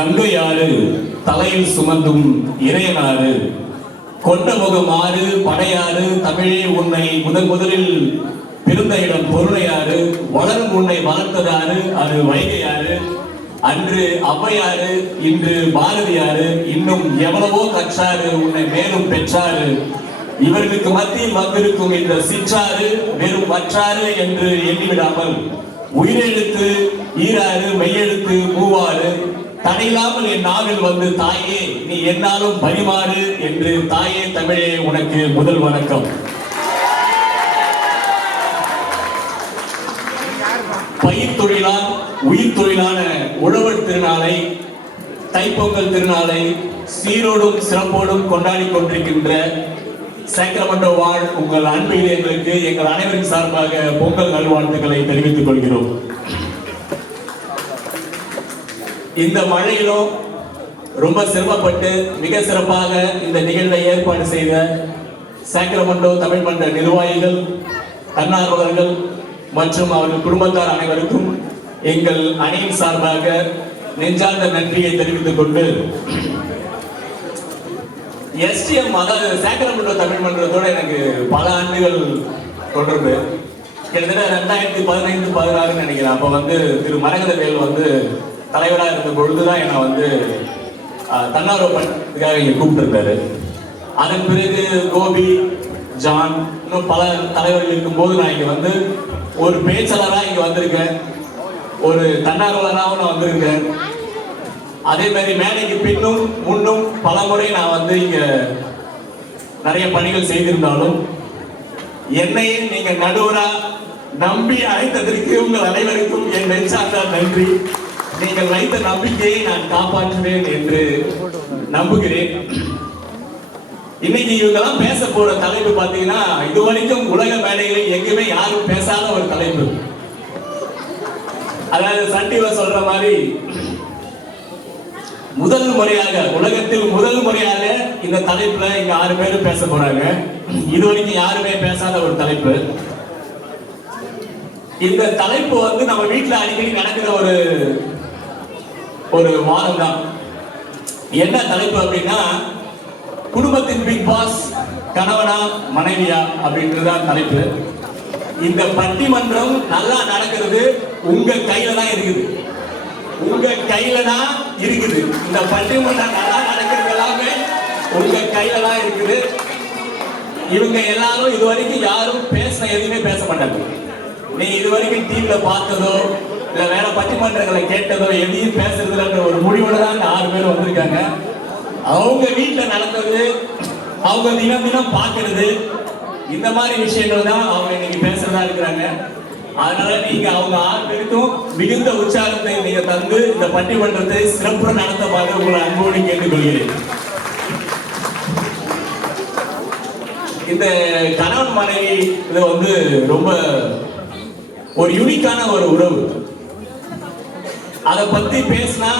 கங்கையாறு தலையில் சுமந்தும் இறையனாறு கொண்ட முகமாறு படையாறு தமிழே உன்னை முதலில் பிறந்த இடம் பொருளையாறு வளரும் உன்னை வளர்த்ததாறு அது வைகையாறு அன்று ஔவையாறு இன்று பாரதியாறு இன்னும் எவ்வளவோ கற்றாறு உன்னை மேலும் பெற்றாறு இவர்களுக்கு மத்தியில் வந்திருக்கும் இந்த சிற்றாறு வெறும் வற்றாறு என்று எண்ணிவிடாமல் உயிரெழுத்து ஈராறு மெய்யெழுத்து மூவாறு தடையில்லாமல் என் நாவில் வந்து தாயே நீ என்னாலும் பரிமாறு என்று தாயே தமிழே உனக்கு முதல் வணக்கம். பயிர் தொழிலால் உயிர் தொழிலான உழவர் திருநாளை தைப்பொங்கல் திருநாளை சீரோடும் சிறப்போடும் கொண்டாடி கொண்டிருக்கின்ற சாக்ரமெண்டோ வாழ் உங்கள் அன்பு இதயங்களுக்கு எங்கள் அனைவரின் சார்பாக பொங்கல் நல்வாழ்த்துக்களை தெரிவித்துக் கொள்கிறோம். இந்த மழையிலும் ரொம்ப சிரமப்பட்டு மிக சிறப்பாக இந்த நிகழ்வை ஏற்பாடு செய்த சாக்ரமெண்டோ தமிழ் மன்ற நிர்வாகிகள், தன்னார்வலர்கள் மற்றும் அவர்கள் குடும்பத்தார் அனைவருக்கும் எங்கள் அணியின் சார்பாக நெஞ்சார்ந்த நன்றியை தெரிவித்துக் கொண்டு எஸ்டிஎம் அதாவது சாக்ரமெண்டோ தமிழ் மன்றத்தோட எனக்கு பல ஆண்டுகள் தொடர்பு. கிட்டத்தட்ட 2015-16 நினைக்கிறேன். அப்போ வந்து திரு மரகதவேல் வந்து தலைவராக இருந்த பொழுதுதான் என்னை வந்து தன்னார்வ பணிக்காக இங்கே கூப்பிட்டுருக்காரு. அதன் பிறகு கோபி, ஜான், இன்னும் பல தலைவர்கள் இருக்கும்போது நான் இங்கே வந்து ஒரு பேச்சாளராக இங்கே வந்திருக்கேன், ஒரு தன்னார்வலராகவும் நான் வந்திருக்கேன். அதே மாதிரி மேடைக்கு பின்னும் முன்னும் பல முறை நான் வந்து இங்கே நிறைய பணிகள் செய்திருந்தாலும் என்னையே நீங்கள் நடுவராக நம்பி அழைத்ததற்கு உங்கள் அனைவருக்கும் என் நெஞ்சார்ந்த நன்றி. நீங்கள் வைத்த நம்பிக்கையை நான் காப்பாற்றுவேன் என்று நம்புகிறேன். இன்னைக்கு இவங்கெல்லாம் பேச போற தலைப்பு பார்த்தீங்கன்னா இதுவரைக்கும் உலக மேடைகளில் எங்குமே யாரும் பேசாத ஒரு தலைப்பு. அதாவது சண்டிவ சொல்ற மாதிரி முதல் முறையாக உலகத்தில் முதல் முறையாக இந்த தலைப்புல இங்க 6 பேர் பேச போறாங்க. இதுவரைக்கும் யாருமே பேசாத ஒரு தலைப்பு. இந்த தலைப்பு வந்து நம்ம வீட்டுல அடிக்கடி நடக்கிற ஒரு வாரம் தான். என்ன தலைப்பு அப்படின்னா குடும்பத்தின் பிக் பாஸ் கணவனா மனைவியா அப்படின்றதான் தலைப்பு. இந்த பட்டிமன்றம் நல்லா நடக்கிறது உங்க கையில தான் இருக்குது. உங்க கையில தான் இருக்குது. இந்த பட்டிமன்றம் நல்லா நடக்கிறது எல்லாமே உங்க கையில தான் இருக்குது. இவங்க எல்லாரும் இதுவரைக்கும் யாரும் பேச எதுவுமே பேச மாட்டாங்க. நீ இதுவரைக்கும் டிவில பார்த்ததோ இல்ல வேற பட்டிமன்றங்களை கேட்டதோ எதையும் பேசுறதுன்ற ஒரு முடிவோட தான் இந்த 6 பேர் வந்திருக்காங்க. அவங்க வீட்டுல நடந்தது, அவங்க தினம் தினம் பார்க்கறது, இந்த மாதிரி விஷயங்கள் தான் அவங்க இன்னைக்கு பேசுறதா இருக்கிறாங்க. அதனால நீங்க அவங்க 6 பேருக்கும் மிகுந்த உற்சாகத்தை நீங்க தந்து இந்த பட்டிமன்றத்தை சிறப்புற நடத்தமாக உங்களை அன்போடு கேட்டுக்கொள்கிறேன். இந்த கணவன் மனைவி இது வந்து ரொம்ப ஒரு யூனிக்கான ஒரு உறவு. அதை பத்தி பேசினா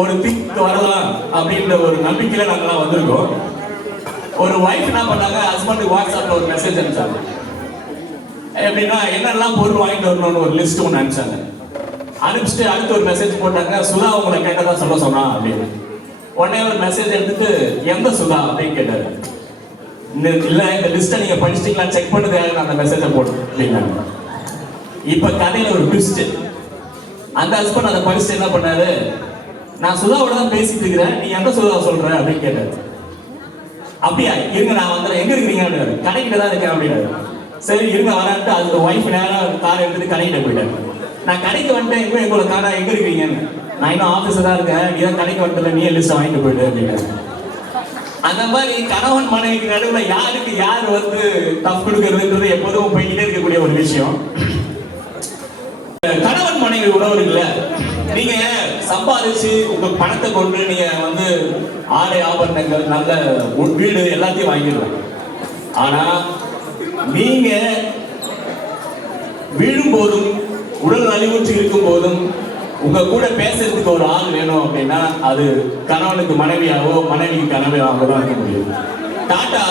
ஒரு திக் வரலாம் அப்படின்ற ஒரு நம்பிக்கையில நாங்கெல்லாம் வந்திருக்கோம். ஒரு வைஃப் என்ன பண்ணாங்க, ஹஸ்பண்டுக்கு வாட்ஸ்அப்ல ஒரு மெசேஜ் அனுப்பிச்சாங்க. எப்படின்னா என்னெல்லாம் பொருள் வாங்கிட்டு வரணும்னு ஒரு லிஸ்ட் ஒன்று அனுப்பிச்சாங்க. அனுப்பிச்சுட்டு அடுத்து ஒரு மெசேஜ் போட்டாங்க, சுதா உங்களை கேட்டதா சொல்ல சொன்னா அப்படின்னு. உடனே ஒரு மெசேஜ் எடுத்துட்டு எந்த சுதா அப்படின்னு கேட்டாரு. இல்ல இந்த லிஸ்ட்டை நீங்க படிச்சிட்டீங்களா செக் பண்ணதுக்காக அந்த மெசேஜை போட்டேன் அப்படின்னாங்க. இப்ப கதையில ஒரு ட்விஸ்ட். அந்த ஹஸ்பண்ட் அதை படிச்சுட்டு என்ன பண்ணாரு, நான் சுதாவோட தான் பேசிட்டு இருக்கிறேன், நீ எந்த சுதாவை சொல்ற அப்படின்னு கேட்டாரு. அப்படியா, இருங்க நான் வந்துடுறேன், எங்க இருக்கிறீங்க அப்படின்னாரு. கடைக்கிட்ட தான் இருக்கேன் அப்படின்னாரு. சரி இருங்க வரான்ட்டு அதுக்கு ஒய்ஃப் நேரம் கார் எடுத்துட்டு கடைக்கிட்ட போயிட்டாரு. நான் கடைக்கு வந்துட்டேன், எங்களை காரா எங்க இருக்கிறீங்கன்னு. நான் இன்னும் ஆபீஸ்ல தான் இருக்கேன், நீ தான் கடைக்கு வந்துடல, நீ லிஸ்ட் வாங்கிட்டு போயிட்டு அப்படின்னாரு. அந்த மாதிரி கணவன் மனைவிக்கு நடுவுல யாருக்கு யார் வந்து டஃப் கொடுக்கறதுன்றது எப்போதும் போய்கிட்டே இருக்கக்கூடிய ஒரு விஷயம். கணவன் மனைவி உறவு இருக்குல்ல, நீங்க சம்பாதிச்சு உங்க பணத்தை கொண்டு நீங்க வந்து ஆடை ஆபரணங்கள் நல்ல வீடு எல்லாத்தையும் வாங்கிடலாம். ஆனா நீங்க வீழும் போதும் உடல் நலிவுற்று இருக்கும் போதும் உங்க கூட பேசுறதுக்கு ஒரு ஆள் வேணும் அப்படின்னா அது கணவனுக்கு மனைவியாவோ மனைவிக்கு கணவனாகவோ தான் இருக்க முடியும். டாடா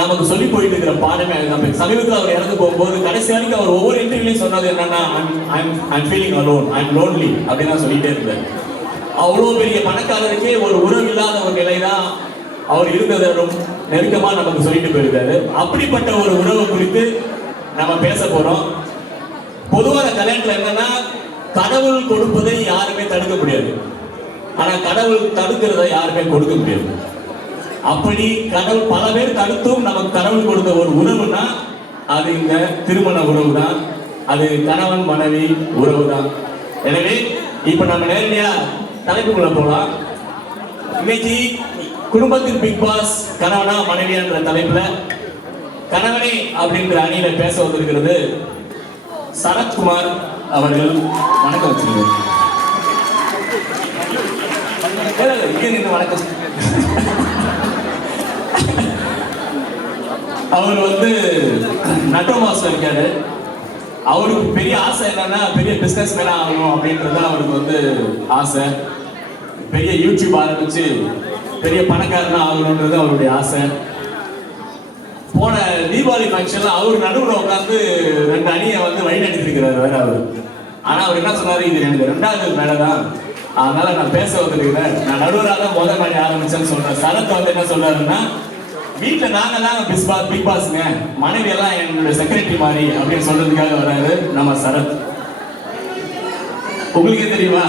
நமக்கு சொல்லி போயிட்டு இருக்கிற பாடமே அதுதான். சமீபத்தில் அவர் இறந்து போகும்போது கடைசி வரைக்கும் அவர் ஒவ்வொரு இன்டர்வியூலையும் சொன்னது என்னன்னா I'm feeling alone, I'm lonely அப்படின்னு சொல்லிட்டே இருந்தார். அவ்வளவு பெரிய பணக்காரருக்கே ஒரு உறவு இல்லாத ஒரு நிலைதான் அவர் இருந்ததை ரொம்ப நெருக்கமா நமக்கு சொல்லிட்டு போயிருக்காரு. அப்படிப்பட்ட ஒரு உறவு குறித்து நம்ம பேச போறோம். பொதுவான கல்யாணத்துல என்னன்னா, கடவுள் கொடுப்பதை யாருமே தடுக்க முடியாது, ஆனா கடவுள் தடுக்கிறத யாருமே கொடுக்க முடியாது. அப்படி கடவுள் பல பேர் தடுத்தும் நமக்கு கடவுள் கொடுத்த ஒரு உறவுனா அது இந்த திருமண உறவு தான். அது கணவன் மனைவி உறவு தான். எனவே இப்ப நம்ம நேரடியா தலைப்புக்குள்ள போலாம். இன்னைக்கு குடும்பத்தின் பிக் பாஸ் கணவனா மனைவியான்ற தலைப்புல கணவனே அப்படின்ற அணியில பேச வந்திருக்கிறது சரத்குமார் அவர்கள். வணக்கம் வச்சுருங்க. வணக்கம். அவர் நட்டோ மாஸ்டர் இருக்காரு. அவருக்கு பெரிய ஆசை என்னன்னா, பெரிய பிசினஸ் மேனா ஆகணும் அப்படின்றது அவருக்கு ஆசை. பெரிய யூடியூப் ஆரம்பிச்சு பெரிய பணக்காரனா ஆகணும்ன்றது அவருடைய ஆசை. போன தீபாவளி ஃபங்க்ஷன்ல அவர் நடுவில் உட்காந்து 2 அணியை வழி நடத்திருக்கிறார் வேற அவர். ஆனா அவர் என்ன சொன்னாரு, இது எனக்கு 2வது மேடை தான், அதனால நான் பேச வந்திருக்கிறேன், நான் நடுவராக தான் முதல் மேடை ஆரம்பிச்சேன்னு சொல்றேன். சரத் என்ன சொல்றாருன்னா, வீட்டுல நாங்க தான் பிக் பாஸ்ங்க, மனைவி எல்லாம் என்னுடைய செக்ரட்டரி மாதிரி அப்படின்னு சொல்றதுக்காக வராரு நம்ம சரத். உங்களுக்கே தெரியுமா?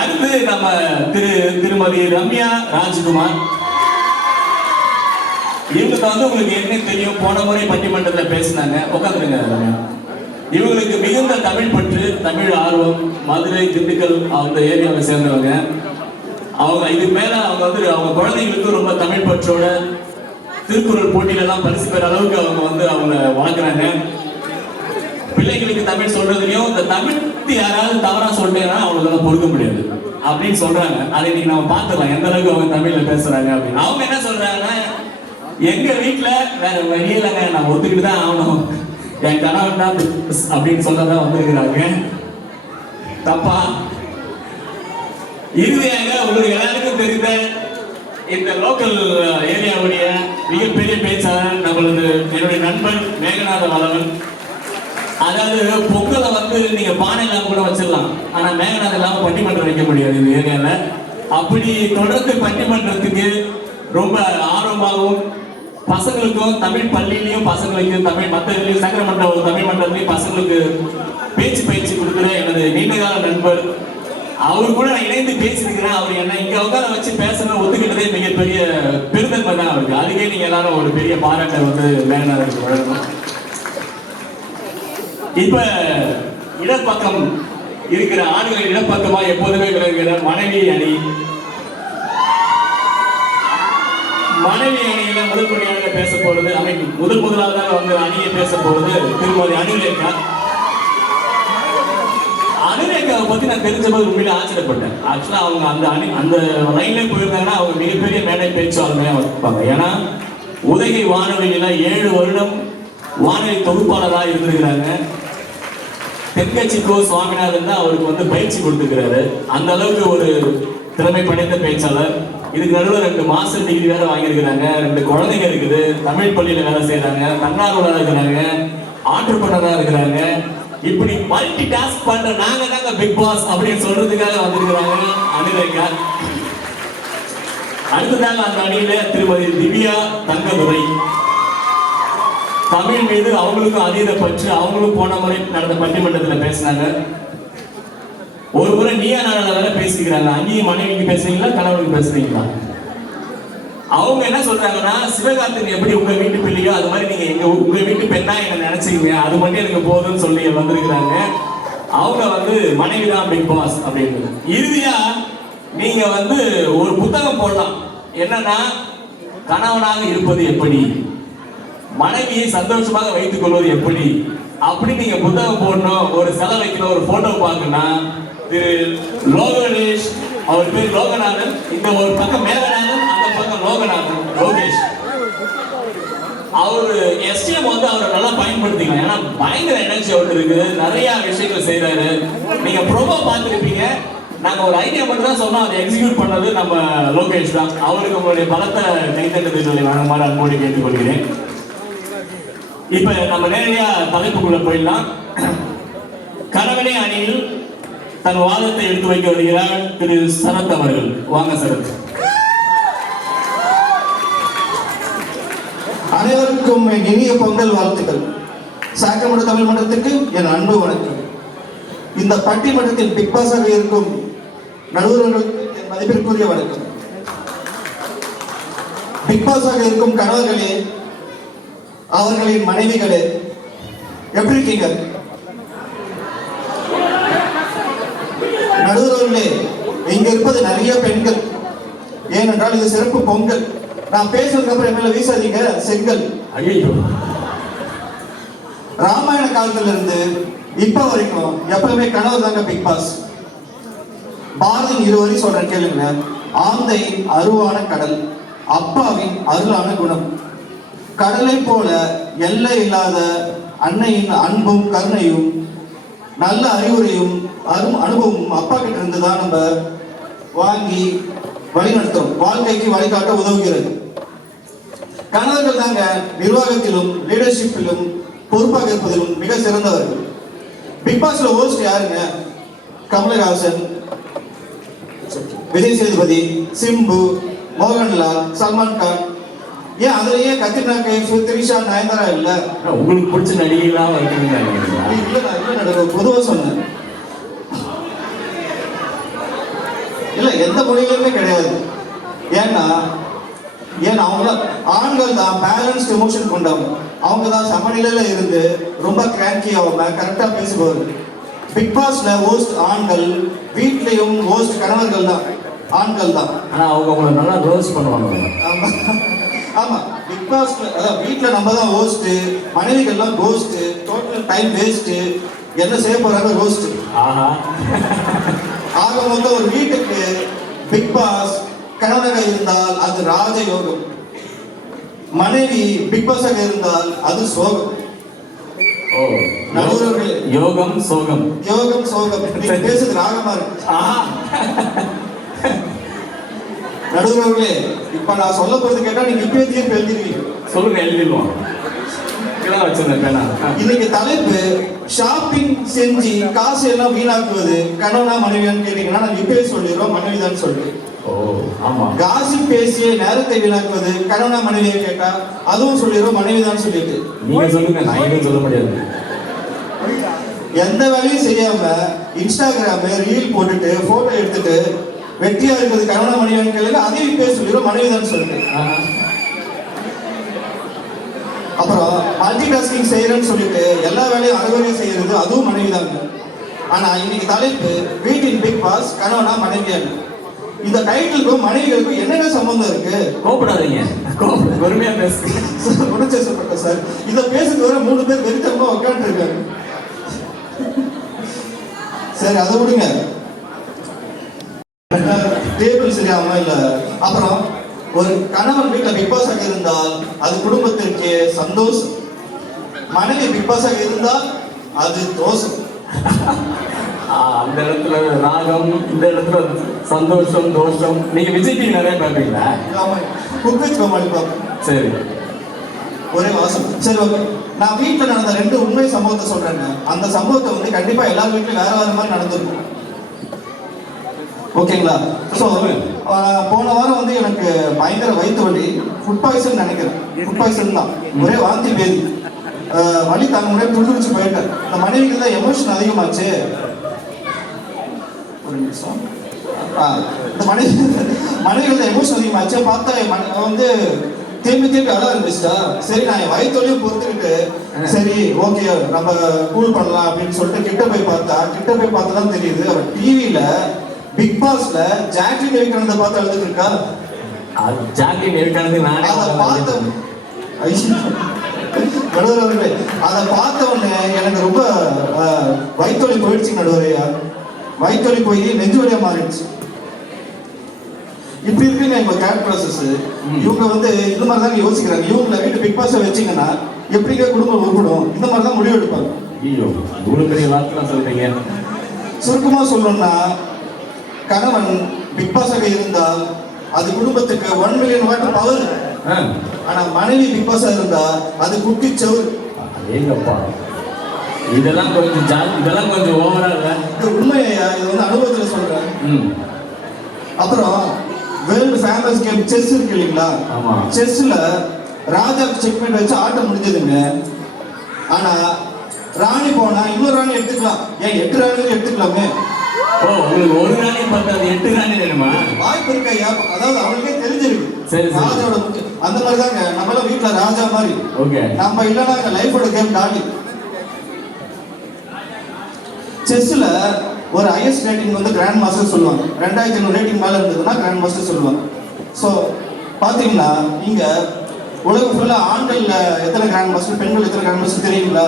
அடுத்து நம்ம திருமதி ரம்யா ராஜ்குமார். இவங்களுக்கு உங்களுக்கு என்ன தெரியும், போன முறை பட்டிமன்றத்தில் பேசினாங்க. உட்காந்துருங்க ரம்யா. இவங்களுக்கு மிகுந்த தமிழ் பற்று, தமிழ் ஆர்வம். மதுரை, திண்டுக்கல் அந்த ஏரியாவை சேர்ந்தவங்க. அவங்க இதுக்கு மேல அவங்க குழந்தைங்களுக்கு ரொம்ப தமிழ் பற்றோட திருக்குறள் போட்டியில எல்லாம் பரிசு பெற அளவுக்கு அவங்க வளர்க்குறாங்க. பிள்ளைங்களுக்கு தமிழ் சொல்றதுலயும் இந்த தமிழ் யாராவது தவறா சொல்லிட்டேன்னா அவங்களுக்கு பொறுக்க முடியாது அப்படின்னு சொல்றாங்க. அதை இன்னைக்கு நம்ம பார்த்துக்கலாம் எந்த அளவுக்கு அவங்க தமிழ்ல பேசுறாங்க அப்படின்னு. அவங்க என்ன சொல்றாங்கன்னா, எங்க வீட்டுல வேற வழி இல்லைங்க, நான் ஒத்துக்கிட்டு தான் ஆகணும், என் கணவன் தான் அப்படின்னு சொல்லதான் வந்திருக்கிறாங்க. தப்பா? இறுதியாக உங்களுக்கு எல்லாருக்கும் தெரிந்த இந்த லோக்கல் ஏரியாவுடைய மிகப்பெரிய பேச்சாளர் என்னுடைய நண்பன் மேகநாத வளவன். அதாவது பொங்கலை நீங்க பானை இல்லாம கூட வச்சிடலாம், ஆனா மேகநாத இல்லாம பட்டிமன்றம் வைக்க முடியாது இந்த ஏரியால. அப்படி தொடர்ந்து பட்டிமன்றத்துக்கு ரொம்ப ஆர்வமாகவும், பசங்களுக்கும் தமிழ் பள்ளியிலையும் பசங்களுக்கு தமிழ் மத்தியிலையும் சக்கரமன்றம் தமிழ் மன்றத்திலையும் பசங்களுக்கு பேச்சு பயிற்சி கொடுக்குற எனது நீண்டகால நண்பர். அவர் கூட நான் இணைந்து பேசியிருக்கிறேன். அவர் என்ன இங்க உட்கார வச்சு பேசணும் ஒத்துக்கிட்டதே மிகப்பெரிய பெருந்தன்மை தான் அவருக்கு. அதுக்கே நீங்க எல்லாரும் ஒரு பெரிய பாராட்டை மேகநாதருக்கு வழங்கணும். இப்ப இடப்பக்கம் இருக்கிற ஆண்கள் இடப்பக்கமா எப்போதுமே விளங்குகிற மனைவி அணி. மனைவி அணியில முதன்முறையாக பேச போறது, முதலாவதாக அணியை பேச போறது திருமதி அனுரேகா. அனுரேகாவை பத்தி நான் தெரிஞ்சபோது உண்மையில ஆச்சரியப்பட்டேன். ஆக்சுவலா அவங்க அந்த லைன்ல போயிருந்தாங்கன்னா அவங்க மிகப்பெரிய மேடை பேச்சாளர்களையா இருப்பாங்க. ஏன்னா உதகை வானொலியில 7 வருடம் வானொலி தொகுப்பாளராக இருந்திருக்கிறாங்க. தென்கட்சிக்கோ சுவாமிநாதன் தான் அவருக்கு பயிற்சி கொடுத்துருக்கிறாரு. அந்த அளவுக்கு ஒரு திறமை படைத்த பேச்சாளர். இதுக்கு நடுவில் 2 மாஸ்டர் டிகிரி வேற வாங்கியிருக்கிறாங்க. 2 குழந்தைங்க இருக்குது. தமிழ் பள்ளியில வேலை செய்யறாங்க. தன்னார்வலராக இருக்கிறாங்க. ஆண்டர்பிரனரா இருக்கிறாங்க. இப்படி மல்டி டாஸ்க் பண்ற நாங்க தாங்க பிக் பாஸ் அப்படின்னு சொல்றதுக்காக வந்திருக்கிறாங்க அனுரேகா. அடுத்ததாக அந்த அணியில திருமதி திவ்யா தங்கதுரை. தமிழ் மீது அவங்களுக்கும் அதீத பற்று. அவங்களும் போன முறை நடந்த பட்டிமன்றத்தில் பேசினாங்க. ஒரு முறை நீயா நாளில் வேற பேசிக்கிறாங்க. அங்கேயும் மனைவிக்கு பேசுறீங்களா, கணவனுக்கு பேசுறீங்களா? அவங்க என்ன சொல்றாங்கன்னா, சிவகார்த்திகேயன் எப்படி உங்க வீட்டு பிள்ளையோ அது மாதிரி நீங்க உங்க வீட்டு பெண்ணா என்ன நினைச்சீங்க, அது மட்டும் எனக்கு போதும்னு சொல்லி வந்திருக்கிறாங்க. அவங்க மனைவிதான் பிக் பாஸ் அப்படின்னு. இறுதியா நீங்க ஒரு புத்தகம் போடலாம். என்னன்னா, கணவனாக இருப்பது எப்படி, மனைவியை சந்தோஷமாக வைத்துக் கொள்வது எப்படி அப்படி நீங்க புத்தகம் போடணும். ஒரு செலை வைக்கணும், ஒரு போட்டோ பார்க்கணும்னா திரு லோகேஷ், அவர் பேர் லோகநாதன். இந்த ஒரு பக்கம் மேகநாதன், அந்த பக்கம் லோகநாதன் லோகேஷ். அவரு எஸ்டிஎம் அவரை நல்லா பயன்படுத்திக்கலாம். ஏன்னா பயங்கர எனர்ஜி அவருக்கு இருக்கு, நிறைய விஷயங்கள் செய்யறாரு. நீங்க ப்ரோமோ பார்த்துருப்பீங்க. நாங்க ஒரு ஐடியா மட்டும் தான் சொன்னோம், அதை எக்ஸிக்யூட் பண்ணது நம்ம லோகேஷ் தான். அவருக்கு உங்களுடைய பலத்தை கைத்தட்டத்தை சொல்லி வழங்குமாறு அன்போடு கேட்டுக்கொள்கிறேன். இப்ப நம்ம நேரடியா தலைப்புக்குள்ள போயிடலாம். கணவனே அணியில் தன் வாதத்தை எடுத்து வைக்க வருகிறார் திரு சரத் அவர்கள். வாங்க சரத். அனைவருக்கும் என் இனிய பொங்கல் வாழ்த்துக்கள். சாக்கமட தமிழ் மன்றத்துக்கு என் அன்பு வணக்கம். இந்த பட்டிமன்றத்தில் பிக் பாஸாக இருக்கும் நடுவர்களுக்கு என் மதிப்பிற்குரிய வணக்கம். பிக் பாஸாக இருக்கும் கணவர்களே, அவர்களின் மனைவிகளே, எப்படி இருக்கீங்க? நடுவர்களே, இங்க இருப்பது நிறைய பெண்கள். ஏனென்றால் இது சிறப்பு பொங்கல். நான் பேசுறதுக்கு அப்புறம் மேல வீசாதீங்க செங்கல். ஐயோ, ராமாயண காலத்துல இருந்து இப்ப வரைக்கும் எப்பவுமே கணவர் தாங்க பிக் பாஸ். பாரதியின் இருவரி சொல்றேன் கேளுங்க. ஆந்தையின் அருவான கடல், அப்பாவின் அருளான குணம். கடலை போல எல்லை இல்லாத அன்னையின் அன்பும் கருணையும் நல்ல அறிவுரையும் அனுபவமும் அப்பா கிட்ட இருந்து தான் நம்ம வாங்கி வழிநடத்தும், வாழ்க்கைக்கு வழிகாட்ட உதவுகிறது. கணவர்கள் தாங்க நிர்வாகத்திலும் லீடர்ஷிப்பிலும் பொறுப்பாக இருப்பதிலும் மிக சிறந்தவர்கள். பிக் பாஸ்ல ஹோஸ்ட் யாருங்க? கமலஹாசன், விஜய் சேதுபதி, சிம்பு, மோகன்லால், சல்மான் கான். ஏன் அதுலயே கத்ரினா கைஃப், திரிஷா, நயன்தாரா இல்ல? உங்களுக்கு பிடிச்ச நடிகைலாம் இருக்கீங்க? இல்ல, பொதுவா சொன்னேன். இல்ல, எந்த மொழியிலுமே கிடையாது. ஏன்னா அவங்க ஆண்கள் தான் பேலன்ஸ்ட் எமோஷன் கொண்டவங்க. அவங்க தான் சமநிலையில இருந்து ரொம்ப கிராங்கி ஆகாம கரெக்டா பேசுவாங்க. பிக் பாஸ்ல ஹோஸ்ட் ஆண்கள், வீட்லயும் ஹோஸ்ட் கணவர்கள் தான், ஆண்கள் தான். ஆனா அவங்க உங்களை நல்லா ரோஸ் பண்ணுவாங்க. ஆமா, பிக் பாஸ்ல அதான் வீட்ல நம்ம தான் ஹோஸ்ட், மனைவிகள்லாம் கோஸ்ட், டோட்டல் டைம் வேஸ்ட். என்ன செய்ய போறாங்க? ரோஸ்ட். ஆக மொத்தம் ஒரு வீட்டுக்கு பிக் பாஸ் கணவனாக இருந்தால் அது ராஜயோகம், மனைவி பிக் பாஸாக இருந்தால் அது சோகம். யோகம் சோகம், யோகம் சோகம். நீங்க பேசுறது ராகமா இருக்கு. நடுவர்களே, இப்ப நான் சொல்ல போறது கேட்டா நீங்க இப்பயே தீர்ப்பு எழுதிருவீங்க. சொல்லுங்க, எழுதிடுவோம். இன்னைக்கு தலைப்பு ஷாப்பிங் செஞ்சு காசு எல்லாம் வீணாக்குவது கணவனா மனைவியான்னு கேட்டீங்கன்னா நான் இப்பயே சொல்லிடுறோம், மனைவிதான் சொல்றேன். காசிப் பேசிய நேரத்தை வீணாக்குவது கணவனா மனைவியை கேட்டா அதுவும் சொல்லிடுறோம், மனைவிதான் சொல்லிட்டு. நீங்க சொல்லுங்க, நான் எதுவும் சொல்ல முடியாது. எந்த வேலையும் செய்யாம இன்ஸ்டாகிராம் ரீல் போட்டுட்டு போட்டோ எடுத்துட்டு வெற்றியா இருக்கிறது கணவனா மனைவியான்னு கேளுங்க, அதையும் இப்பயே சொல்லிடுறோம், மனைவிதான் சொல்றேன். அப்புறம் மல்டி டாஸ்கிங் செய்யறேன்னு சொல்லிட்டு எல்லா வேலையும் அறகுறையும் செய்யறது அதுவும் மனைவிதாங்க. ஆனா இன்னைக்கு தலைப்பு வீட்டின் பிக் பாஸ் கணவனா மனைவியான்னு. இந்த டைட்டிலுக்கும் மனைவிகளுக்கும் என்னங்க சம்பந்தம் இருக்கு? கோபப்படாதீங்க, பொறுமையா பேசு. உணர்ச்சப்பட்ட சார், இதை பேசுறது வர 3 பேர் வெறித்தனமா உட்காந்து இருக்காங்க. சரி, அதை விடுங்க. டேபிள் சரியாம இல்ல. அப்புறம் ஒரு கணவன் வீட்டுல பிக் பாஸாக இருந்தால் அது குடும்பத்திற்கு சந்தோஷம், மனைவி பிக் பாஸாக இருந்தால் அது தோஷம். அந்த இடத்துல ராகம், இந்த இடத்துல சந்தோஷம், தோஷம். நீங்க விஜய் டிவி நிறைய பார்ப்பீங்களா? குக்வித் கோமாளி பார்ப்பேன். சரி, ஒரே வாசம். சரி, ஓகே. நான் வீட்டில் நடந்த 2 உண்மை சம்பவத்தை சொல்றேங்க. அந்த சம்பவத்தை வந்து கண்டிப்பா எல்லார் வீட்லயும் வேற வேற மாதிரி நடந்திருக்கும். ஓகேங்களா? ஸோ போன வாரம் வந்து எனக்கு பயங்கர வயிற்று வலி, ஃபுட் பாய்சன் நினைக்கிறேன். ஃபுட் பாய்சன் தான், ஒரே வாந்தி பேதி, வலி தாங்க முடியாது, துடிச்சு போயிட்டேன். இந்த மனைவிக்கு தான் எமோஷன் அதிகமாச்சு. ஒரு நிமிஷம். இந்த மனைவிகள் தான் எமோஷன் அதிகமாச்சு. பார்த்தா வந்து திரும்பி அழ ஆரம்பிச்சிட்டா. சரி, நான் என் வயிற்றுலையும் பொறுத்துக்கிட்டு சரி ஓகே நம்ம கூல் பண்ணலாம் அப்படின்னு சொல்லிட்டு கிட்ட போய் பார்த்தா தான் தெரியுது அவர் டிவியில பிக் பாஸ்ல ஜாக்லின் விவேகானந்த பார்த்து எழுதிட்டு இருக்கா. ஜாக்லின் விவேகானந்த அதை பார்த்த உடனே எனக்கு ரொம்ப வயிற்றுவலி போயிடுச்சு. நடுவரையா வயிற்றுவலி போய் நெஞ்சு வலியா மாறிடுச்சு. இப்படி இருக்குங்க இப்ப கேட் ப்ராசஸ். இவங்க வந்து இந்த மாதிரி தான் யோசிக்கிறாங்க. இவங்களை வீட்டு பிக் பாஸை வச்சிங்கன்னா எப்படிங்க குடும்பம் உருப்படும்? இந்த மாதிரி தான் முடிவு எடுப்பாங்க. ஐயோ, இவ்வளவு பெரிய வார்த்தை சொல்றீங்க. சுருக்கமா சொல்லணும்னா, கணவன் பிக் பாஸாக இருந்தால் அது குடும்பத்துக்கு 1 மில்லியன் வாட் பவர். ஆனா மனைவி பிக் பாஸா இருந்தா அது குட்டி சவுறு. இதெல்லாம் கொஞ்சம் ஓவரா இல்ல? இது உண்மையா, இது வந்து அனுபவத்துல சொல்றேன். அப்புறம் வேர்ல்டு ஃபேமஸ் கேம் செஸ் இருக்கு இல்லைங்களா? ஆமா. செஸ்ல ராஜாக்கு செக்மேட் வச்சு ஆட்டம் முடிஞ்சதுங்க. ஆனா ராணி போனா இன்னொரு ராணி எடுத்துக்கலாம், ஏன் 8 ராணிகள் எடுத்துக்கலாமே. ஓ, உங்களுக்கு ஒரு ராணி பார்த்தா 8 ராணி வேணுமா? வாய்ப்பு இருக்கு ஐயா. அதாவது அவங்களுக்கே தெரிஞ்சிருக்கு சரி ராஜாவோட அந்த மாதிரி தாங்க. நம்மளாம் வீட்டுல ராஜா மாதிரி. ஓகே. நம்ம இல்லைன்னா லைஃபோட கேம் காலி. செஸ்ல ஒரு ஹையஸ்ட் ரேட்டிங் வந்து கிராண்ட் மாஸ்டர் சொல்லுவாங்க. 2500 ரேட்டிங் மேல இருந்ததுன்னா கிராண்ட் மாஸ்டர் சொல்லுவாங்க. ஸோ பாத்தீங்கன்னா இங்க உலகம் ஃபுல்லா ஆண்கள்ல எத்தனை கிராண்ட் மாஸ்டர், பெண்கள் எத்தனை கிராண்ட் மாஸ்டர் தெரியுங்களா?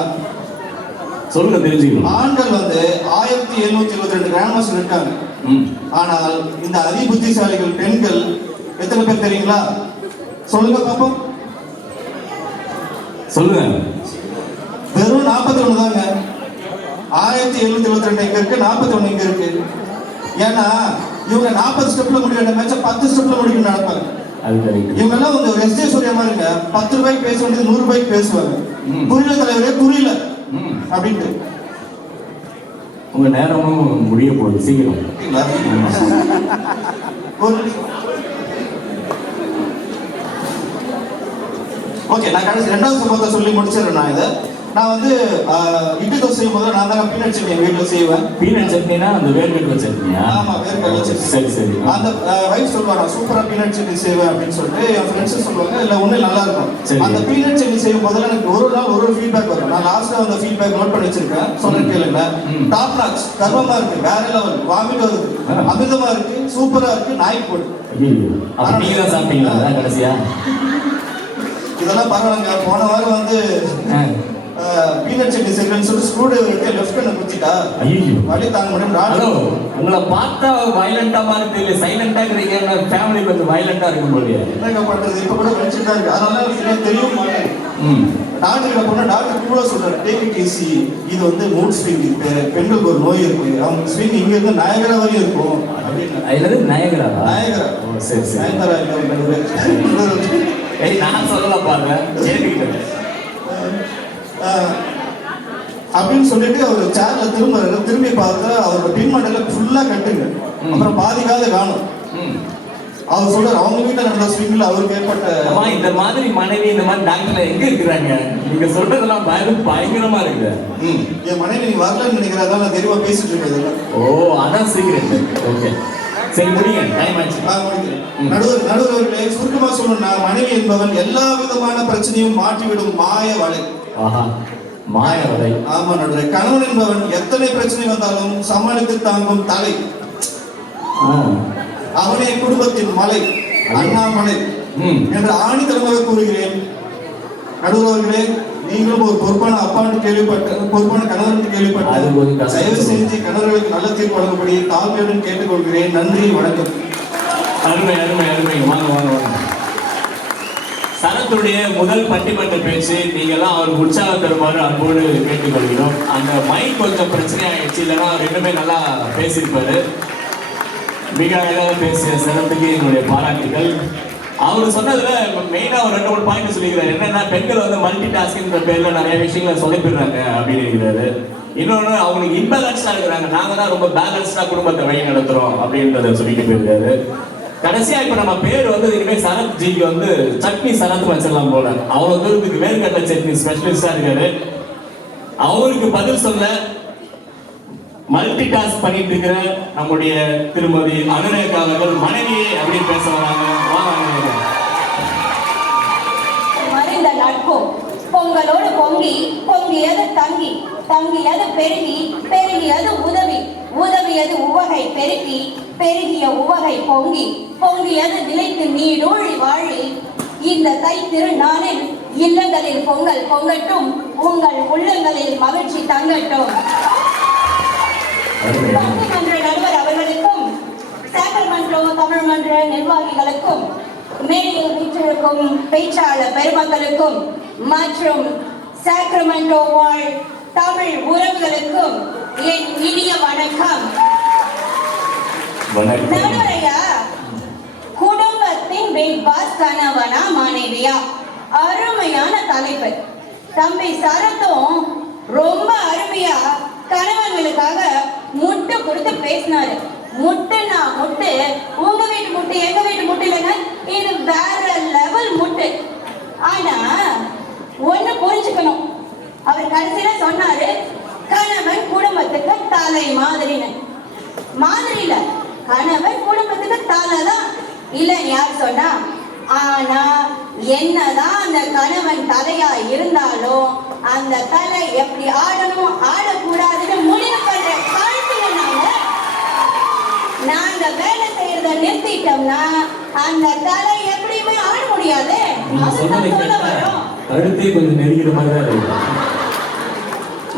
சொல்லுங்க, தெரிஞ்சுக்கலாம். ஆண்கள் வந்து 1722 கிராண்ட் மாஸ்டர் இருக்காங்க. ஆனால் இந்த அதிபுத்திசாலிகள் பெண்கள் எத்தனை பேர் தெரியுங்களா? சொல்லுங்க பாப்போம். சொல்லுங்க. வெறும் 41 தாங்க. 1722 இங்க இருக்கு, 41 இங்க இருக்கு. ஏன்னா இவங்க 40 ஸ்டெப்ல முடிய வேண்டிய மேட்ச 10 ஸ்டெப்ல முடிக்கணும்னு நடப்பாங்க. இவங்க எல்லாம் வந்து ஒரு எஸ்ஜே சூர்யா மாதிரிங்க. 10 ரூபாய்க்கு பேச வேண்டியது 100 ரூபாய்க்கு பேசுவாங்க. புரியல தலைவரே, புரியல அப்படின்ட்டு. உங்க நேரமும் முடிய போகுது, சீக்கிரம். ஓகே, நான் கடைசி 2வது சம்பவத்தை சொல்லி முடிச்சிடறேன். நான் வந்து இட்லி தோசை செய்யும் போது நான் தான் பீனட் சட்னி எங்கள் வீட்டில் செய்வேன். பீனட் சட்னினா அந்த வேர்க்கடலை சட்னியா? ஆமாம், வேர்க்கடலை சட்னி. சரி சரி. அந்த வைஃப் சொல்லுவாங்க சூப்பராக பீனட் சட்னி செய்வேன் அப்படின்னு சொல்லிட்டு என் ஃப்ரெண்ட்ஸும் சொல்லுவாங்க. இல்லை ஒன்றும் நல்லா இருக்கும். அந்த பீனட் சட்னி செய்யும் போதெல்லாம் எனக்கு ஒரு நாள் ஒரு ஃபீட்பேக் வரும். நான் லாஸ்ட்டாக அந்த ஃபீட்பேக் நோட் பண்ணி வச்சிருக்கேன். சொல்ல கேளுங்க. டாப் நாச், கர்வமாக இருக்கு, வேற லெவல், வாமிட் வருது, அமிர்தமா இருக்கு, சூப்பராக இருக்கு, நாய்க்கு போடு. நீங்க தான் சாப்பிட்டீங்களா கடைசியா? இதெல்லாம் பரவாயில்லைங்க. போன வாரம் வந்து பீனட் சட்னி செய்யணும்னு சொல்லி ஸ்க்ரூ டிரைவர் லெஃப்ட் கண்ணை குத்திட்டா. ஐயோ, வலி தாங்க முடியும். ஹலோ, உங்களை பார்த்தா வயலண்டா மாதிரி தெரியல, சைலண்டா இருக்கீங்க. ஃபேமிலி கொஞ்சம் வயலண்டா இருக்கும் போது என்னங்க பண்றது? இப்ப கூட வச்சுட்டு தான் இருக்கு. அதனால எனக்கு தெரியவும் மாட்டேன். டாக்டர் கிட்ட போனா டாக்டர் கூட சொல்றாரு, டேக் இட் ஈஸி, இது வந்து மூட் ஸ்விங் இருக்கு, பெண்களுக்கு ஒரு நோய் இருக்கு, அவங்க ஸ்விங் இங்க இருந்து நயகரா வரையும் இருக்கும் அப்படின்னு. அதுல நயகரா? நயகரா. சரி சரி. நயகரா இல்லை, நான் சொல்லலாம் பாருங்க, கேட்டுக்கிட்டேன் அப்படின்னு சொல்லிட்டு அவர் சேர்ல திரும்பி பார்த்தா அவரோட பின்மண்டல ஃபுல்லா கட்டுங்க. அப்புறம் பாதிக்காத காணும். அவர் சொல்றாரு அவங்க வீட்டுல நடந்த ஸ்விங்ல அவருக்கு ஏற்பட்ட இந்த மாதிரி மனைவி இந்த மாதிரி டாக்டர்ல எங்க இருக்கிறாங்க? நீங்க சொல்றதெல்லாம் பயங்கரமா இருக்கு. என் மனைவி நீ வரலன்னு நினைக்கிறதா நான் தெளிவா பேசிட்டு இருக்கேன். ஓ, அதான் சீக்கிரம். ஓகே, சரி முடியுங்க, டைம் ஆச்சு. நடுவர்களே, சுருக்கமா சொல்லணும்னா மனைவி என்பவன் எல்லா விதமான பிரச்சனையும் மாற்றிவிடும் மாய வலை. மாய வலை. ஆமா நடுவரே. கணவன் என்பவன் எத்தனை பிரச்சனை வந்தாலும் சமாளித்து தாங்கும் தலை. அவனே குடும்பத்தின் மலை, அண்ணாமலை என்று ஆணித்தரமாக கூறுகிறேன். நடுவர்களே, நீங்களும் ஒரு பொறுப்பான அப்பான்னு பொறுப்பான கணவன் கேள்விப்பட்ட தயவு செஞ்சு கணவர்களுக்கு நல்ல தீர்ப்பு வழங்கப்படி தாழ்மையுடன் கேட்டுக்கொள்கிறேன். நன்றி, வணக்கம். அருமை அருமை அருமை. வாங்க வாங்க வாங்க. சரத்துடைய முதல் பட்டிமன்ற பேச்சு, நீங்கெல்லாம் அவருக்கு உற்சாகம் தருமாறு அன்போடு கேட்டுக்கொள்கிறோம். அந்த மைக் கொஞ்சம் பிரச்சனை ஆயிடுச்சு, இல்லைன்னா அவர் இன்னுமே நல்லா பேசியிருப்பாரு. மிக அழகாக பேசிய சரத்துக்கு என்னுடைய பாராட்டுகள். அவர் சொன்னதுல மெயினா ஒரு 2-3 பாயிண்ட் சொல்லிக்கிறாரு. என்னன்னா, பெண்கள் வந்து மல்டி டாஸ்கின்ற பேர்ல நிறைய விஷயங்களை சொதப்பிடுறாங்க அப்படின்னு இருக்கிறாரு. இன்னொன்று, அவங்களுக்கு இம்பேலன்ஸ்டா இருக்கிறாங்க, நாங்க தான் ரொம்ப பேலன்ஸ்டா குடும்பத்தை வழி நடத்துறோம் அப்படின்றத சொல்லிட்டு போயிருக்காரு. கடைசியா இப்ப நம்ம பேர் வந்து இனிமே சரத் ஜிக்கு வந்து சட்னி சரத் வச்சிடலாம் போல. அவ்வளவு தூரத்துக்கு வேர்க்கடலை சட்னி ஸ்பெஷலிஸ்டா இருக்காரு. அவருக்கு பதில் சொல்ல மல்டி டாஸ்க் பண்ணிட்டு இருக்கிற நம்முடைய திருமதி அனுரேகா அவர்கள் மனைவியே அப்படின்னு பேச வராங்க. மறைந்த நட்பும் பொங்கலோடு பொங்கி, பொங்கியது தங்கி, தங்கியது பெருகி, பெருகியது உதவி, உதவியது உவகை பெருக்கி, பெருகிய உவகை பொங்கி, பொங்கியது நிலைத்து நீடூழி வாழி. இந்த தை திருநாளில் இல்லங்களில் பொங்கல் பொங்கட்டும், உங்கள் உள்ளங்களில் மகிழ்ச்சி தங்கட்டும். பங்குமன்ற நடுவர் அவர்களுக்கும், சாக்ரமெண்டோ தமிழ் மன்ற நிர்வாகிகளுக்கும், மேடையில் வீற்றிருக்கும் பேச்சாளர் பெருமக்களுக்கும் மற்றும் சாக்ரமெண்டோ வாழ் தமிழ் உறவுகளுக்கும் என் இனிய வணக்கம். நடுவரையா, குடும்பத்தின் பிக் பாஸ் கணவனா மனைவியா? அருமையான தலைப்பு. தம்பி சரத்தும் ரொம்ப அருமையா கணவன்களுக்காக முட்டை கொடுத்து பேசினாரு. முட்டைனா முட்டை, உங்க வீட்டு முட்டை எங்க வீட்டு முட்டை இல்லைங்க, இது வேற லெவல் முட்டை. ஆனா ஒண்ணு புரிஞ்சுக்கணும், அவர் கடைசியில சொன்னாரு கணவன் குடும்பத்துக்கு தலை மாதிரின்னு. மாதிரி இல்ல, கணவன் குடும்பத்துக்கு தலை தான் இல்லைன்னு யார் சொன்னா? ஆனா என்னதான் அந்த கணவன் தலையா இருந்தாலும் அந்த தலை எப்படி ஆடணும் ஆடக்கூடாதுன்னு முடிவு பண்ற காலத்துல நாங்க வேலை செய்யறத நிறுத்திட்டோம்னா அந்த தலை எப்படியுமே ஆட முடியாது. கழுத்தே கொஞ்சம் நெருங்கிற மாதிரி தான் இருக்கு.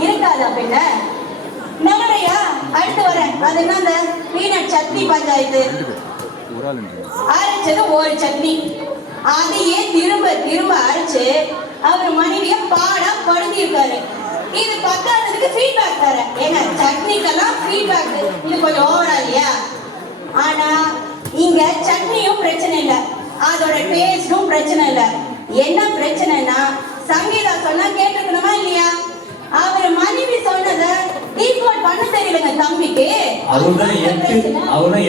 இருக்காதா பின்ன? நம்மளையா அடுத்து வரேன். அது என்ன, அந்த பீனட் சட்னி பஞ்சாயத்து அரைச்சது ஒரு சட்னி, அதையே திரும்ப திரும்ப அரைச்சு அவர் மனைவிய பாடா படுத்தி இருக்காரு. இது பத்தாததுக்கு ஃபீட்பேக் தர. ஏங்க சட்னிக்கெல்லாம் ஃபீட்பேக் இது கொஞ்சம் ஓவரா இல்லையா? ஆனா இங்க சட்னியும் பிரச்சனை இல்லை, அதோட டேஸ்டும் பிரச்சனை இல்லை. என்ன பிரச்சனைனா சங்கீதா சொன்னா கேட்டிருக்கணுமா இல்லையா? அவர் மனைவி சொன்னதை ஈக்குவல் பண்ண தெரியலங்க தம்பிக்கு. அவர்தான்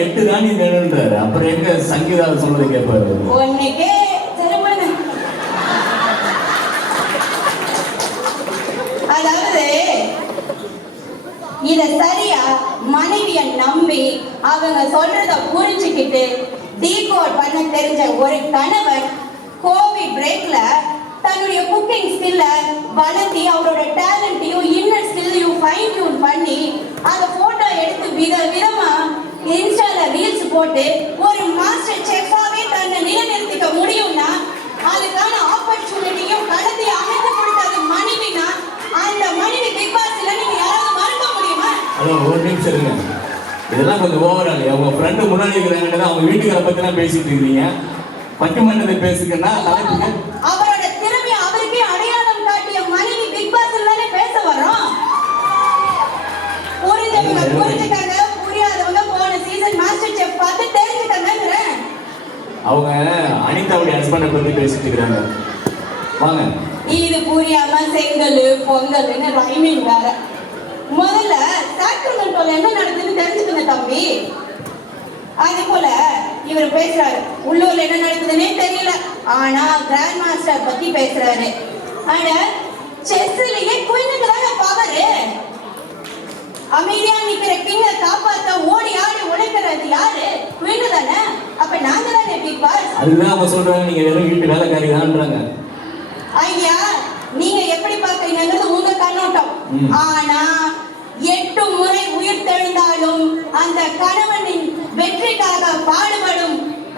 8 ராணி வேணும்ன்றாரு. அப்புறம் எங்க சங்கீதா சொல்றது கேட்பாரு? ஒன்னுக்கே திருமணம். அதாவது இத சரியா மனைவிய நம்பி அவங்க சொல்றத புரிஞ்சுக்கிட்டு டீகோட் பண்ண தெரிஞ்ச ஒரு கணவன் கோவிட் பிரேக்ல தன்னுடைய குக்கிங் ஸ்கில்ல வளர்த்தி அவரோட டேலண்ட்டையும் இன்னர் ஸ்கில்லையும் ஃபைன் டியூன் பண்ணி அந்த போட்டோ எடுத்து விதமா இன்ஸ்டால ரீல்ஸ் போட்டு ஒரு மாஸ்டர் செஃப்பாவே தன்னை நிலைநிறுத்திக்க முடியும்னா அதுக்கான ஆப்பர்ச்சுனிட்டியும் கடத்தி அமைத்து கொடுத்தது மனைவினா அந்த மனைவி பிக் பாஸ்ல நீங்க யாராவது மறக்க முடியுமா? ஒரு நிமிஷம் இருங்க, இதெல்லாம் கொஞ்சம் ஓவரா இல்லையா? உங்க ஃப்ரெண்டு முன்னாடி இருக்கிறாங்க, அவங்க வீட்டுக்கார பத்தி எல்லாம் பேசிட்டு இருக்கீங்க. பட்டிமன்றத்தை பேசுங்கன்னா அவரோட திறமை அவருக்கே அடையாளம் காட்டிய மனைவி பிக் பாஸ்ல தானே பேச வரோம். புரிஞ்சவங்க புரிஞ்சுக்காங்க, புரியாதவங்க போன சீசன் மாஸ்டர் செஃப் பார்த்து தெரிஞ்சுக்கங்கங்கறேன். அவங்க அனிதாவுடைய ஹஸ்பண்டை பத்தி பேசிட்டு இருக்காங்க. வாங்க. இது புரியாம செங்கல் பொங்கல்னு ரைமிங் வேற. முதல்ல சாக்ரமெண்டோல என்ன நடக்குதுன்னு தெரிஞ்சுக்கங்க தம்பி. அதே போல இவர் பேசுறாரு, உள்ளூர்ல என்ன நடக்குதுன்னே தெரியல, ஆனா கிராண்ட் மாஸ்டர் பத்தி பேசுறாரு. ஆனா செஸ்லயே குயினுக்கு தானே பவரு. அமைதியா நிக்கிற கிங்க காப்பாத்த ஓடி ஆடி உழைக்கிறது யாரு? குயினு தானே. அப்ப நாங்க தானே பிக் பாஸ். அதுதான் அவங்க சொல்றாங்க, நீங்க வெறும் வீட்டு வேலைக்காரி தான்ன்றாங்க. ஐயா நீங்க எப்படி பாக்குறீங்கிறது உங்க கண்ணோட்டம். ஆனா 8 முறை உயிர் தெழுந்தாலும் அந்த கணவனின் வெற்றிக்காக பாடுபடும்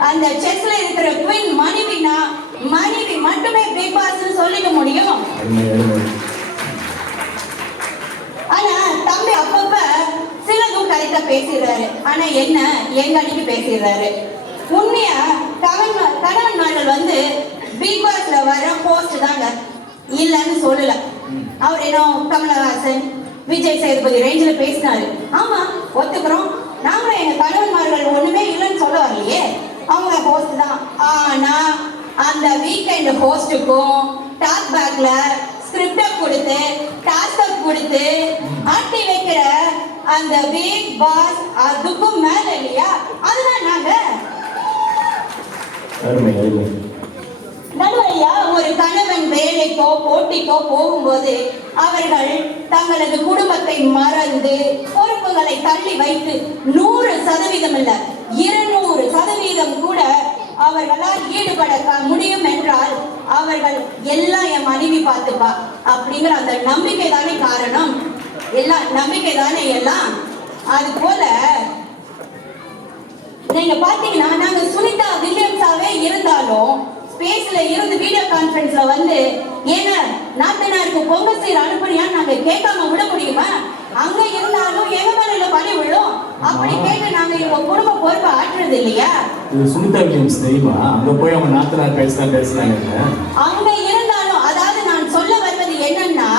அந்த செஸ்ல இருக்கிற குயின் மனைவினா மனைவி மட்டுமே பிக் பாஸ் சொல்லிக்க முடியும். ஆனா தம்பி அப்பப்ப சிலதும் கரெக்டா பேசிடுறாரு. ஆனா என்ன எங்க அடிக்கு பேசிடுறாரு. உண்மையா கணவன்மார்கள் வந்து பிக் பாஸ்ல வர போஸ்ட் தாங்க, இல்லன்னு சொல்லல. அவர் என்ன கமலஹாசன் விஜய் சேதுபதி ரேஞ்சில் பேசினாரு. ஆமா ஒத்துக்கிறோம், நாங்களும் எங்க கணவன்மார்கள் ஒண்ணுமே இல்லைன்னு சொல்ல வரலையே, அவங்க ஹோஸ்ட் தான். ஆனா அந்த வீக்கெண்ட் ஹோஸ்டுக்கும் டாக் பேக்ல ஸ்கிரிப்ட கொடுத்து டாஸ்க் கொடுத்து ஆட்டி வைக்கிற அந்த பிக் பாஸ் அதுக்கும் மேல இல்லையா? அதுதான் நாங்க நடுவழியா ஒரு கணவன் வேலைக்கோ போட்டிக்கோ போகும்போது அவர்கள் தங்களது குடும்பத்தை மறந்து பொறுப்புகளை தள்ளி வைத்து 100% இல்ல 200% கூட அவர்களால் ஈடுபட முடியும் என்றால் அவர்கள் எல்லாம் என் மனைவி பார்த்துப்பா அப்படிங்கிற அந்த நம்பிக்கை தானே காரணம். எல்லாம் நம்பிக்கை தானே எல்லாம். அது போல நீங்க பாத்தீங்கன்னா நாங்க சுனிதா வில்லியம்ஸாவே இருந்தாலும் ஸ்பேஸ்ல இருந்து வீடியோ கான்ஃபரன்ஸ்ல வந்து ஏங்க நாத்தனாருக்கு பொங்கல் சீர் அனுப்புறியான்னு நாங்க கேட்காம விட முடியுமா? அங்க இருந்தாலும் எங்க மேல பழி விழும். அப்படி கேட்டு நாங்க இவங்க குடும்ப பொறுப்பை ஆற்றுறது இல்லையா? சுனிதா வில்லியம்ஸ் தெரியுமா? அங்க போய் அவங்க நாத்தனார் பேசுறாங்க. அங்க இருந்தாலும் அதாவது நான் சொல்ல வருவது என்னன்னா,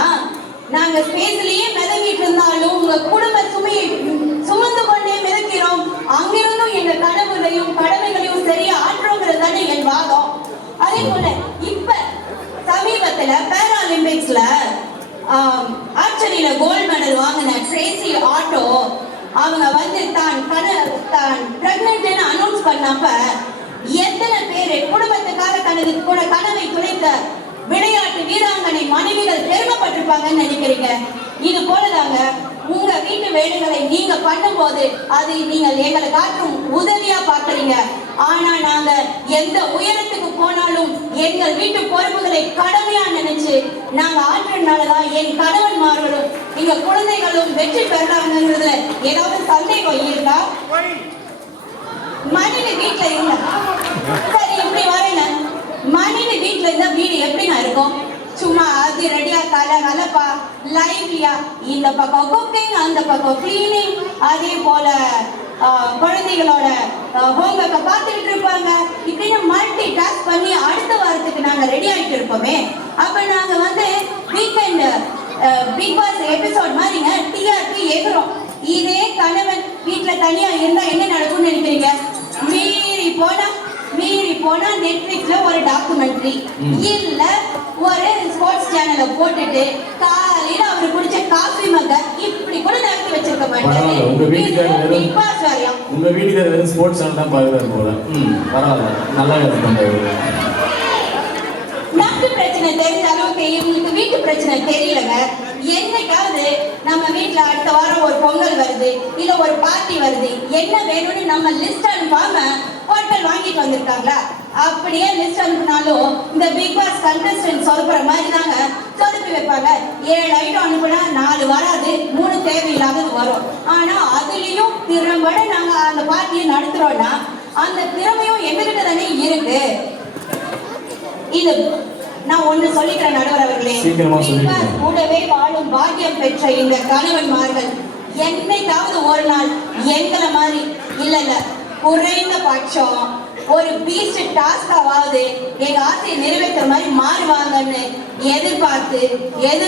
நாங்க ஸ்பேஸ்லயே மிதங்கிட்டு இருந்தாலும் உங்க குடும்ப சுமையை சுமந்து கொண்டே மிதக்கிறோம். அங்கிருந்தும் எங்க கடமைகளையும் சரியா ஆற்றுங்கிறது தானே என் வாதம். அதே போல இப்ப சமீபத்துல பேராலிம்பிக்ஸ்ல ஆர்ச்சரியில கோல்டு மெடல் வாங்கின ட்ரேசி ஆட்டோ அவங்க வந்து தான் பிரெக்னன்ட்னு அனௌன்ஸ் பண்ணப்ப எத்தனை பேரு குடும்பத்துக்காக தனது கனவை துளைத்த விளையாட்டு வீராங்கனை மனைவிகள் பெருமைப்பட்டிருப்பாங்கன்னு நினைக்கிறீங்க? இது போலதாங்க உங்க வீட்டு வேலைகளை நீங்க பண்ணும்போது அது நீங்கள் எங்களை காட்டும் உதவியா பாக்குறீங்க. ஆனா நாங்க எந்த உயரத்துக்கு போனாலும் எங்கள் வீட்டு பொறுப்புகளை கடமையா நினைச்சு நாங்க ஆற்றுனாலதான் என் கணவன்மார்களும் எங்க குழந்தைகளும் வெற்றி பெறாங்கிறதுல ஏதாவது சந்தேகம் இருக்கா? மனைவி வீட்டுல இருந்தா சரி இப்படி வரேங்க. மனைவி வீட்டுல இருந்தா வீடு எப்படிங்க இருக்கும்? சும்மா அது ரெடியா கலப்பா லைவ்லியா இந்த பக்கம் குக்கிங் அந்த பக்கம் கிளீனிங் அதே போல குழந்தைகளோட ஹோம்ஒர்க்கை பார்த்துக்கிட்டு இருப்பாங்க. இப்படின்னு மல்டி டாஸ்க் பண்ணி அடுத்த வாரத்துக்கு நாங்க ரெடி ஆகிட்டு இருப்போமே. அப்ப நாங்க வந்து வீக்கெண்ட் பிக் பாஸ் எபிசோட் மாதிரிங்க டிஆர்பி எகிறோம். இதே கணவன் வீட்டுல தனியா இருந்தா என்ன நடக்கும்னு நினைக்கிறீங்க? மீறி போனா நெட்ஃபிளிக்ஸ்ல ஒரு டாக்குமெண்ட்ரி இல்ல ஒரு ஸ்போர்ட்ஸ் சேனலை போட்டுட்டு காலையில அவரு குடிச்ச காஃபி மக இப்படி கூட நடத்தி வச்சிருக்க மாட்டாரு. உங்க வீட்டுக்காரர் வெறும் ஸ்போர்ட்ஸ் சேனல் தான் பாக்குறாரு போல. பரவாயில்ல, நல்லா பண்றாரு. நாட்டு பிரச்சனை தெரிஞ்ச அளவுக்கு இவங்களுக்கு வீட்டு பிரச்சனை தெரியலங்க. என்னைக்காவது நம்ம வீட்டுல அடுத்த வாரம் ஒரு பொங்கல் வருது இல்ல ஒரு பார்ட்டி வருது, என்ன வேணும்னு நம்ம லிஸ்ட் அனுப்பாம ஹோட்டல் வாங்கிட்டு வந்திருக்காங்களா? அப்படியே லிஸ்ட் அனுப்பினாலும் இந்த பிக் பாஸ் கண்டஸ்டன்ட் சொல்ற மாதிரி தாங்க சொதப்பி வைப்பாங்க. 7 ஐட்டம் அனுப்புனா 4 வராது, 3 தேவையில்லாதது வரும். ஆனா அதுலயும் திறம்பட நாங்க அந்த பார்ட்டியை நடத்துறோம்னா அந்த திறமையும் எங்ககிட்ட தானே இருக்கு. இது நான் ஒண்ணு சொல்லிக்கிறேன் நடுவர் அவர்களே, கூடவே வாழும் பாக்கியம் பெற்ற இந்த கணவன்மார்கள் என்னைக்காவது ஒரு நாள் எங்களை மாதிரி இல்ல குறைந்த பட்சம் ஒரு பீஸ்ட் டாஸ்காவது எங்க ஆசையை நிறைவேற்ற மாதிரி மாறுவாங்கன்னு எதிர்பார்த்து என்ன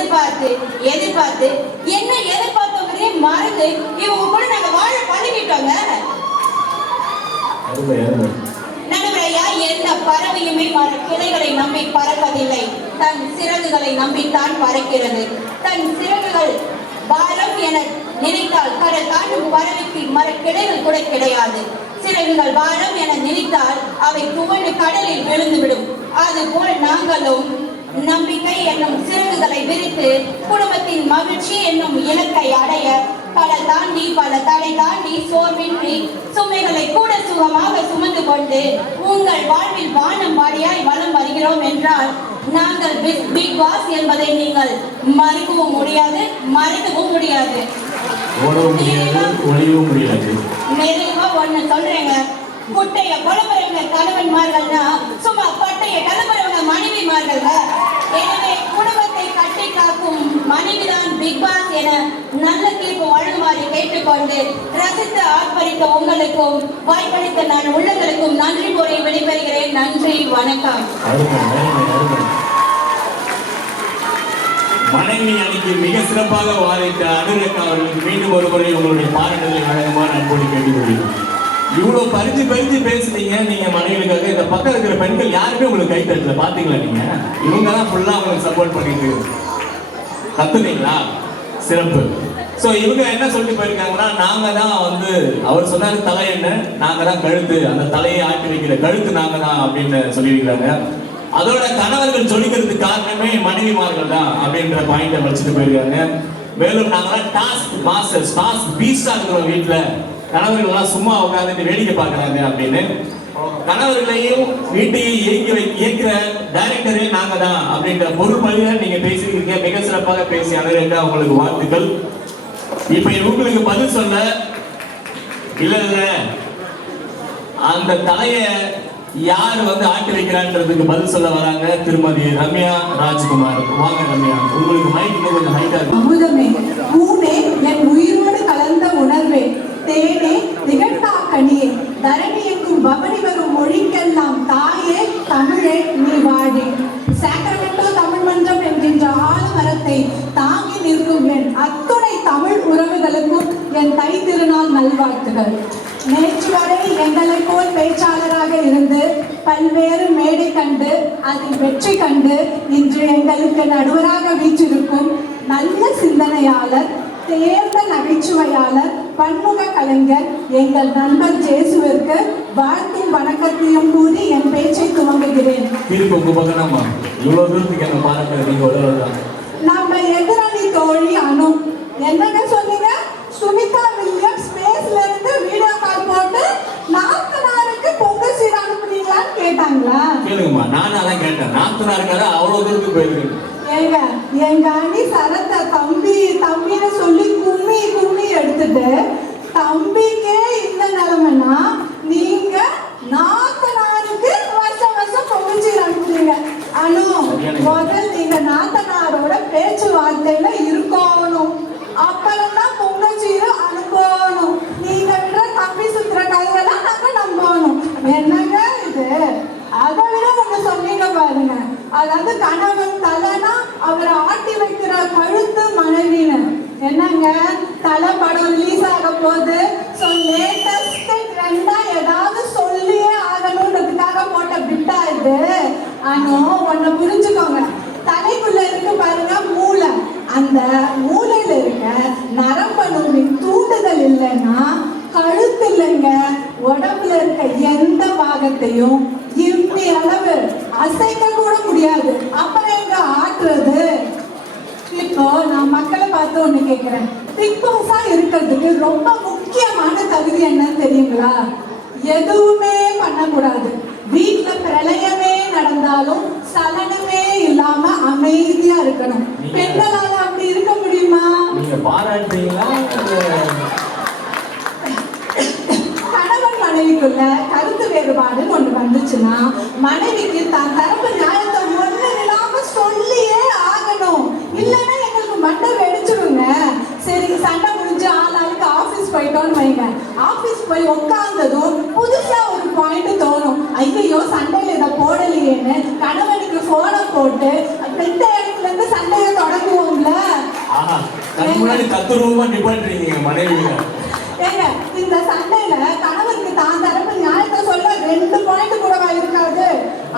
எதிர்பார்த்தவங்களே மறந்து இவங்க கூட நாங்க வாழ பழகிட்டோங்க. நடுவரையா, எந்த பறவையுமே கிளைகளை நம்பி பறப்பதில்லை, தன் சிறகுகளை நம்பித்தான் பறக்கிறது. தன் சிறகுகள் பாரம் என நினைத்தால் கடல் தாண்டும் பறவைக்கு மரக்கிளைகள் கூட கிடையாது. சிறகுகள் பாரம் என நினைத்தால் அவை துவண்டு கடலில் விழுந்துவிடும். அதுபோல் நாங்களும் நம்பிக்கை என்னும் சிறகுகளை விரித்து குடும்பத்தின் மகிழ்ச்சி என்னும் இலக்கை அடைய பல தடை தாண்டி சோர்வின்றி சுமைகளை கூட சுகமாக சுமந்து கொண்டு உங்கள் வாழ்வில் வானம் பாடியாய் வலம் வருகிறோம் என்றால் நாங்கள் பிக் பாஸ் என்பதை நீங்கள் மறுக்கவும் முடியாது, மறைக்கவும் முடியாது. நிறைவா ஒண்ணு சொல்றேங்க, குட்டைய குழம்புறவங்க கணவன்மார்கள்னா சும்மா கொட்டைய கிளம்புறவங்க மனைவிமார்கள். எனவே குடும்பத்தை கட்டி காக்கும் மனைவிதான் பிக் பாஸ் என நல்ல தீர்ப்பு வழங்குமாறு கேட்டுக்கொண்டு ரசித்து ஆர்ப்பரித்த உங்களுக்கும் வாய்ப்பளித்த நான் உள்ளங்களுக்கும் நன்றி கூறி விடைபெறுகிறேன். நன்றி, வணக்கம். மனைவி அணிக்கு மிக சிறப்பாக வாதித்த அனுரேகா அவர்களுக்கு மீண்டும் ஒரு முறை உங்களுடைய பாராட்டுதலை வழங்குமாறு அன்போடு கேட்டுக்கொள்கிறேன். இவ்வளவு பறிச்சு பேசுனீங்க நீங்க மனைவிகளுக்காக. இந்த பக்கம் இருக்கிற பெண்கள் யாருமே உங்களுக்கு கை தட்டல, பாத்தீங்களா? நீங்க இவங்க தான் ஃபுல்லா உங்களுக்கு சப்போர்ட் பண்ணிட்டு கத்துனீங்களா? சிறப்பு. சோ இவங்க என்ன சொல்லிட்டு போயிருக்காங்கன்னா, நாங்க தான் வந்து அவர் சொன்னாரு தலை என்ன, நாங்க தான் கழுத்து, அந்த தலையை ஆட்டி வைக்கிற கழுத்து நாங்க தான் அப்படின்னு சொல்லியிருக்காங்க. அதோட கணவர்கள் சொல்லிக்கிறதுக்கு காரணமே மனைவிமார்கள் தான் அப்படின்ற பாயிண்ட வச்சுட்டு போயிருக்காங்க. மேலும் நாங்களாம் டாஸ்க் மாஸ்டர்ஸ், டாஸ்க் பீஸ்டா இருக்கிறோம் வீட்டுல, கணவர்கள் எல்லாம் சும்மா உட்கார்ந்து வேடிக்கை பார்க்கறாங்க அப்படின்னு. கணவர்களையும் வீட்டையும் இயக்கிற டைரக்டரே நாங்க தான் அப்படின்ற பொருள் மொழியில நீங்க பேசியிருக்கீங்க. மிக சிறப்பாக பேசி அனுரேகா, உங்களுக்கு வாழ்த்துக்கள். இப்ப உங்களுக்கு பதில் சொல்ல இல்ல அந்த தலைய யார் வந்து ஆட்டி வைக்கிறான்றதுக்கு பதில் சொல்ல வராங்க திருமதி ரம்யா ராஜ்குமார். வாங்க ரம்யா, உங்களுக்கு மைக் கொஞ்சம் ஹைட்டா இருக்கு. அமுதமே, பூவே, என் உயிரோடு கலந்த உணர்வே, தேனே, திகட்டா கனியே, தரணி எங்கும் பவனி வரும் மொழிக்கெல்லாம் தாயே தமிழே நீ வாழி. சாக்ரமெண்டோ தமிழ் மன்றம் என்கின்ற ஆலமரத்தை தாங்கி நிற்கும் என் அத்துணை தமிழ் உறவுகளுக்கும் என் தை திருநாள் நல்வாழ்த்துகள். நேற்று வரை எங்களை போல் பேச்சாளராக இருந்து பல்வேறு மேடை கண்டு அதில் வெற்றி கண்டு இன்று எங்களுக்கு நடுவராக வீற்றிருக்கும் நல்ல சிந்தனையாளர், தேர்ந்த நகைச்சுவையாளர், பன்முக கலைஞர் எங்கள் நண்பர் ஜேசுவிற்கு வாழ்த்தும் வணக்கத்தையும் கூறி என் பேச்சை துவங்குகிறேன். நம்ம எதிரணி தோழி அனு என்னங்க சொன்னீங்க? சுனிதா வில்லியம்ஸ் ஸ்பேஸ்ல இருந்து வீடியோ கால் போட்டு நாத்தனாருக்கு பொங்கல் சீர் அனுப்புனீங்களான்னு கேட்டாங்களா? கேளுங்கம்மா, நானும் அதான் கேட்டேன். நாத்தனாருக்காக அவ்வளவு தூரத்துக்கு போயிருக்கேன். ஏங்க, எங்க அணி சரத்த தம்பி தம்பின்னு சொல்லி கும்மி கும்மி எடுத்துட்டு தம்பிக்கே இந்த நிலைமைன்னா நீங்க நாத்தனாருக்கு வருஷம் வருஷம் பொங்கல் சீர் அனுப்புறீங்க. அனு, முதல் நீங்க நாத்தனாரோட பேச்சுவார்த்தையில இருக்கணும், அப்புறம் தான் பொங்கல் சீர் அனுப்பணும். நீங்க விடுற தம்பி சுத்துற கையெல்லாம் நாங்க நம்பணும். என்னங்க இது? அதை விட ஒண்ணு சொன்னீங்க பாருங்க, அதாவது கணவன் தலைனா அவரை ஆட்டி வைக்கிற கழுத்து மனைவின்னு. என்னங்க, தலை படம் ரிலீஸ் ஆக போது லேட்டஸ்ட் ட்ரெண்டா ஏதாவது சொல்லியே ஆகணும்ன்றதுக்காக போட்ட பிட்டா இது. ஆனா ஒன்ன புரிஞ்சுக்கோங்க, தலைக்குள்ள இருக்கு பாருங்க மூளை, அந்த மூளையில இருக்க நரம்பணுவின் தூண்டுதல் இல்லைன்னா கழுத்து இல்லைங்க, உடம்புல இருக்க எந்த பாகத்தையும் இம்மி அளவு அசைக்க கூட முடியாது. அப்புறம் எங்க ஆட்டுறது? இப்போ நான் மக்களை பார்த்து ஒண்ணு கேட்கிறேன், பிக் பாஸா இருக்கிறதுக்கு ரொம்ப முக்கியமான தகுதி என்னன்னு தெரியுங்களா? எதுவுமே பண்ணக்கூடாது, வீட்டுல பிரளயமே நடந்தாலும் சலனமே இல்லாம அமைதியா இருக்கணும். பெண்களால அப்படி இருக்க முடியுமா? நீங்க பாராட்டுறீங்களா? கணவன் மனைவிக்குள்ள கருத்து வேறுபாடு ஒண்ணு வந்துச்சுன்னா மனைவிக்கு தான் தரப்பு நியாயத்தை ஒண்ணு இல்லாம சொல்லியே ஆகணும். இல்லைன்னா எங்களுக்கு மண்டை வெடிச்சிருங்க. சரி, சண்டை முடிஞ்சு ஆளாளுக்கு ஆபீஸ் போயிட்டோம்னு வைங்க, ஆபீஸ் போய் உட்கார்ந்ததும் புதுசா ஒரு பாயிண்ட் தோணும், ஐயோ சண்டையில இதை போடலையேன்னு கணவனுக்கு போனை போட்டு பெத்த இடத்துல இருந்து சண்டையை தொடங்குவோம்ல. முன்னாடி தத்துரூபமா நிப்பாட்டுறீங்க மனைவியில. ஏங்க, இந்த சண்டையில கணவருக்கு தான் தரப்பு நியாயத்தை சொல்ல 2 பாயிண்ட் கூடவா இருக்காது?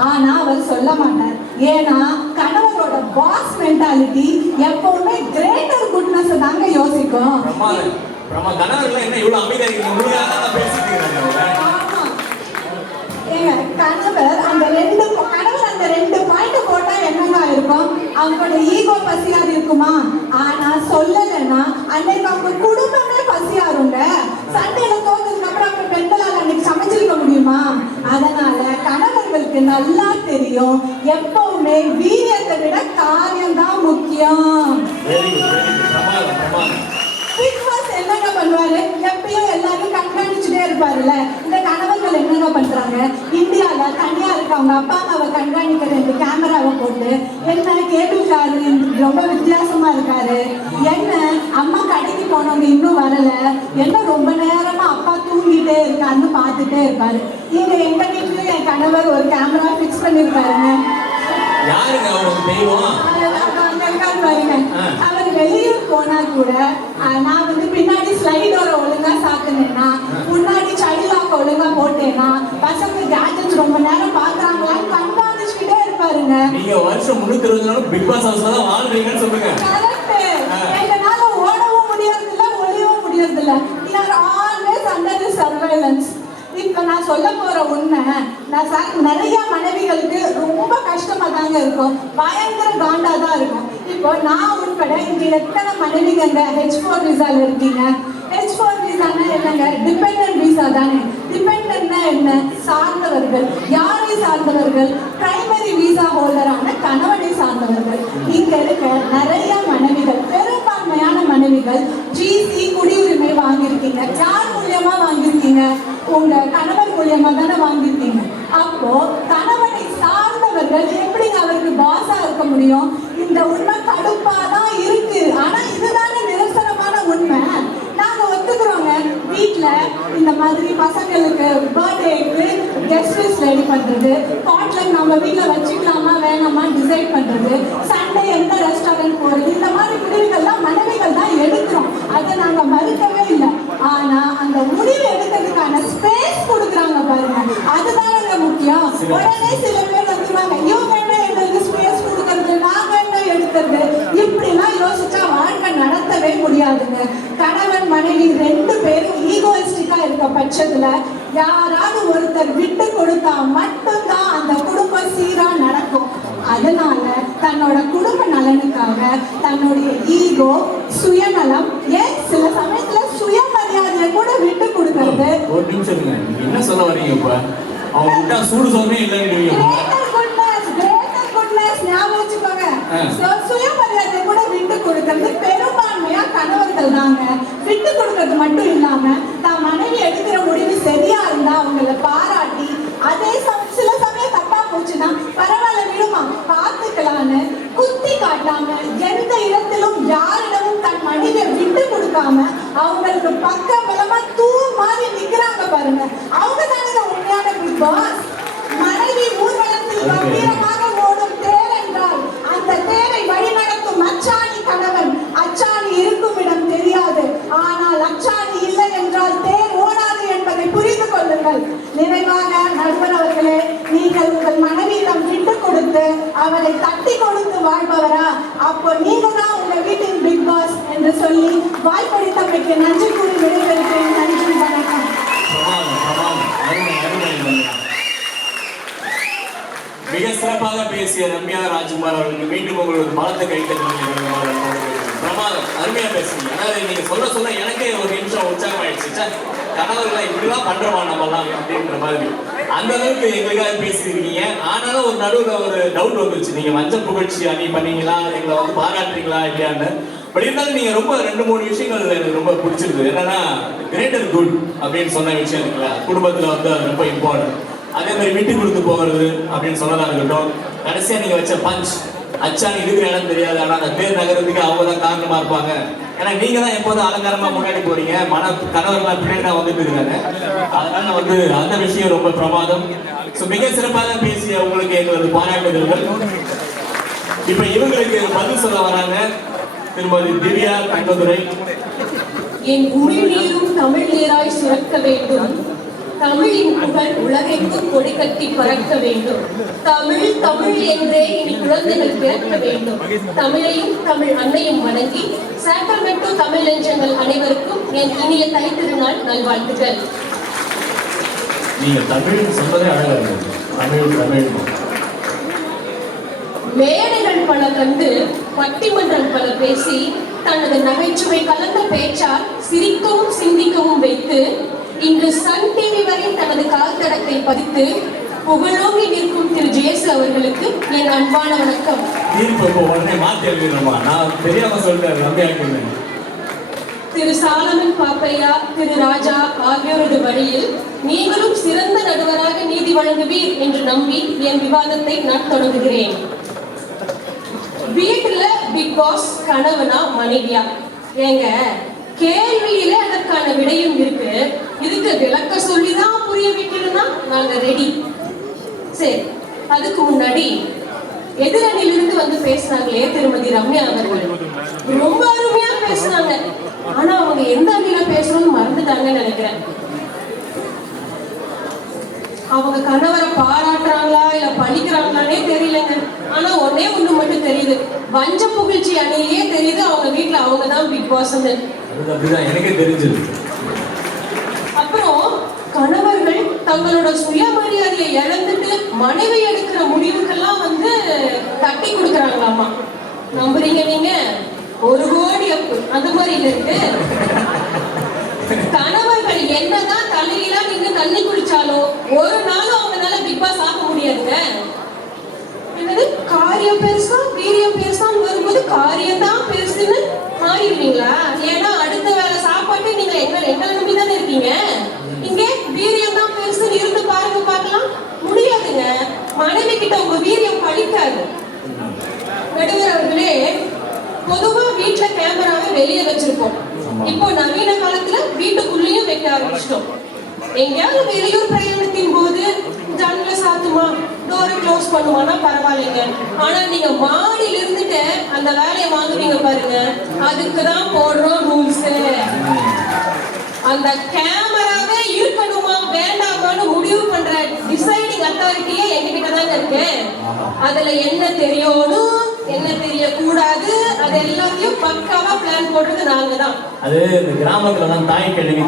ஆனா அவர் சொல்ல மாட்டார். ஏன்னா கணவரோட பாஸ் மென்டாலிட்டி எப்பவுமே கிரேட்டர் குட்னஸ் தாங்க யோசிக்கும். கணவர்கள் என்ன இவ்வளவு அமைதியா இருக்கீங்க? ஏங்க, கணவர் அந்த 2 பாயிண்ட் போட்டா என்னங்க இருக்கும்? அவங்களோட ஈகோ பசியாது இருக்குமா? ஆனா சொல்லலைன்னா அன்னைக்கு அவங்க குடும்பமே பசியாருங்க. சண்டையில தோற்றதுக்கு அப்புறம் அவங்க பெண்களால் அன்னைக்கு சமைச்சிருக்க முடியுமா? அதனால கணவர்களுக்கு நல்லா தெரியும், எப்பவுமே வீரியத்தை விட காரியம் தான் முக்கியம். பிக் பாஸ் என்னங்க பண்ணுவாரு? எப்பயும் எல்லாரும் கண்காணிச்சுட்டே இருப்பாருல்ல. இந்த கணவர்கள் என்னங்க பண்றாங்க? இந்தியால தனியா இருக்க அவங்க அப்பா அம்மாவை கண்காணிக்கிற 2 கேமராவை போட்டு, என்ன கேபிள் காரு ரொம்ப வித்தியாசமா இருக்காரு, என்ன அம்மா கடைக்கு போனவங்க இன்னும் வரல, என்ன ரொம்ப நேரமா அப்பா தூங்கிட்டே இருக்காருன்னு பார்த்துட்டே இருப்பாரு. இங்க எங்க வீட்லயும் என் கணவர் ஒரு கேமரா பிக்ஸ் பண்ணிருப்பாருங்க. யாருங்க அவருக்கு தெய்வம்? பாருங்க, அவர் வெளியூர் போனா கூட நான் பின்னாடி ஸ்லைடோட ஒழுங்கா சாப்பிட்டேன்னா, முன்னாடி சைல்ட் லாக் ஒழுங்கா போட்டேன்னா, பசங்க கேட்ஜெட்ஸ் ரொம்ப நேரம் பாக்குறாங்களான்னு கண்காணிச்சுக்கிட்டே இருப்பாருங்க. நீங்க வருஷம் 320 நாள் பிக் பாஸ் ஹவுஸ்ல தான் வாழ்றீங்கன்னு சொல்லுங்க. கரெக்ட். எங்கனால ஓடவும் முடியறதில்ல, ஒளியவும் முடியறதில்ல. we are always under the surveillance. இப்ப நான் சொல்ல போற உண்மை, நான் நிறைய மனைவிகளுக்கு ரொம்ப கஷ்டமா தாங்க இருக்கும், பயங்கர காண்டா தான் இருக்கும். இப்போ நான் உட்பட இங்க எத்தனை மனைவிங்க H4 விசால இருக்கீங்க? H4 விசானா என்னங்க? டிபெண்டன்ட் விசா தானே. டிபெண்டன்ட்னா என்ன? சார்ந்தவர்கள். யாரை சார்ந்தவர்கள்? பிரைமரி விசா ஹோல்டரான கணவனை சார்ந்தவர்கள். இங்க இருக்க நிறைய மனைவிகள், பெரும்பான்மையான மனைவிகள் GC குடியுரிமை வாங்கியிருக்கீங்க. யார் மூலியமா வாங்கியிருக்கீங்க? உங்க கணவர் மூலியமா தானே வாங்கியிருக்கீங்க. அப்போ கணவனை சார்ந்தவர்கள் எப்படி அவருக்கு பாஸா இருக்க முடியும்? இந்த உண்மை கடுப்பா தான் இருக்கு. ஆனா இதுதானே நிரசனமான உண்மை. நாங்க ஒத்துக்கிறோங்க, வீட்டுல இந்த மாதிரி பசங்களுக்கு பர்த்டேக்கு கெஸ்ட் லிஸ்ட் ரெடி பண்றது, பாட்லக் நம்ம வீட்டுல வச்சுக்கலாமா வேணாமா டிசைட் பண்றது, சண்டே எந்த ரெஸ்டாரண்ட் போறது, இந்த மாதிரி முடிவுகள்லாம் மனைவிகள் தான் எடுக்கிறோம். அதை நாங்க மறுக்கவே இல்லை. ஆனா அந்த முடிவு எடுக்கிறதுக்கான உடனே சில பேர் வந்துருவாங்க, இவங்க என்ன எங்களுக்கு ஸ்பேஸ் கொடுக்கறது, நாங்க என்ன எடுக்கிறது, இப்படிலாம் யோசிச்சா வாழ்க்கை நடத்தவே முடியாதுங்க. கணவன் மனைவி 2 பேரும் ஈகோயிஸ்டிக்கா இருக்க பட்சத்துல யாராவது ஒருத்தர் விட்டு கொடுத்தா மட்டும்தான் அந்த குடும்பம் சீரா நடக்கும். அதனால தன்னோட குடும்ப நலனுக்காக தன்னுடைய ஈகோ, சுயநலம், ஏன் சில சமயத்துல சுயமரியாதையை கூட விட்டு கொடுக்கறது. ஒரு நிமிஷம் இருங்க, நீங்க என்ன சொல்ல வரீங்க? இப்ப அவங்க விட்டா சூடு சொன்னே இல்லைன்னு ஞாபகம் வச்சுக்கோங்க. சுயமரியாதை கூட விட்டு கொடுக்கறது பெரும்பான்மையா கணவர்கள் தாங்க. விட்டு கொடுக்கறது மட்டும் இல்லாம தான் மனைவி எடுக்கிற முடிவு சரியா இருந்தா அவங்களை பாராட்டி, அதே சில சமயம் தப்பா போச்சுன்னா பரவாயில்ல விடுமா பார்த்துக்கலான்னு குத்தி காட்டாம, எந்த இடத்திலும் யாரிடமும் தன் மனைவியை விட்டு கொடுக்காம அவங்களுக்கு பக்க பலமா தூர் மாதிரி நிக்கிறாங்க பாருங்க, அவங்க தானே உண்மையான பிக் பாஸ். மனைவி ஊர்வலத்தில் கம்பீரமாக ஓடும் தேர் என்றால் அந்த தேரை வழிநடத்தும் அச்சாணி கணவன். அச்சாணி இருக்கும் இடம் தெரியாது, ஆனால் அச்சாணி இல்லை என்றால் தேர் ஓடாது என்பதை புரிந்து கொள்ளுங்கள். நிறைவாக நடுவர் அவர்களே, நீங்கள் உங்கள் மனைவியிடம் விட்டு கொடுத்து அவரை தட்டி கொடுத்து வாழ்பவரா? அப்போ நீங்க தான் உங்க வீட்டின் பிக் பாஸ் என்று சொல்லி வாய்ப்பளித்தமைக்கு நன்றி கூறி விடைபெறுகிறேன். நன்றி, வணக்கம். மிக சிறப்பாக பேசிய ரம்யா ராஜ்குமார் அவர்களுக்கு மீண்டும் உங்களுக்கு பலத்த கைத்தட்டல். பிரமாதம், அருமையா பேசுறீங்க. அதாவது நீங்க சொல்ல சொல்ல எனக்கே ஒரு நிமிஷம் உற்சாகமாயிடுச்சு. கணவர்களை இப்படிலாம் பண்றோமா நம்மலாம் அப்படின்ற மாதிரி அந்த அளவுக்கு எங்களுக்காக பேசியிருக்கீங்க. ஆனாலும் ஒரு நடுவில் ஒரு டவுட் வந்துருச்சு, நீங்க மஞ்சள் புகழ்ச்சி அணி பண்ணீங்களா, எங்களை வந்து பாராட்டுறீங்களா இல்லையான்னு. பட் இருந்தாலும் நீங்க ரொம்ப 2-3 விஷயங்கள் எனக்கு ரொம்ப பிடிச்சிருக்கு. என்னன்னா கிரேட்டர் குட் அப்படின்னு சொன்ன விஷயம் இருக்குல்ல, குடும்பத்துல வந்து அது ரொம்ப இம்பார்ட்டன்ட். அதே மாதிரி விட்டு கொடுத்து போகிறது அப்படின்னு சொன்னதா இருக்கட்டும். கடைசியா நீங்க வச்ச பஞ்ச், அச்சாணி இருக்கிற இடம் தெரியாது, ஆனா அந்த பேர் நகரத்துக்கு அவங்க தான் காரணமா இருப்பாங்க. ஏன்னா நீங்க தான் எப்போதும் அலங்காரமா முன்னாடி போறீங்க, கணவர்களா பின்னாடி தான் வந்துட்டு இருக்காங்க. அதனால வந்து அந்த விஷயம் ரொம்ப பிரமாதம். மிக சிறப்பாக பேசிய உங்களுக்கு எங்களது பாராட்டுதல்கள். இப்ப இவங்களுக்கு பதில் சொல்ல வராங்க திருமதி திவ்யா கண்டதுரை. என் உமிழ்நீரும் தமிழ் நீராய் சுரக்க வேண்டும், தமிழின் புகழ் உலகெங்கும் கொடி கட்டி பறக்க வேண்டும், தமிழ் தமிழ் என்றே இனி குழந்தைகள் பிறக்க வேண்டும், தமிழையும் தமிழ் அன்னையும் வணங்கி சாக்ரமெண்டோ தமிழ் நெஞ்சங்கள் அனைவருக்கும் என் இனிய தைத்திருநாள் நல்வாழ்த்துக்கள். நீங்க தமிழ் சொன்னதே அழகா இருக்கு. தமிழ் தமிழ் மேடைகள் பல கண்டு பட்டிமன்றம் பல பேசி தனது நகைச்சுவை கலந்த பேச்சால் சிரிக்கவும் சிந்திக்கவும் வைத்து இன்று சன் டிவி வரை தனது கால் தடத்தை பதித்து புகழோங்கி நிற்கும் திரு ஜேசு அவர்களுக்கு என் அன்பான வணக்கம். உடனே மாத்தி எழுதிடுமா, நான் தெரியாம சொல்லிட்டேன். திரு சாலமன் பாப்பையா, திரு ராஜா ஆகியோரது வழியில் நீங்களும் சிறந்த நடுவராக நீதி வழங்குவீர் என்று நம்பி என் விவாதத்தை நான் தொடங்குகிறேன். வீட்டுல பிக் பாஸ் கணவனா மனைவியா? ஏங்க, கேள்வியிலே அதற்கான விடையும் இருக்கு. இதுக்கு விளக்க சொல்லிதான் புரிய வைக்கணும்னா நாங்க ரெடி. சரி, அதுக்கு முன்னாடி எதிரணியிலிருந்து வந்து பேசினாங்களே திருமதி ரம்யா அவர்கள் ரொம்ப அருமையா பேசினாங்க. ஆனா அவங்க எந்த அணியில பேசணும்னு மறந்துட்டாங்கன்னு நினைக்கிறேன். அவங்க கணவரை பாராட்டுறாங்களா இல்ல பழிக்கிறாங்களானே தெரியலங்க. ஆனா ஒன்னே ஒண்ணு மட்டும் தெரியுது, வஞ்ச புகழ்ச்சி அணியிலேயே தெரியுது அவங்க வீட்டுல அவங்கதான் பிக் பாஸ். எனக்கே தெரிஞ்சது. அப்புறம் கணவர்கள் தங்களோட சுயமரியாதையை இழந்துட்டு மனைவி எடுக்கிற முடிவுக்கெல்லாம் வந்து தட்டி கொடுக்குறாங்களாமா. நம்புறீங்க நீங்க? 1 கோடி அப்பு அந்த மாதிரி இருக்கு. கணவர்கள் என்னதான் தலையில நீங்க தண்ணி குடிச்சாலும் ஒரு நாளும் அவங்களால பிக் பாஸ் ஆக முடியாதுங்க. என்னது காரியம் பெருசா வீரியம் பெருசான்னு வரும்போது காரியம் தான் பெருசுன்னு மாறிடுவீங்களா? ஏன்னா அடுத்த வேலை சாப்பாட்டு நீங்க எங்களை நம்பி தானே இருக்கீங்க. இங்கே வீரியம் தான் பெருசுன்னு இருந்து பாருங்க பார்க்கலாம். முடியாதுங்க. மனைவி கிட்ட உங்க வீரியம் பழிக்காது. நடுவர் அவர்களே, பொதுவா வீட்டுல கேமராவை வெளியே வச்சிருப்போம். இப்போ நவீன காலத்துல வீட்டுக்குள்ளேயும் வைக்க ஆரம்பிச்சிட்டோம். எங்கேயாவது வெளியூர் பிரயாணத்தின் போது ஜன்னல சாத்துமா டோரை க்ளோஸ் பண்ணுவானா பரவாயில்லைங்க. ஆனா நீங்க மாடியில இருந்துட்டு அந்த வேலையை வாங்குவீங்க பாருங்க, அதுக்குதான் போடுறோம் ரூல்ஸ். அந்த கேமராவே இருக்கணுமா வேண்டாமான்னு முடிவு பண்ற டிசைடிங் டெசிஷனிங் அத்தாரிட்டியே எங்ககிட்ட தாங்க இருக்கு. அதுல என்ன தெரியணும், என்ன தெரியக்கூடாது, அது எல்லாத்தையும் பக்காவா பிளான் போடுறது நாங்க தான். அது இந்த கிராமத்துல தான் தாய் கல்வி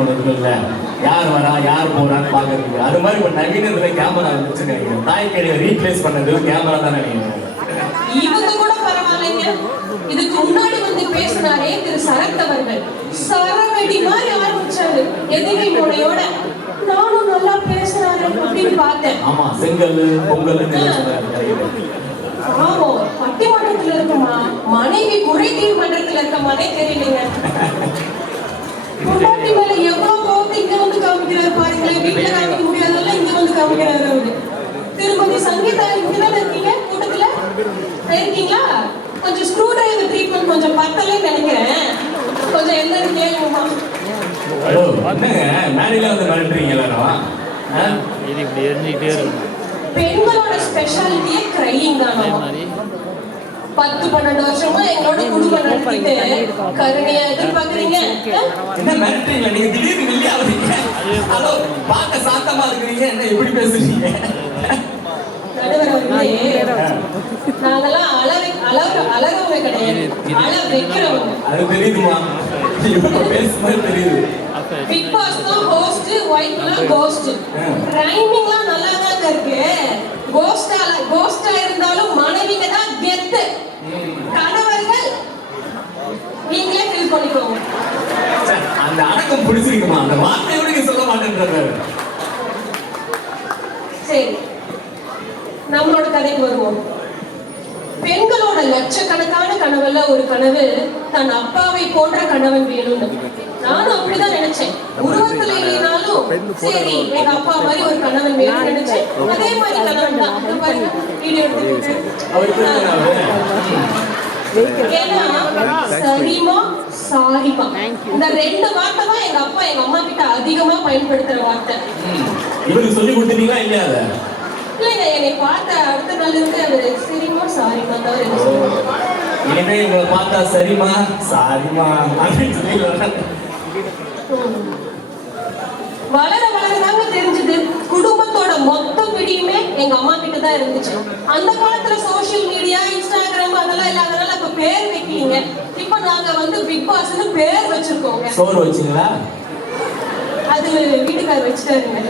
ஒன்று இருக்குல்ல, யார் வரா யார் போறான்னு பாக்குறதுக்கு. அது மாதிரி ஒரு நவீனத்துல கேமரா வந்துச்சுன்னு தாய் கல்வியை ரீப்ளேஸ் பண்ணது கேமரா தான் நினைக்கிறேன். இவங்க கூட பரவாயில்லைங்க. இதுக்கு முன்னாடி வந்து பேசினாரே திரு சரத் அவர்கள் சரவெடி மாதிரி ஆரம்பிச்சாரு எதிரி முனையோட. நானும் நல்லா பேசுறாரு அப்படின்னு பார்த்தேன். ஆமா, செங்கல் பொங்கல் ஆமா, பட்டிமன்றத்துல இருக்குமா மனைவி குறை தீர்மன்றத்துல இருக்கமானே தெரியலங்க. பொண்டாட்டி மேல எவ்வளவு கோபத்தை இங்க வந்து காமிக்கிறாரு பாருங்களேன். வீட்டுல காமிக்க முடியாதெல்லாம் இங்க வந்து காமிக்கிறாரு அவரு. திருமதி சங்கீதா இங்கதான் இருக்கீங்க, கூட்டத்துல இருக்கீங்களா? கொஞ்சம் ஸ்க்ரூ டிரைவர் ட்ரீட்மெண்ட் கொஞ்சம் பத்தலைன்னு நினைக்கிறேன். கொஞ்சம் எல்லாரும் கேளுங்கம்மா. ஹலோ, என்னங்க மேடையில வந்து மிரட்டுறீங்க எல்லாரும்? பெண்களோட ஸ்பெஷாலிட்டியே கிரையிங் தான். 10-12 வருஷமா எங்களோட குடும்பம் நடத்திட்டு கருணையா எதிர்பார்க்கறீங்க. என்ன மிரட்டுறீங்க நீங்க? திடீர்னு வெளியே ஆகுறீங்க. ஹலோ, பார்க்க சாந்தமா இருக்கிறீங்க, என்ன எப்படி பேசுறீங்க? நடுவர் அவர்களே, நாங்கெல்லாம் அலறவங்க கிடையாது, அழ வைக்கிறவங்க. அது தெரியுதுமா, இவங்க பேசுறது தெரியுது. பிக் பாஸ் தான் ஹோஸ்ட், ஒயிட்லாம் கோஸ்ட். ரைமிங்லாம் நல்லா தான் இருக்கு. கோஸ்டா இருந்தாலும் மனைவிங்க தான் கெத்து. கணவர்கள் நீங்களே ஃபீல் பண்ணிக்கோங்க. அந்த அடக்கம் பிடிச்சிருக்குமா? அந்த வார்த்தையோட நீங்க சொல்ல மாட்டேன்றது. சரி, நம்மளோட கதைக்கு வருவோம். பெண்களோட லட்சக்கணக்கான கனவுல ஒரு கனவு தன் அப்பாவை போன்ற கணவன் வேணும்னு. நானும் அப்படிதான் நினைச்சேன். உருவத்துல இல்லைனாலும் சரி எங்க அப்பா மாதிரி ஒரு கணவன் வேணும்னு நினைச்சேன். அதே மாதிரி கணவன் தான். இந்த பாருங்க வீடியோ எடுத்துக்கிட்டு. ஏன்னா சரிமா சாரிமா இந்த 2 வார்த்தை தான் எங்க அப்பா எங்க அம்மா கிட்ட அதிகமா பயன்படுத்துற வார்த்தை. இவருக்கு சொல்லி கொடுத்தீங்களா இல்லையா? இல்லைங்க, என்னை பார்த்த அடுத்த நாள் இருந்து அவரு சரிமா சாரிமா தவிர என்ன சொல்லுவாங்க. இனிமே உங்களை பார்த்தா சரிமா சாரிமா அப்படின்னு சொல்லி வளர வளரதாங்க தெரிஞ்சது குடும்பத்தோட மொத்த பிடியுமே எங்க அம்மா கிட்ட தான் இருந்துச்சு. அந்த காலத்துல சோசியல் மீடியா, இன்ஸ்டாகிராம் அதெல்லாம் இல்லாதனால இப்ப பேர் வைக்கீங்க. இப்ப நாங்க வந்து பிக் பாஸ்னு பேர் வச்சிருக்கோங்க. சோறு வச்சீங்களா? அது வீட்டுக்காரர் வச்சுட்டாருங்க.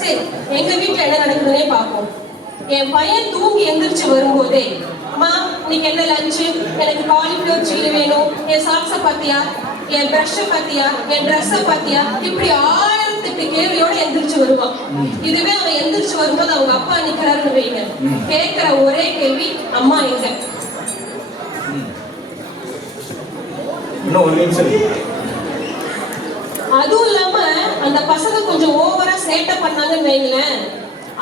சரி, எங்க வீட்டுல என்ன நடக்குதுன்னே பார்ப்போம். என் பையன் தூங்கி எந்திரிச்சு வரும்போதே, அம்மா இன்னைக்கு என்ன லஞ்சு, எனக்கு காலிஃப்ளவர் சில்லி வேணும், என் சாக்ஸ பாத்தியா, என் பிரஷ பாத்தியா, என் ட்ரெஸ்ஸ பாத்தியா, இப்படி 1008 கேள்வியோட எந்திரிச்சு வருவான். இதுவே அவன் எந்திரிச்சு வரும்போது அவங்க அப்பா நிக்கிறாருன்னு வைங்க, கேட்கிற ஒரே கேள்வி அம்மா எங்க. இன்னும் ஒரு நிமிஷம். அதுவும் இல்லாம அந்த பசங்க கொஞ்சம் ஓவரா சேட்டை பண்ணாங்கன்னு வைங்களேன்,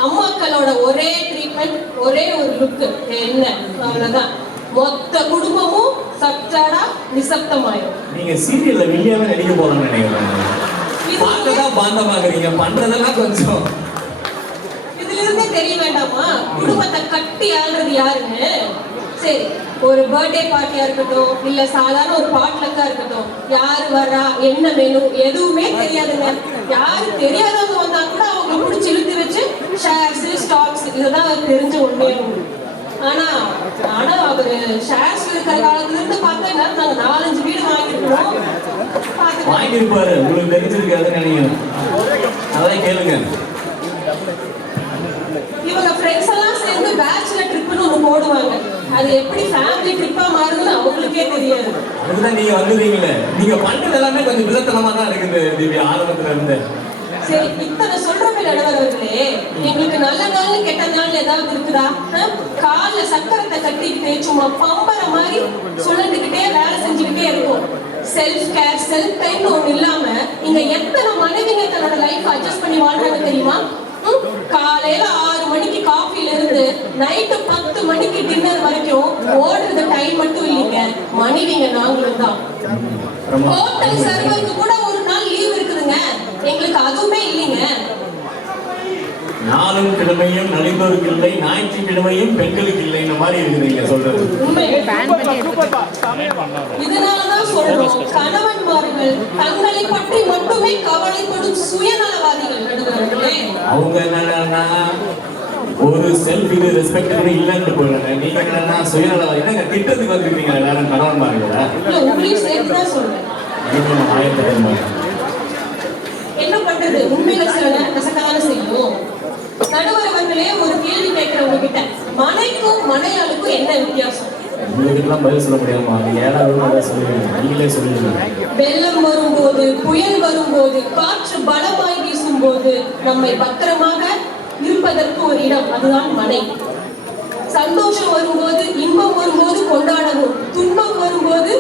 அம்மாக்களோட ஒரே ட்ரீட்மெண்ட், ஒரே ஒரு லுக்கு, என்ன அவ்வளவுதான், மொத்த குடும்பமும் சப்டாடா நிசப்தமாயிரும். நீங்க சீரியல்ல வெளியாவே நடிக்க போறோம்னு நினைக்கிறேன். பார்க்கதான் பாந்தமாகறீங்க, பண்றதெல்லாம் கொஞ்சம் இதுல இருந்தே தெரிய வேண்டாமா குடும்பத்தை கட்டி ஆள்றது யாருன்னு? சரி, ஒரு பர்த்டே பார்ட்டியா இருக்கட்டும், இல்ல சாதாரண ஒரு பாட்லக்கா இருக்கட்டும், யாரு வர்றா, என்ன மெனு எதுவுமே தெரியாதுங்க. யாரு தெரியாதவங்க வந்தா கூட அவங்க பிடிச்சி இழுத்து வச்சு ஷேர்ஸ், ஸ்டாக்ஸ் இதெல்லாம் தெரிஞ்ச உண்மையா. ஆனா அவரு ஷேர்ஸ் இருக்கிற காலத்துல இருந்து பார்த்தா நாங்க 4-5 வீடு வாங்கிருக்கோம். வாங்கிருப்பாரு, உங்களுக்கு தெரிஞ்சிருக்காதுன்னு நினைக்கிறேன். அதான் கேளுங்க. இவங்க ஃப்ரெண்ட்ஸ் எல்லாம் சேர்ந்து பேச்சுலர் ட்ரிப்னு ஒண்ணு போடுவாங்க. அது எப்படி ஃபேமிலி ட்ரிப்பா மாறுதுன்னு அவங்களுக்கே தெரியாது. அதுதான் நீங்க வந்துருக்கீங்களே, நீங்க பண்றது எல்லாமே கொஞ்சம் வில்லத்தனமா தான் இருக்குது திவ்யா, ஆரம்பத்துல இருந்து. சரி, இத்தனை சொல்றமே நடுவர்களே, எங்களுக்கு நல்ல நாள் கெட்ட நாள் ஏதாவது இருக்குதா? கால்ல சக்கரத்தை கட்டிக்கிட்டு சும்மா பம்பர மாதிரி சுழந்துக்கிட்டே வேலை செஞ்சுக்கிட்டே இருக்கும். செல்ஃப் கேர், செல்ஃப் டைம்னு ஒண்ணு இல்லாம இங்க எத்தனை மனைவிங்க தன்னோட லைஃப் அட்ஜஸ்ட் பண்ணி வாழ்றாங்க தெரியுமா? காலையில 6 மணிக்கு காஃபில இருந்து நைட்டு 10 மணிக்கு டின்னர் வரைக்கும் ஓடுறது டைம் மட்டும் இல்லைங்க, மனைவிங்க நாங்களும் தான். ஹோட்டல் சர்வருக்கு கூட ஒரு நாள் லீவ் இருக்குதுங்க, எங்களுக்கு அதுவுமே இல்லைங்க. நாளும் கிழமையும் நலிந்தோருக்கு இல்லை, ஞாயிற்றுக்கிழமையும் பெண்களுக்கு இல்லை. இந்த மாதிரி இருக்குது நீங்க சொல்றது. இதனாலதான் சொல்றோம், கணவன்மார்கள் தங்களை பற்றி மட்டுமே கவலைப்படும் சுயநலவாதிகள் நடுவர்களே. அவங்க என்னன்னா ஒரு செல்ஃப் இது ரெஸ்பெக்ட் கூட இல்லைன்னு போறாங்க. நீங்க என்னன்னா சுயநலவாதி. என்னங்க திட்டத்துக்கு வந்துருக்கீங்க எல்லாரும் கணவன்மார்கள? இல்ல, உங்களையும் சேர்த்துதான் சொல்றேன். என்ன பண்றது, உண்மையில சில நேரம் கசக்கான செய்யும். நடுவர் அவர்களே, ஒரு கேள்வி கேட்கிறேன் உங்ககிட்ட. மனைக்கும் மனையாளுக்கும் என்ன வித்தியாசம்? உங்களுக்குலாம் பதில் சொல்ல முடியாமா? நீங்க ஏதாவது சொல்லுங்க, நீங்களே சொல்லுங்க. வெள்ளம் வரும்போது, புயல் வரும்போது, காற்று பலமாய் வீசும் போது நம்மை பத்திரமாக இருப்பதற்கு ஒரு இடம், அதுதான் மனை. சந்தோஷம் வரும்போது, இன்பம் வரும்போது கொண்டாடவும், துன்பம் வரும்போது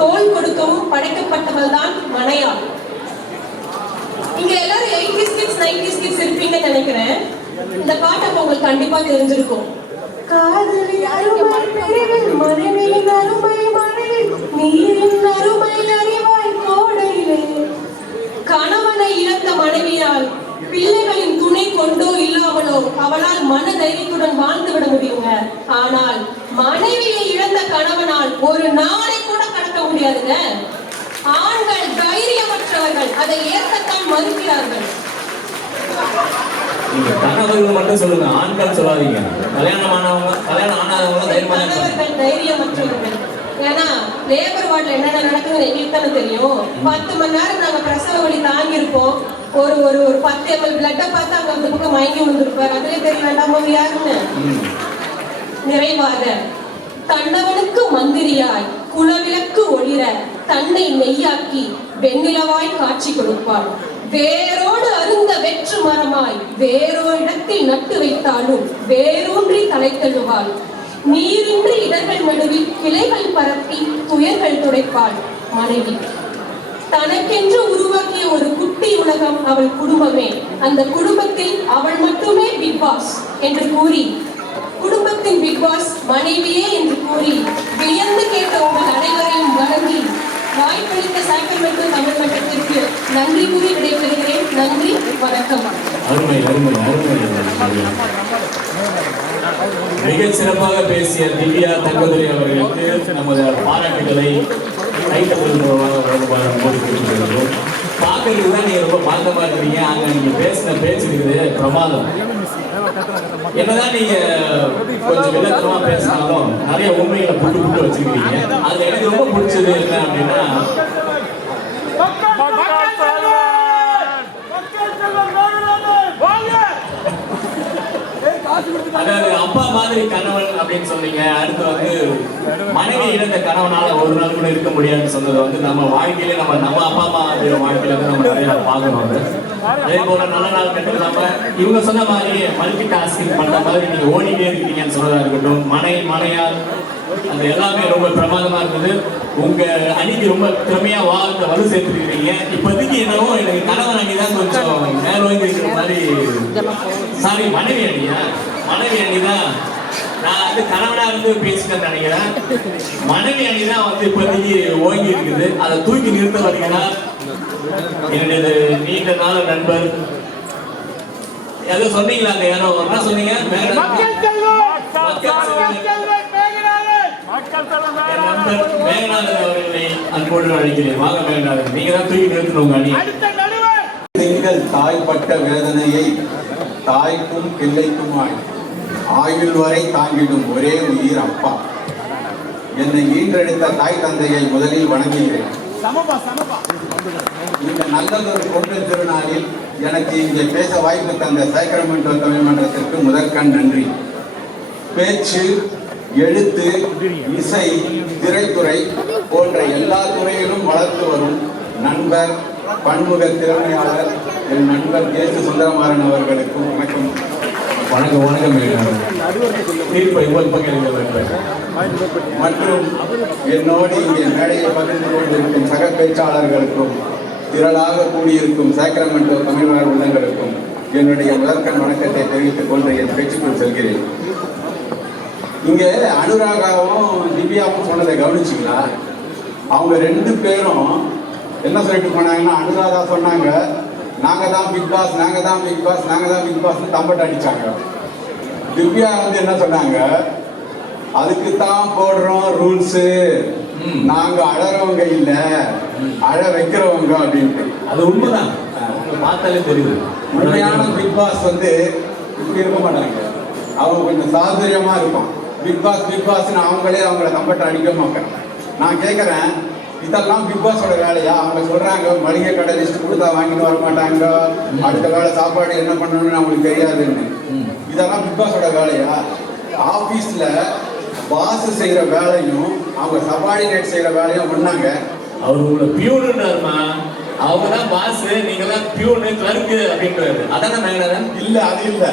தோள் கொடுக்கவும் படைக்கப்பட்டவள் தான் மனையாள். இங்க எல்லாரும் 80s kids 90s kids இருப்பீங்கன்னு நினைக்கிறேன். இந்த பாட்டை உங்களுக்கு கண்டிப்பா தெரிஞ்சிருக்கும். காதலி அருமை பிரிவில் மனைவியின் அருமை மனைவில் நீரின் அருமை அறிவாய் கோடையிலே. கணவனை இழந்த மனைவியால் பிள்ளைகளின் துணை கொண்டோ இல்லாமலோ அவளால் மன தைரியத்துடன் வாழ்ந்து விட முடியுங்க. ஆனால் மனைவியை இழந்த கணவனால் ஒரு நாளை கூட கடக்க முடியாதுங்க. ஆண்கள் தைரியமற்றவர்கள், அதை ஏற்கத்தான் மறுக்கிறார்கள். நீங்க கணவர்கள் மட்டும் சொல்லுங்க, ஆண்கள் சொல்லாதீங்க. கல்யாணம் ஆனாதவங்க கணவர்கள் தைரியமற்றவர்கள். ஏன்னா லேபர் வார்டில் என்னென்ன நடக்குதுன்னு எங்களுக்கு தானே தெரியும். 10 மணி நேரம் நாங்க பிரசவ வலி தாங்கியிருப்போம். ஒரு ஒரு ஒரு 10 ml பிளட்டை பார்த்து அங்க அந்த பக்கம் மயங்கி விழுந்திருப்பாரு. அதுவே தெரிய வேண்டாமா யாருன்னு. நிறைவாக, தன்னவனுக்கு மந்திரியாய் குலவிளக்கு ஒளிர தன்னை மெய்யாக்கி வெண்ணிலவாய் காட்சி கொடுப்பாள். வேரோடு அருந்த வெற்று மரமாய் வேறொரு இடத்தில் நட்டு வைத்தாலும் வேரூன்றி தலை தள்ளுவாள். நீரின்றி இடர்கள் மடுவில் கிளைகள் பரப்பி துயர்கள் துடைப்பாள் மனைவி. தனக்கென்று உருவாக்கிய ஒரு குட்டி உலகம் அவள் குடும்பமே. அந்த குடும்பத்தில் அவள் மட்டுமே பிக் பாஸ் என்று கூறி, குடும்பத்தின் பிக் பாஸ் மனைவியே என்று கூறி வியந்து கேட்ட உங்கள் அனைவரையும் வணங்கி வாய்ப்பளித்த சாக்ரமெண்டோ தமிழ் மன்றத்திற்கு நன்றி கூறி விடைபெறுகிறேன். நன்றி, வணக்கம். அருமை அருமை அருமை. மிக சிறப்பாக பேசிய திவ்யா தங்கதுரை அவர்களுக்கு நமது பாராட்டுகளை பார்க்கறதுக்கு தான் நீங்க ரொம்ப பாந்தமா இருக்கிறீங்க. அங்க நீங்க பேசின பேச்சு இருக்குது பிரமாதம். என்னதான் நீங்க கொஞ்சம் விளக்கமா பேசினாலும் நிறைய உண்மைகளை புட்டு புட்டு வச்சிருக்கீங்க. அதுல எனக்கு ரொம்ப பிடிச்சது என்ன அப்படின்னா, அதாவது அப்பா மாதிரி கணவன் அப்படின்னு சொன்னீங்க. அடுத்து வந்து மனைவி இழந்த கணவனால ஒரு நாள் கூட இருக்க முடியாதுன்னு சொன்னது வந்து நம்ம வாழ்க்கையில நம்ம அப்பா அம்மா வாழ்க்கையில வந்து நம்ம நிறைய பார்க்கணும். அதே போல நல்ல நாள் கட்டுக்கலாம இவங்க சொன்ன மாதிரி மல்டி டாஸ்கிங் பண்ற மாதிரி நீங்க ஓடிட்டே இருக்கீங்கன்னு சொன்னதா இருக்கட்டும், மனையால் அது எல்லாமே ரொம்ப பிரமாதமா இருந்தது. உங்க அணிக்கு ரொம்ப திறமையா வலு சேர்த்துருக்கீங்க. இப்போதைக்கு என்னவோ எனக்கு கணவன் அணி தான் கொஞ்சம் நேரம் இருக்கிற மாதிரி. சாரி, மனைவி அணிதான். நான் வந்து கணவனா இருந்து பேசிட்டேன்னு நினைக்கிறேன். மனைவி அணிதான் வந்து இப்போதைக்கு ஓங்கி இருக்குது. அதை தூக்கி நிறுத்த பார்த்தீங்கன்னா என்னுடைய நீண்ட நாள நண்பர் ஏதோ சொன்னீங்களா? அந்த யாரோ என்ன சொன்னீங்க? நண்பர் மேகநாதன் அவர்களை அன்போடு அழைக்கிறேன். வாங்க மேகநாதன், நீங்க தான் தூக்கி நிறுத்தணும் அணி. பெண்கள் தாய்ப்பட்ட வேதனையை தாய்க்கும் பிள்ளைக்குமாய் ஆயுள் வரை தாங்கிடும் ஒரே உயிர் அப்பா. என்னை ஈன்றெடுத்த தாய் தந்தையை முதலில் வணங்குகிறேன். இந்த நல்லதொரு பொங்கல் திருநாளில் எனக்கு இங்கே பேச வாய்ப்பு தந்த சாக்ரமெண்டோ தமிழ் மன்றத்திற்கு முதற்கண் நன்றி. பேச்சு, எழுத்து, இசை, திரைத்துறை போன்ற எல்லா துறையிலும் வளர்த்து வரும் நண்பர், பன்முக திறமையாளர் என் நண்பர் கேசு சுந்தரமாறன் அவர்களுக்கும் வணக்கம். வணக்கம். மற்றும் என்னோடு இங்கே மேடையில் பகிர்ந்து கொண்டிருக்கும் சக பேச்சாளர்களுக்கும் திரளாக கூடியிருக்கும் சாக்ரமெண்டோ தமிழ் உள்ளங்களுக்கும் என்னுடைய முதற்கண் வணக்கத்தை தெரிவித்துக் கொண்டு என் பேச்சுக்குள் செல்கிறேன். இங்கே அனுராகாவும் திவ்யாவும் சொன்னதை கவனிச்சிங்களா? அவங்க 2 பேரும் என்ன சொல்லிட்டு போனாங்கன்னா, அனுராதா சொன்னாங்க, நாங்க தான் பிக் பாஸ், நாங்க தான் பிக் பாஸ், நாங்க தான் பிக் பாஸ்னு தம்பட்ட அடிச்சாங்க. திவ்யா வந்து என்ன சொன்னாங்க, அதுக்கு தான் போடுறோம் ரூல்ஸு, நாங்க அழறவங்க இல்ல அழ வைக்கிறவங்க அப்படின்ட்டு. அது உண்மைதான், பார்த்தாலே தெரியுது. உண்மையான பிக் பாஸ் வந்து இப்படி இருக்க மாட்டாங்க, அவங்க கொஞ்சம் சாதுரியமா இருக்கும். பிக் பாஸ்ன்னு அவங்கள தம்பட்ட அடிக்க மாட்டாங்க. நான் கேட்குறேன், இதெல்லாம் பிக் பாஸோட வேலையா? அவங்க சொல்றாங்க மளிகை கடை லிஸ்ட் கொடுத்தா வாங்கிட்டு வர மாட்டாங்க, அடுத்த வேலை சாப்பாடு என்ன பண்ணணும்னு அவங்களுக்கு தெரியாதுன்னு. இதெல்லாம் பிக் பாஸோட வேலையா? ஆபீஸ்ல பாஸ் செய்யற வேலையும் அவங்க சபார்டினேட் செய்யற வேலையும் பண்ணாங்க. அவர் உங்களை பியூனுன்னாருமா, அவங்க தான் பாஸ், நீங்க தான் பியூனு கிளர்க்கு அப்படின்றாரு. அதானே மேடம்? இல்ல, அது இல்ல.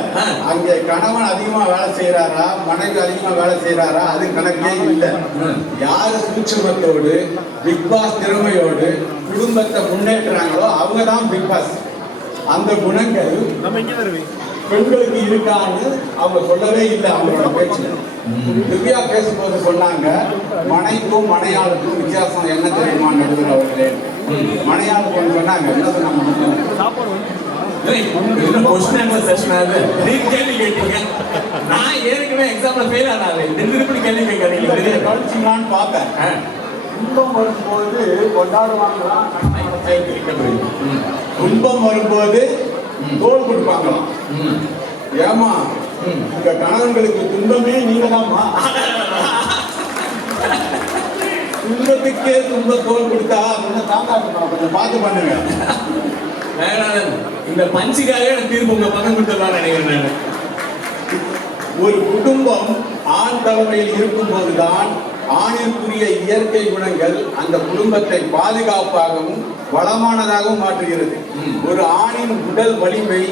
அங்க கணவன் அதிகமா வேலை செய்யறாரா, மனைவி அதிகமா வேலை செய்யறாரா, அது கணக்கே இல்ல. யாரு சூட்சுமத்தோடு பிக் பாஸ் திறமையோடு குடும்பத்தை முன்னேற்றாங்களோ அவங்க தான் பிக் பாஸ். அந்த குணங்கள் பெண்களுக்கு இருக்கான்னு அவங்க சொல்லவே இல்லை அவங்களோட பேச்சு. திவ்யா பேசும்போது சொன்னாங்க, மனைக்கும் மனையாளுக்கும் வித்தியாசம் என்ன தெரியுமா நடுவர் அவர்களே? மனையாளுக்கு சொன்னாங்க, என்ன சொன்னாங்க? கொஸ்டின் ஆன்சர் செஷன் ஆகுது. நீங்க கேள்வி கேட்டீங்க, நான் ஏற்கனவே எக்ஸாம்ல ஃபெயில் ஆனாரு. திருப்பி கேள்வி கேட்காதீங்க. கழிச்சுங்களான்னு பார்த்தேன். துன்பம் வரும்போது கொண்டாடுவாங்களாம், துன்பம் வரும்போது தோல் கொடுப்பாங்களாம். ஏமா உங்க கணவன்களுக்கு துன்பமே நீங்க தான்மா, துன்பத்துக்கே தோல் கொடுத்தா கொஞ்சம் பார்த்து பண்ணுங்க. இந்த பஞ்சுக்காக எனக்கு தீர்ப்பு உங்க பக்கம் கொடுத்துடலாம் நினைக்கிறேன். ஒரு குடும்பம் ஆண் தலைமையில் இருக்கும் போதுதான் ஆணிற்குரிய இயற்கை குணங்கள் அந்த குடும்பத்தை பாதுகாப்பாகவும் வளமானதாகவும் மாற்றுகிறது. ஒரு ஆணின் உடல் வலிமை,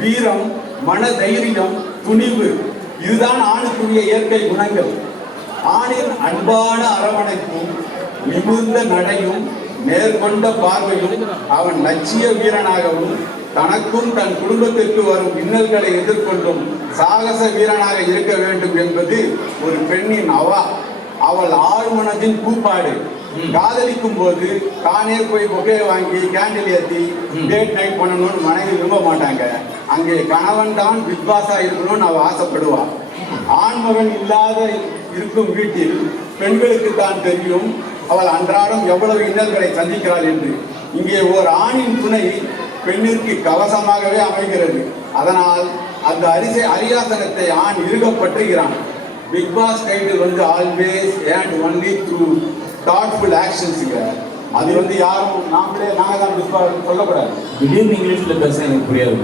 வீரம், மன தைரியம், துணிவு, இதுதான் ஆணுக்குரிய இயற்கை குணங்கள். ஆணின் அன்பான அரவணைப்பும் நிமிர்ந்த நடையும் நேர்கொண்ட பார்வையும் அவன் லட்சிய வீரனாகவும் தனக்கும் தன் குடும்பத்திற்கு வரும் இன்னல்களை எதிர்கொள்ளும் சாகச வீரனாக இருக்க வேண்டும் என்பது ஒரு பெண்ணின் அவள் ஆழ்மனதின் கூப்பாடு. காதலிக்கும் போது தானே போய் பொக்கே வாங்கி கேண்டில் ஏற்றி டேட் நைட் பண்ணணும்னு மனைவி விரும்ப மாட்டாங்க. அங்கே கணவன் தான் பிக் பாஸா இருக்கணும்னு அவள் ஆசைப்படுவாள். ஆண்மகன் இல்லாத இருக்கும் வீட்டில் பெண்களுக்கு தான் தெரியும் அவள் அன்றாடம் எவ்வளவு இன்னல்களை சந்திக்கிறாள் என்று. இங்கே ஒரு ஆணின் துணை பெண்ணிற்கு கவசமாகவே அமைகிறது. அதனால் அந்த அரியாசனத்தை ஆண் இறுகப்பற்றுகிறான். பிக் பாஸ் டைட்டில் வந்து always and only through thoughtful actions. அது வந்து யாரும் நாங்க தான் பிக் பாஸ் சொல்லக்கூடாது. திடீர்னு இங்கிலீஷ்ல பேச எனக்கு புரியாது.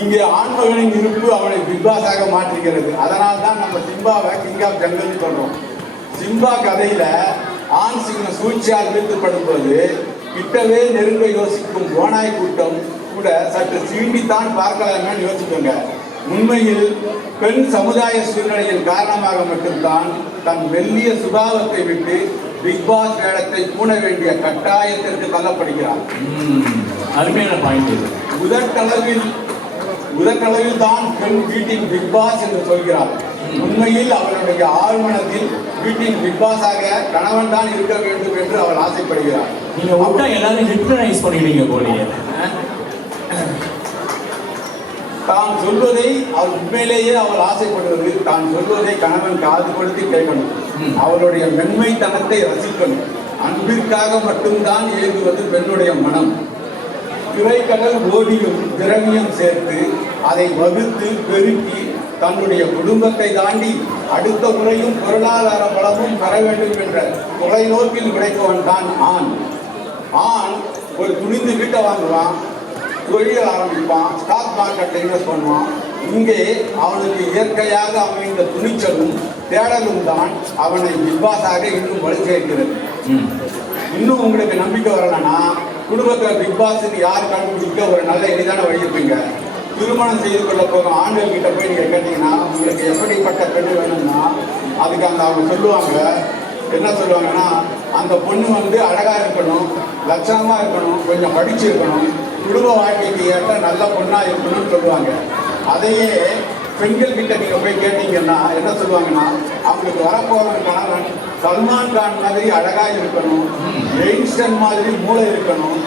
இங்கே ஆண்மகனின் இருப்பு அவனை பிக் பாஸாக மாற்றுகிறது. அதனால் தான் நம்ம சிம்பாவை கிங் ஆஃப் ஜங்கல்னு சொல்றோம். சிம்பா கதையில ஆண் சிங்கம் சூழ்ச்சியால் வீழ்த்தப்படும் போது கிட்டவே நெருங்க யோசிக்கும் ஓனாய் கூட்டம் கூட சற்று சீண்டித்தான் பார்க்கலாமே யோசிக்கோங்க. உண்மையில் பெண் சமுதாய சூழ்நிலையின் காரணமாக மட்டும்தான் தன் மெல்லிய சுபாவத்தை விட்டு பிக் பாஸ் வேடத்தை பூண வேண்டிய கட்டாயத்திற்கு தள்ளப்படுகிறார். அருமையான பாயிண்ட். உதட்டளவில் தான் பெண் வீட்டின் பிக் பாஸ் என்று சொல்கிறார். உண்மையில் அவளுடைய ஆழ்மனத்தில் வீட்டின் பிக் பாஸாக கணவன் தான் இருக்க வேண்டும் என்று அவள் ஆசைப்படுகிறார். நீங்க விட்டா எல்லாரும் ஹிப்னடைஸ் பண்ணிடுவீங்க போலீங்க. தான் சொல்வதை அவள் உண்மையிலேயே அவள் ஆசைப்படுவது, தான் சொல்வதை கணவன் காது கொடுத்து கேட்கணும். அவளுடைய மென்மைத்தனத்தை ரசிக்கணும். அன்பிற்காக மட்டும்தான் ஏங்குவது பெண்ணுடைய மனம். திரைக்கடல் ஓடியும் திரவியம் சேர்த்து அதை வகுத்து பெருக்கி தன்னுடைய குடும்பத்தை தாண்டி அடுத்த முறையும் பொருளாதார பலமும் பெற வேண்டும் என்ற தொலைநோக்கில் கிடைப்பவன் தான் ஆண். ஆண் ஒரு துணிந்து வீட்டை வாங்குவான், தொழில் ஆரம்பிப்பான், ஸ்டாக் மார்க்கெட்டில் இன்வெஸ்ட் பண்ணுவான். இங்கே அவனுக்கு இயற்கையாக அமைந்த துணிச்சலும் தேடலும் தான் அவனை பிக்பாஸாக இன்னும் வலு சேர்க்கிறது. இன்னும் உங்களுக்கு நம்பிக்கை வரலன்னா குடும்பத்தில் பிக் பாஸ்ன்னு யார் கண்டுபிடிக்க ஒரு நல்ல எளிதான வழி இருக்குங்க. திருமணம் செய்து கொள்ள போகும் ஆண்கள் கிட்ட போய் நீங்கள் கேட்டீங்கன்னா உங்களுக்கு எப்படிப்பட்ட பெண் வேணும்னா அதுக்கு அவங்க சொல்லுவாங்க. என்ன சொல்லுவாங்கன்னா, அந்த பொண்ணு வந்து அழகாக இருக்கணும், லட்சணமாக இருக்கணும், கொஞ்சம் படிச்சிருக்கணும், குடும்ப வாழ்க்கைக்கு ஏற்ற நல்ல பொண்ணாக இருக்கணும்னு சொல்லுவாங்க. அதையே பெண்கள் கிட்ட நீங்கள் போய் கேட்டீங்கன்னா என்ன சொல்லுவாங்கன்னா, அவங்களுக்கு வரப்போகிற கணவன் சல்மான் கான் மாதிரி அழகாக இருக்கணும், எயின்ஸ்டன் மாதிரி மூளை இருக்கணும்,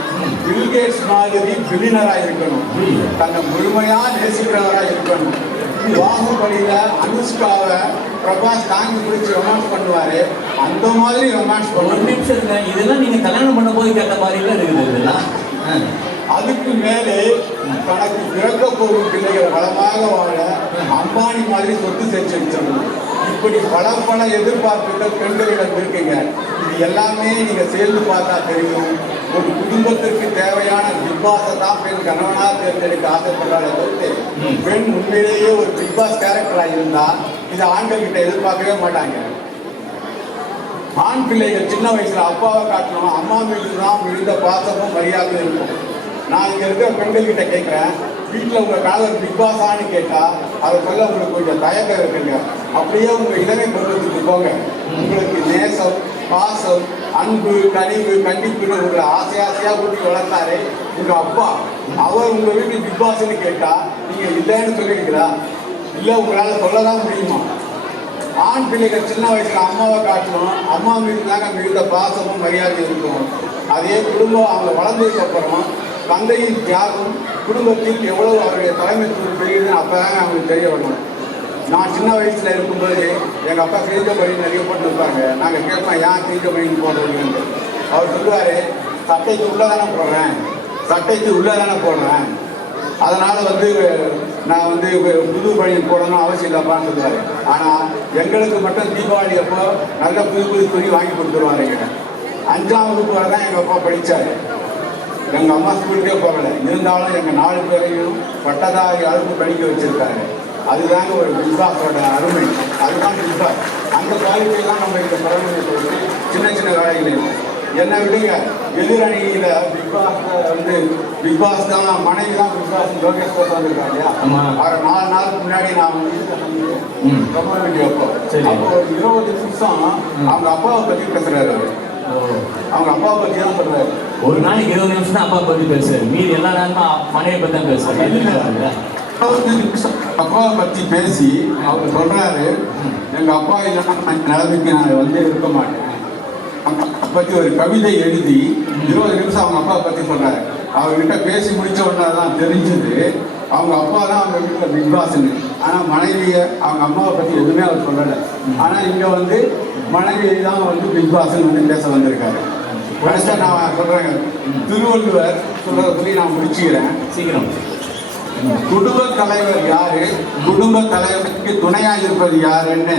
பில்கேட்ஸ் மாதிரி பில்லியனரா இருக்கணும், தன்னை முழுமையா நேசிக்கிறவரா இருக்கணும். பாகுபலியில அனுஷ்காவை பிரபாஸ் தாங்கி பிடிச்சி ரொமான்ஸ் பண்ணுவாரு, அந்த மாதிரி ரொமான்ஸ் ஒரு பண்ணணும். நிமிஷம் இருங்க, இதெல்லாம் நீங்க கல்யாணம் பண்ணும் போது கேட்ட மாதிரி எல்லாம் இருக்குது இதெல்லாம். அதுக்கு மேலே தனக்கு பிறக்க போகும் பிள்ளைகள் வளமாக வாழ அம்பானி மாதிரி சொத்து சேர்த்து வச்சிடணும். இப்படி பல எதிர்பார்ப்புகள் பெண்களிடம் இருக்குங்க. இது எல்லாமே நீங்க சேர்ந்து பார்த்தா தெரியும். ஒரு குடும்பத்திற்கு தேவையான பிக்பாஸை தான் பெண் கணவனாக தேர்ந்தெடுக்க ஆசைப்படுறாங்க தவிர்த்து, பெண் உண்மையிலேயே ஒரு பிக்பாஸ் கேரக்டராக இருந்தா இது ஆண்கள் கிட்ட எதிர்பார்க்கவே மாட்டாங்க. ஆண் பிள்ளைகள் சின்ன வயசுல அப்பாவை காட்டணும், அம்மா மீது தான் மிகுந்த பாசமும் மரியாதையும் இருக்கும். நான் இங்க இருக்கிற பெண்கள் கிட்ட கேட்கிறேன், வீட்டில் உங்க கணவர் பிக்பாஸ் ஆன்னு கேட்டா அதை சொல்ல உங்களுக்கு கொஞ்சம் தயக்கம் இருக்குங்க. அப்படியே உங்க இளமை பருவத்துக்கு போங்க. உங்களுக்கு நேசம், பாசம், அன்பு, கனிவு, கண்டிப்புன்னு உங்களை ஆசையா ஊட்டி வளர்த்தாரு உங்க அப்பா. அவர் உங்க வீட்டுக்கு பிக்பாஸ்ன்னு கேட்டா நீங்க இல்லைன்னு சொல்லிருக்கிறா? இல்லை, உங்களால சொல்லதான் முடியுமா? ஆண் பிள்ளைகள் சின்ன வயசுல அம்மாவை காட்டணும், அம்மா மீது தாங்க மிகுந்த பாசமும் மரியாதை இருக்கும். அதே குடும்பம் அவங்க வளர்ந்ததுக்கு அப்புறம் தந்தையின் தியாகம் குடும்பத்தில் எவ்வளவு அவருடைய தலைமைத்துவம் பெரியதுன்னு அப்பதாங்க அவங்களுக்கு தெரிய வரணும். நான் சின்ன வயசுல இருக்கும்போது எங்க அப்பா கிழிஞ்ச பணி நிறைய போட்டு இருப்பாங்க. நாங்கள் கேட்போம், ஏன் கிழிஞ்ச பணின்னு போடுறீங்கன்னு. அவர் சொல்லுவாரு, சட்டைக்கு உள்ளதானே போடுறேன், சட்டைக்கு உள்ளதானே போடுறேன், அதனால நான் புது பணி போடணும் அவசியம் இல்லப்பான்னு சொல்லுவாரு. ஆனா எங்களுக்கு மட்டும் தீபாவளி அப்போ நல்ல புது துணி வாங்கி கொடுத்துருவாரு. 5ஆம் வகுப்பு வரை தான் எங்க அப்பா படிச்சாரு. எங்க அம்மா ஸ்கூலுக்கே போகல. இருந்தாலும் எங்க 4 பேரையும் பட்டதாரி அளவுக்கு படிக்க வச்சிருக்காரு. அதுதாங்க ஒரு பிக்பாஸோட அருமை. அதுதான் பிக்பாஸ். அந்த குவாலிட்டி தான் நம்ம இந்த பரவாயில்லை சொல்லிட்டு சின்ன வேலைகளையும் என்ன விடுங்க. எதிரணியில பிக்பாஸ் தான் மனைவி தான் பிக்பாஸ் லோகேஷ் கோஸ் வந்திருக்காங்க இல்லையா? அவர் 4 நாளுக்கு முன்னாடி நான் ரொம்ப வேண்டிய அப்போ 20 நிமிஷம் அவங்க அப்பாவை பத்தி பேசுறாரு. அவங்க அப்பாவை பத்தி தான் சொல்றாரு. ஒரு நாளைக்கு 20 நிமிஷம் தான் அப்பா பத்தி பேசுறாரு, மீதி எல்லா நேரமும் மனைவி பத்தி தான் பேசுறாரு. 20 நிமிஷம் அப்பாவை பத்தி பேசி அவர் சொல்றாரு, எங்க அப்பா இல்லைன்னா நிலைமைக்கு நான் இருக்க மாட்டேன். பத்தி ஒரு கவிதை எழுதி 20 நிமிஷம் அவங்க அப்பா பத்தி சொல்றாரு. அவர்கிட்ட பேசி முடிச்ச உடனே தான் தெரிஞ்சது அவங்க அப்பா தான் அவங்க வீட்டில் பிக்பாஸ்ன்னு. ஆனா மனைவியை அவங்க அம்மாவை பத்தி எதுவுமே அவர் சொல்லலை. ஆனா இங்க மனைவியை தான் பிக்பாஸ்ன்னு பேச வந்திருக்காரு. கடைசியா நான் சொல்றேன், திருவள்ளுவர் சொல்றத சொல்லி நான் முடிச்சுக்கிறேன் சீக்கிரம். குடும்ப தலைவர் யாரு, குடும்ப தலைவருக்கு துணையா இருப்பது யாருன்னு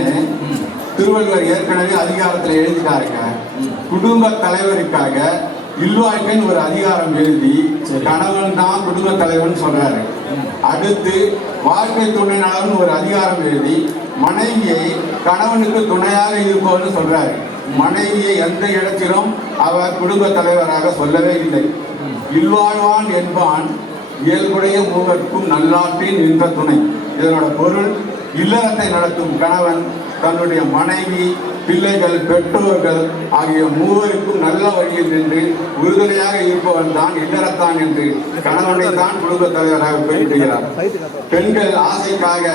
திருவள்ளுவர் ஏற்கனவே அதிகாரத்தில் எழுதிட்டாருங்க. குடும்ப தலைவருக்காக இல்வாழ்க்கைன்னு ஒரு அதிகாரம் எழுதி கணவன் தான் குடும்ப தலைவன் சொல்றாரு. அடுத்து வாழ்க்கை துணையாளர்னு ஒரு அதிகாரம் எழுதி மனைவியை கணவனுக்கு துணையாக இருப்பவன்னு சொல்றாரு. மனைவியை எந்த இடத்திலும் அவர் குடும்ப தலைவராக சொல்லவே இல்லை. இல்வாழ்வான் என்பான் இயல்புடைய மூவர்க்கும் நல்லாற்றின் நின்ற துணை. இதனோட பொருள், இல்லறத்தை நடத்தும் கணவன் தன்னுடைய மனைவி, பிள்ளைகள், பெற்றோர்கள் ஆகிய மூவருக்கும் நல்ல வழியில் நின்று உறுதுணையாக இருப்பவன் தான் இல்லறத்தான் என்று கணவனை தான் குடும்ப தலைவராக குறிப்பிடுகிறார். பெண்கள் ஆசைக்காக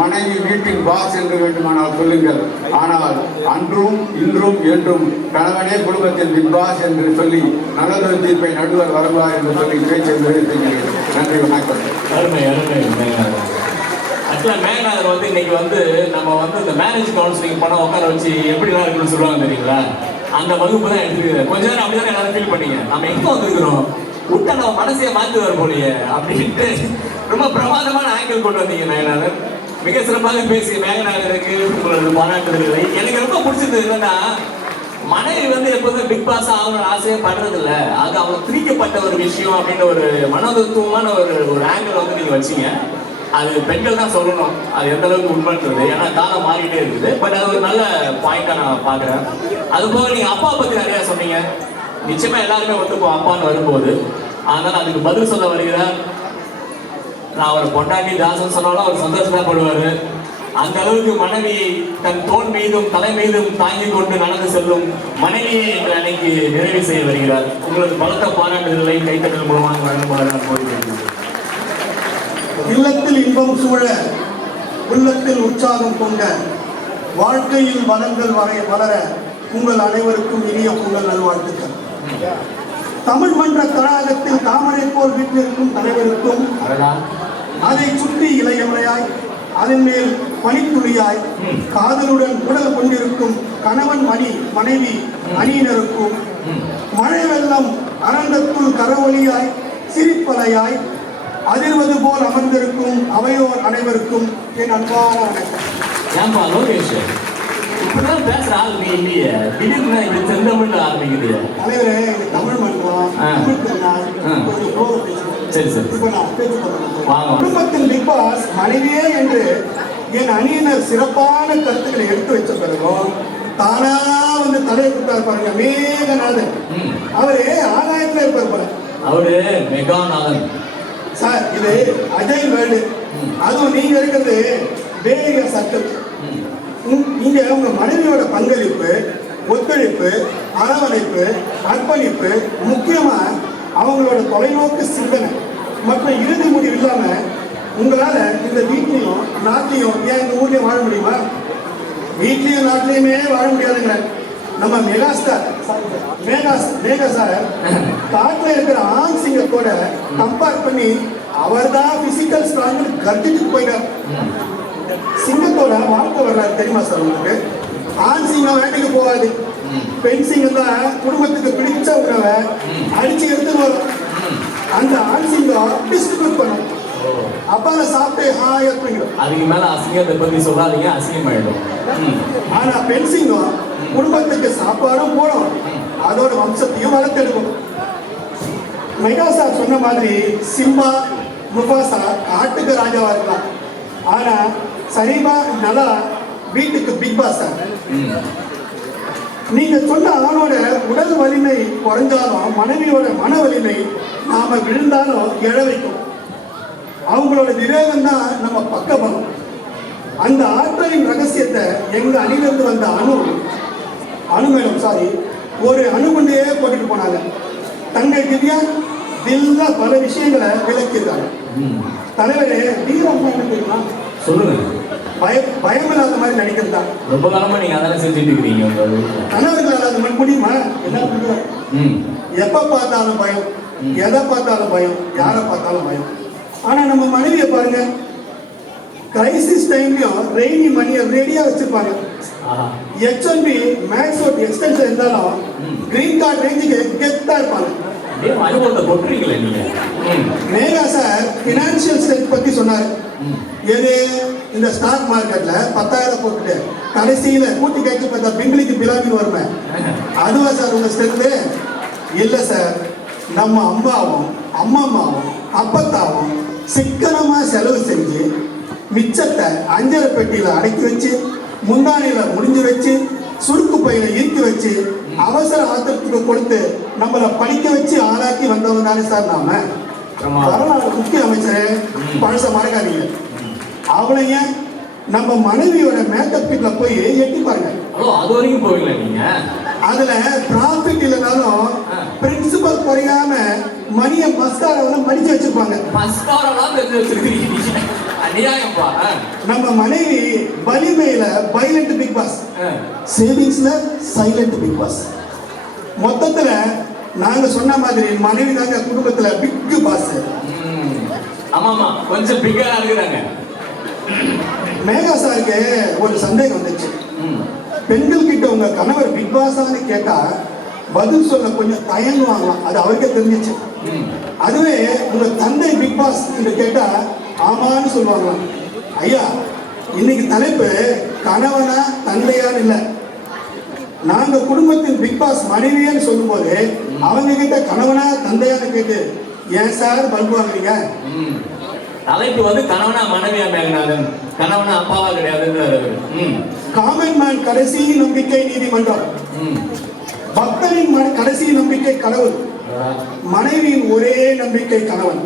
மனைவி வீட்டின் பாஸ் என்று வேண்டுமானால் சொல்லுங்கள். ஆனால் அன்றும் இன்றும் என்றும் கணவனே குடும்பத்தின் பிக் பாஸ் என்று சொல்லி நல்லதொரு தீர்ப்பை நடுவர் வருவார் என்று சொல்லி பேச்சை நிறைவேற்றுகிறேன். நன்றி, வணக்கம். ஆக்சுவலாக மேகநாதர் இன்னைக்கு நம்ம இந்த மேரேஜ் கவுன்சிலிங் பண்ண உட்கார வச்சு எப்படிலாம் இருக்குன்னு சொல்லுவாங்க தெரியுங்களா? அந்த வகுப்பு தான் எடுத்துக்கிறேன். கொஞ்ச நேரம் அப்படிதான் எல்லாரும் ஃபீல் பண்ணீங்க. நம்ம எங்கே வந்துருக்கிறோம், விட்டா நம்ம மனசையை மாற்றுவார் போலியே அப்படின்ட்டு ரொம்ப பிரமாதமான ஆங்கிள் கொண்டு வந்தீங்க மேகநாதர். மிக சிறப்பாக பேசிய மேகநாதருக்கு உங்களோட பாராட்டுதல்களை. எனக்கு ரொம்ப பிடிச்சது என்னன்னா, மனைவி எப்போதும் பிக் பாஸ் ஆகணும்னு ஆசையே படுறது இல்லை, அது அவங்க திரிக்கப்பட்ட ஒரு விஷயம் அப்படின்னு ஒரு மனோதத்துவமான ஒரு ஆங்கிள் நீங்க வச்சீங்க. அது பெண்கள் தான் சொல்லணும் அது எந்த அளவுக்கு உண்மைன்றது. ஏன்னா காலம் மாறிட்டே இருக்குது. பட் அது ஒரு நல்ல பாயிண்டா நான் பாக்குறேன். அது போக நீங்க அப்பா பத்தி நிறைய சொன்னீங்க. நிச்சயமா எல்லாருமே ஒத்துப்போம் அப்பான்னு வரும்போது. அதனால அதுக்கு பதில் சொல்ல வருகிறார். நான் அவரை பொண்டாட்டி தாசன் சொன்னாலும் அவர் சந்தோஷம் படுவாரு. அந்த அளவுக்கு மனைவியை தன் தோல் மீதும் தலை மீதும் தாங்கி கொண்டு நடந்து செல்லும் மனைவியை எங்கள் அன்னைக்கு நிறைவு செய்ய வருகிறார். உங்களது பலத்த பாராட்டுதலை கைத்தட்டல் மூலமாக வழங்குமாறு. இல்லத்தில் இன்பம் சூழ, உள்ளத்தில் உற்சாகம் பொங்க, வாழ்க்கையில் வளங்கள் வளர உங்கள் அனைவருக்கும் இனிய பொங்கல் நல்வாழ்த்துக்கள். தமிழ் மன்ற தடாகத்தில் தாமரை போல் வீட்டிற்கும் தலைவருக்கும் அடடா. அதை சுற்றி இளையமலையாய் அதன் மேல் பனித்துளியாய் காதலுடன் உடல் கொண்டிருக்கும் கணவன் மனைவி அணியினருக்கும் மழை வெள்ளம் அரங்கத்துள் கரவொலியாய் சிரிப்பலையாய் அதிர்வது போல் அமர்ந்திருக்கும் அவையோர் அனைவருக்கும் என் அன்பான வணக்கம். ஏன்பா லோகேஷ், இப்படிதான் பேசுற ஆள் நீ இல்லையே, திடீர்னு இது செந்தமிழ்ல ஆரம்பிக்குது. தலைவரே, இது தமிழ் மன்றம், தமிழ் திருநாள், கொஞ்சம் flow ல பேசுறேன். சரி சரி இப்ப நான் பேச்சு தொடங்குறேன். வாங்க. குடும்பத்தின் பிக் பாஸ் மனைவியே என்று என் அணியினர் சிறப்பான கருத்துக்களை எடுத்து வச்ச பிறகும் தானா வந்து தலையை கொடுத்தாரு பாருங்க, மேகநாதன். அவரு ஆகாயத்துல இருப்பார் பாரு. அவரு மெகாநாதன் சார். இது அஜய் வேர்ல்டு, அதுவும் நீங்க இருக்கிறது வேக சர்க்கிள். நீங்க உங்க மனைவியோட பங்களிப்பு, ஒத்துழைப்பு, அரவணைப்பு, அர்ப்பணிப்பு, முக்கியமா அவங்களோட தொலைநோக்கு சிந்தனை மற்றும் இறுதி முடிவு இல்லாம உங்களால இந்த வீட்லையும் நாட்டிலையும், ஏன் இந்த ஊர்லயும் வாழ முடியுமா? வீட்லயும் நாட்டிலையுமே வாழ முடியாதுங்க. நம்ம மெகாஸ்டார் மேகா சார் காட்டுல இருக்கிற ஆண் சிங்கத்தோட கம்பேர் பண்ணி அவர் தான் பிசிக்கல் ஸ்ட்ராங் கட்டிட்டு போயிட்டார். சிங்கத்தோட வாழ்க்கை வரலாறு தெரியுமா சார் உங்களுக்கு? ஆண் சிங்கம் வேட்டைக்கு போகாது, பெண் சிங்கம் தான் குடும்பத்துக்கு பிடிச்ச உணவை அடிச்சு எடுத்து வரும். அந்த ஆண் சிங்கம் டிஸ்ட்ரிபியூட் பண்ணும், அப்பால சாப்பிட்டு ஹாய் அப்படிங்கிறோம். அதுக்கு மேல அசிங்கத்தை பத்தி சொல்லாதீங்க, அசிங்கமாயிடும். ஆனா பெண் சிங்கம் குடும்பத்துக்கு சாப்பாடும் போடும், அதோட வம்சத்தையும் வளர்த்தெடுக்கும். மெகா சார் சொன்ன மாதிரி சிம்பா முஃபாசா காட்டுக்கு ராஜாவா இருக்கலாம், ஆனா சரிமா நல்லா வீட்டுக்கு பிக் பாஸ் சார். நீங்க சொன்ன ஆணோட உடல் வலிமை குறைஞ்சாலும் மனைவியோட மன வலிமை நாம விழுந்தாலும் எழ வைக்கும். அவங்களோட விவேகம் தான் நம்ம பக்கபலம். அந்த ஆற்றலின் ரகசியத்தை எங்க அணிலிருந்து வந்த அணு மேடம் ஒரு அணுகுண்டே போட்டுட்டு போனாங்க. தங்கை திவ்யா தில்லா பல விஷயங்களை விளக்கியிருக்காங்க. தலைவரே, வீரம் தெரியுமா? சொல்லுங்க. பயம் இல்லாத மாதிரி நடிக்கிறதா? ரொம்ப காலமா நீங்க அதெல்லாம் செஞ்சுட்டு இருக்கீங்க. கணவர்கள் அது முடியுமா? என்ன பண்ணுவாங்க? எப்ப பார்த்தாலும் பயம், எதை பார்த்தாலும் பயம், யாரை பார்த்தாலும் பயம். ஆனா நம்ம மனைவியை பாருங்க, கிரைசிஸ் டைம்லயும் ரெய்னி மணியை ரெடியா வச்சிருப்பாங்க. H1B மேக்ஸ் அவுட் எக்ஸ்டென்ஷன் இருந்தாலும் கிரீன் கார்டு ரேஞ்சுக்கு கெத்தா இருப்பாங்க. அனுபவத்தை கொட்டுறீங்களே நீங்க. மேகா சார் பினான்சியல் ஸ்ட்ரென்த் பத்தி சொன்னாரு. எது? இந்த ஸ்டாக் மார்க்கெட்ல 10,000 போட்டுட்டு கடைசியில கூட்டி கழிச்சு பார்த்தா பெங்களுக்கு பிலாமின்னு வருமே, அதுவா சார் உங்க ஸ்ட்ரென்த்? இல்ல சார், நம்ம அம்மாவும் அம்மாவும் அப்பத்தாவும் சிக்கனமா செலவு செஞ்சு மிச்சத்தை அஞ்சரை பெட்டியில அடக்கி வச்சு, முந்தானியில முடிஞ்சு வச்சு, சுருக்கு பையில இறுக்கி வச்சு, அவசர ஆத்திரத்துக்கு கொடுத்து நம்மளை படிக்க வச்சு ஆளாக்கி வந்தவங்க தானே சார் நாம. வரலாறு முக்கிய அமைச்சர் பழச மறக்காதீங்க. அவளைய நம்ம மனைவியோட மேக்கப் கிட்ல போய் எட்டி பாருங்க. அது வரைக்கும் போவீங்களா நீங்க? அதுல ப்ராஃபிட் இல்லைனாலும் பிரின்சிபல் குறையாம மணிய மஸ்காராவில மடிச்சு வச்சிருப்பாங்க. நம்ம மனைவி வலிமையில பைலண்ட் பிக் பாஸ், சேவிங்ஸ்ல சைலண்ட் பிக் பாஸ். மொத்தத்துல நாங்க சொன்ன மாதிரி மனைவி தாங்க குடும்பத்துல பிக் பாஸ். ஆமாமா, கொஞ்சம் பிக்கா இருக்கிறாங்க. மேகா சாருக்கு ஒரு சந்தேகம் வந்துச்சு. பெண்கள் கிட்ட உங்க கணவர் பிக் பாஸான்னு கேட்டா பதில் சொல்ல கொஞ்சம் தயங்குவாங்களாம், அது அவருக்கே தெரிஞ்சிச்சு. அதுவே உங்க தந்தை பிக் பாஸ் என்று கேட்டா ஆமான்னு சொல்லுவாங்களாம். ஐயா, இன்னைக்கு தலைப்பு கணவனா தந்தையான்னு இல்லை. நாங்க குடும்பத்தின் பிக் பாஸ் மனைவியன்னு சொல்லும் போது அவங்க கிட்ட கணவனா தந்தையான்னு கேட்டு ஏன் சார் பல்பு வாங்குறீங்க? தலைப்பு வந்து கணவனா மனைவியா மேகநாதன், கணவனா அப்பாவா கிடையாது. காமன் மேன் கடைசி நம்பிக்கை நீதிமன்றம், பக்தனின் கடைசி நம்பிக்கை கடவுள், மனைவியின் ஒரே நம்பிக்கை கணவன்.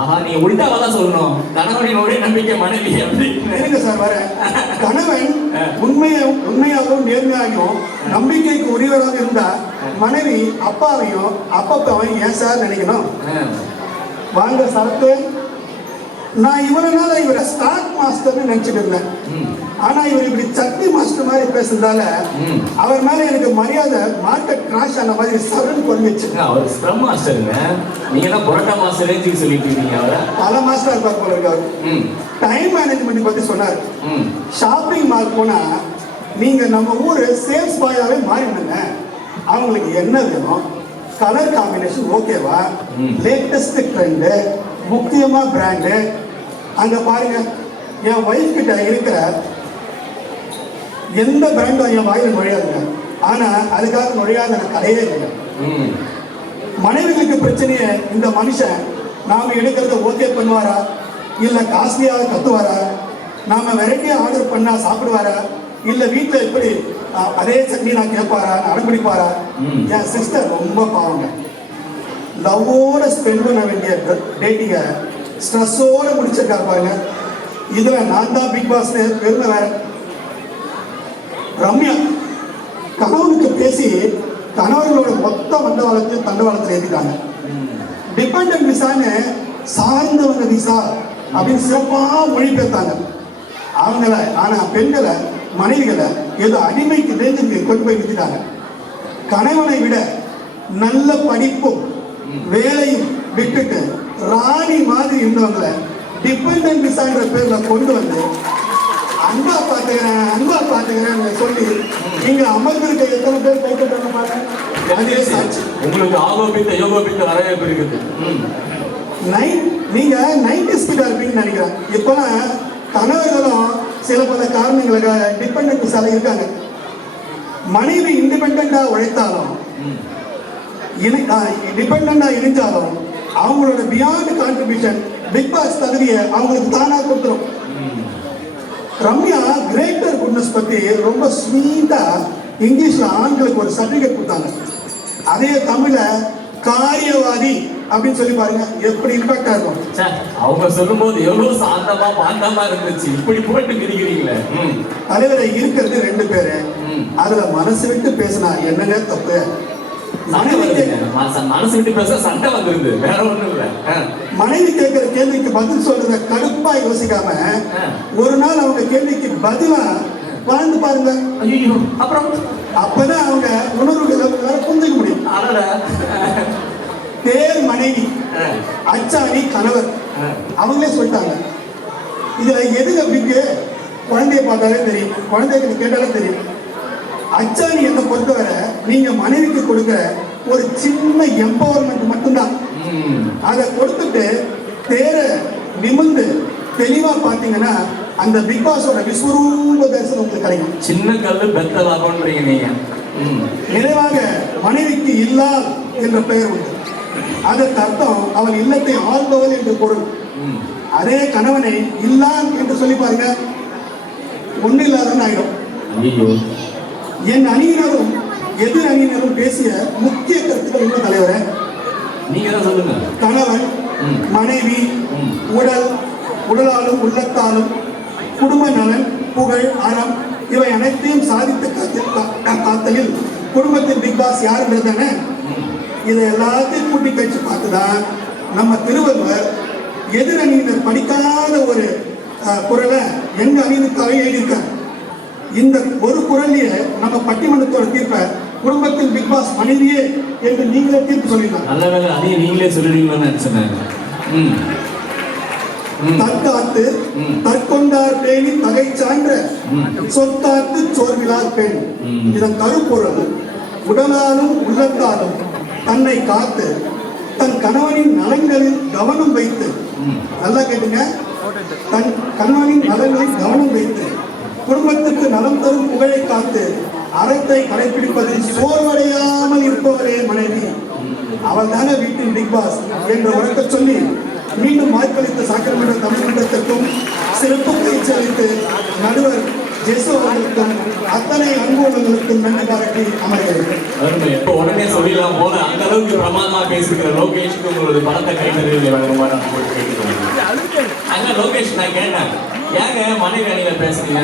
ஆஹா, நீ உள்டாவதான் சொல்லணும். கணவனின் ஒரே நம்பிக்கை மனைவி. இருங்க சார், வர கணவன் உண்மையாகவும் நேர்மையாகவும் நம்பிக்கைக்கு உரியவராக இருந்தா மனைவி அப்பாவையும் அப்பப்பாவையும் ஏன் சார் நினைக்கணும்? வாங்க சரத்து, நான் இவரை ஸ்டாக் மாஸ்டர்னு நினைச்சிட்டு இருந்தேன். ஆனா இவர் இப்படி சட்னி மாஸ்டர் மாதிரி பேசுறதால ம். அவர் மேல எனக்கு மரியாதை மார்க்கெட் கிராஷ் ஆன மாதிரி சரண் பண்ணிச்சு. அவர் ஸ்க்ரம் மாஸ்டருங்க. நீங்க தான் புரோட்டா மாஸ்டர் ரேஞ்சுக்கு சொல்லிட்டு இருக்கீங்க அவரை. பல மாஸ்டர் இருப்பார் போல இருக்காரு. ம். டைம் மேனேஜ்மெண்ட் பத்தி சொன்னார். ம். ஷாப்பிங் மால் போனா நீங்க நம்ம ஊரு சேல்ஸ் பாயாவே மாறிடுங்க. அவங்களுக்கு என்ன வேணும், கலர் காம்பினேஷன் ஓகேவா, ம். லேட்டஸ்ட் ட்ரெண்டு, முக்கியமா பிராண்டு. அங்க பாருங்க, என் ஒய்ஃப் கிட்ட இருக்கிற எந்த பிராண்டும் என் வாயில நுழையாதுங்க. ஆனா அதுக்காக நுழையாத எனக்கு கடையே இல்லை. ம். மனைவிகளுக்கு பிரச்சனையை இந்த மனுஷன் நாம எடுக்கிறத ஓகே பண்ணுவாரா, இல்ல காஸ்ட்லியாக கத்துவாரா, நாம வெரைட்டியா ஆர்டர் பண்ணா சாப்பிடுவாரா, இல்ல வீட்டுல எப்படி அதே சட்னி நான் கேட்பாரா, அடம்பிடிப்பாரா. ம். என் சிஸ்டர் ரொம்ப பாவங்க. லவ்வோட ஸ்பெண்ட் பண்ண வேண்டிய டேட்டிங்க ஸ்ட்ரெஸ்ஸோட முடிச்சிருக்காரு பாருங்க. இதுல நான் தான் பிக் பாஸ் பெருமை வேற. ரம்யா கணவனுக்கு பேசி கணவர்களோட மொத்த வண்டவாளத்தையும் தண்டவாளத்தில் ஏற்றிட்டாங்க. டிபெண்டன்ட் விசான்னு சார்ந்தவங்க விசா அப்படின்னு சிறப்பாக மொழிபெயர்த்தாங்க அவங்கள. ஆனா பெண்களை, மனைவிகளை ஏதோ அடிமைக்கு ரேஞ்சுக்கு கொண்டு போய் விட்டுட்டாங்க. கணவனை விட நல்ல படிப்பும் வேலையும் விட்டுட்டு ராணி மாதிரி இருந்தவங்களை டிபெண்டன்ட் விசான்ற பேர்ல கொண்டு வந்து அன்பா பாத்துக்கிறேன் சொல்லி நீங்க அமர்ந்திருக்க எத்தனை பேர் கைப்பற்றாங்க பாருங்க. அதே சாட்சி. உங்களுக்கு ஆகோபித்த யோகோபித்த வரவேற்பு இருக்குது. ம். நீங்க 90s கிட்ட இருப்பீங்கன்னு நினைக்கிறேன். இப்பெல்லாம் கணவர்களும் சில பல காரணங்களுக்காக டிபெண்டன்ட் விசால இருக்காங்க. மனைவி இண்டிபெண்டா உழைத்தாலும் டிபெண்டா இருந்தாலும் அவங்களோட பியாண்ட் கான்ட்ரிபியூஷன் பிக் பாஸ் தகுதியை அவங்களுக்கு தானா கொடுத்துரும். ரம்யா கிரேட்டர் குட்னஸ் பத்தி ரொம்ப ஸ்வீட்டா இங்கிலீஷ்ல ஆண்களுக்கு ஒரு சர்டிபிகேட் கொடுத்தாங்க. அதே தமிழ்ல காரியவாதி அப்படின்னு சொல்லி பாருங்க, எப்படி இம்பாக்டா இருக்கும். அவங்க சொல்லும் போது எவ்வளவு சாந்தமா பாந்தமா இருந்துச்சு. இப்படி போயிட்டு மிதிக்கிறீங்களே. தலைவரை இருக்கிறது 2 பேரு. அதுல மனசு விட்டு பேசினா என்னங்க தப்பு. மனசு விட்டு பேச சண்டை வந்துருது, வேற ஒண்ணும் இல்ல. மனைவி கேட்கிற கேள்விக்கு பதில் சொல்றத கடுப்பா யோசிக்காம ஒரு நாள் அவங்க கேள்விக்கு பதிலா வாழ்ந்து பாருங்க. ஐயோ, அப்புறம் அப்பதான் அவங்க உணர்வுகளை புரிஞ்சுக்க முடியும். தேர் மனைவி, அச்சாணி கணவர், அவங்களே சொல்லிட்டாங்க. இதுல எதுங்க பிக்கு, குழந்தைய பார்த்தாலே தெரியும், குழந்தைகளை கேட்டாலே தெரியும். அச்சாணி என்னை பொறுத்தவரை நீங்க மனைவிக்கு கொடுக்கிற ஒரு சின்ன எம்பவர்மெண்ட் மட்டும்தான். அதை கொடுத்துட்டு தேர நிமிர்ந்து தெளிவா பாத்தீங்கன்னா அந்த பிக் பாஸோட விஸ்வரூப தரிசனம் உங்களுக்கு கிடைக்கும். சின்ன கல்லு பெத்த லாபம்ன்றீங்க நீங்க. நிறைவாக மனைவிக்கு இல்லால் என்ற பெயர் உண்டு. அதற்கு அர்த்தம் அவள் இல்லத்தை ஆள்பவள் என்று பொருள். அதே கணவனை இல்லான் என்று சொல்லி பாருங்க, ஒண்ணு இல்லாதவன் ஆயிடும். என் அணியினரும் எதிர் அணியினரும் பேசிய முக்கிய கருத்துக்கள் என்ன தலைவரே? நீங்க தான் சொல்லுங்க. கணவன், மனைவி, உடலாலும் உள்ளத்தாலும் குடும்ப நலன், புகழ், அறம் இவை அனைத்தையும் சாதித்து காத்தலில் குடும்பத்தின் பிக் பாஸ் யாருன்றதானே? இதை எல்லாத்தையும் கூட்டி கழிச்சு பார்த்துதான் நம்ம திருவள்ளுவர் எதிர் அணியினர் படிக்காத ஒரு குரலை எங்க அணியினருக்காக எழுதியிருக்கார். இந்த ஒரு குரலையே நம்ம பட்டிமன்றத்தோட தீர்ப்ப குடும்பத்தில் பிக் பாஸ் மனைவியே என்று நீங்களே தீர்ப்பு சொல்லிடலாம். நல்ல வேலை, அதையும் நீங்களே சொல்லிடுவீங்கன்னு நினைச்சேன். தற்காத்து தற்கொண்டார் பேணி தகை சான்ற சொற்காத்து சோர்விலார் பெண். இதன் கருப்பொருள் உடலாலும் உள்ளத்தாலும் தன்னை காத்து தன் கணவனின் நலன்களில் கவனம் வைத்து, நல்லா கேட்டுங்க, தன் கணவனின் நலன்களில் கவனம் வைத்து குடும்பத்துக்கு நலம் தரும் புகழை காத்து அறத்தை கடைபிடிப்பதில் சோர்வடையாமல் இருப்பவரே மனைவி. அவள் தானே வீட்டின் பிக் பாஸ் என்ற உறக்க சொல்லி மீண்டும் வாய்ப்பளித்த சாக்கரமன்ற தமிழ்மன்றத்திற்கும் சிறப்பு பயிற்சி அளித்து நடுவர் ஜெசு அவர்களுக்கும் அத்தனை அன்புகளுக்கும் நன்றி பாராட்டி அமர்கிறது. இப்போ உடனே சொல்லிடலாம் போல அந்த அளவுக்கு பிரமாதமா பேசுகிற லோகேஷ்க்கு உங்களோட பணத்தை கைத்தறிகளை வழங்குமாறு அங்க லோகேஷ் நான் கேட்டேன், ஏங்க மனைவி அணியில பேசுறீங்க?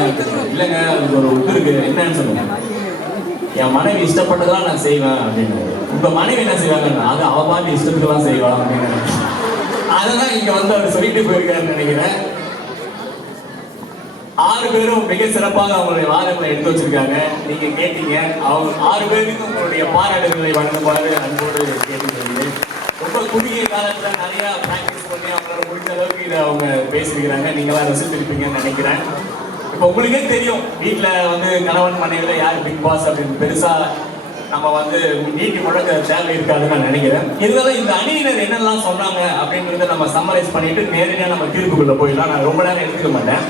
இல்லைங்க அதுக்கு ஒரு இது இருக்கு, என்னன்னு சொல்லுங்க. என் மனைவி இஷ்டப்பட்டதெல்லாம் நான் செய்வேன் அப்படின்னு. உங்க மனைவி என்ன செய்வாங்க? அது அவ பாட்டு இஷ்டத்துக்கெல்லாம் செய்வான் அப்படின்னு. அதெல்லாம் இங்க வந்து அவர் சொல்லிட்டு போயிருக்காருன்னு நினைக்கிறேன். 6 பேரும் மிக சிறப்பாக அவங்களுடைய வாதங்களை எடுத்து வச்சிருக்காங்க. நீங்க கேட்டீங்க. அவங்க 6 பேருக்கும் உங்களுடைய பாராட்டுகளை வழங்குமாறு அன்போடு கேட்டுக்கிறீங்க. ரொம்ப குறுகிய காலத்துல நிறைய பிராக்டிஸ் பண்ணி அவங்களால முடிஞ்ச அளவுக்கு இதை அவங்க பேசியிருக்கிறாங்க. நீங்களாம் ரசித்திருப்பீங்கன்னு நினைக்கிறேன். இப்போ உங்களுக்கே தெரியும், வீட்டுல வந்து கணவன் மனைவியில யார் பிக் பாஸ் அப்படின்னு பெருசா நம்ம வந்து நீட்டி முழக்க தேவை இருக்காதுன்னு நான் நினைக்கிறேன். இருந்தாலும் இந்த அணியினர் என்னெல்லாம் சொன்னாங்க அப்படின்றத நம்ம சம்மரைஸ் பண்ணிட்டு நேரடியாக நம்ம தீர்ப்புக்குள்ள போயிடலாம். நான் ரொம்ப நேரம் எடுத்துக்க மாட்டேன்.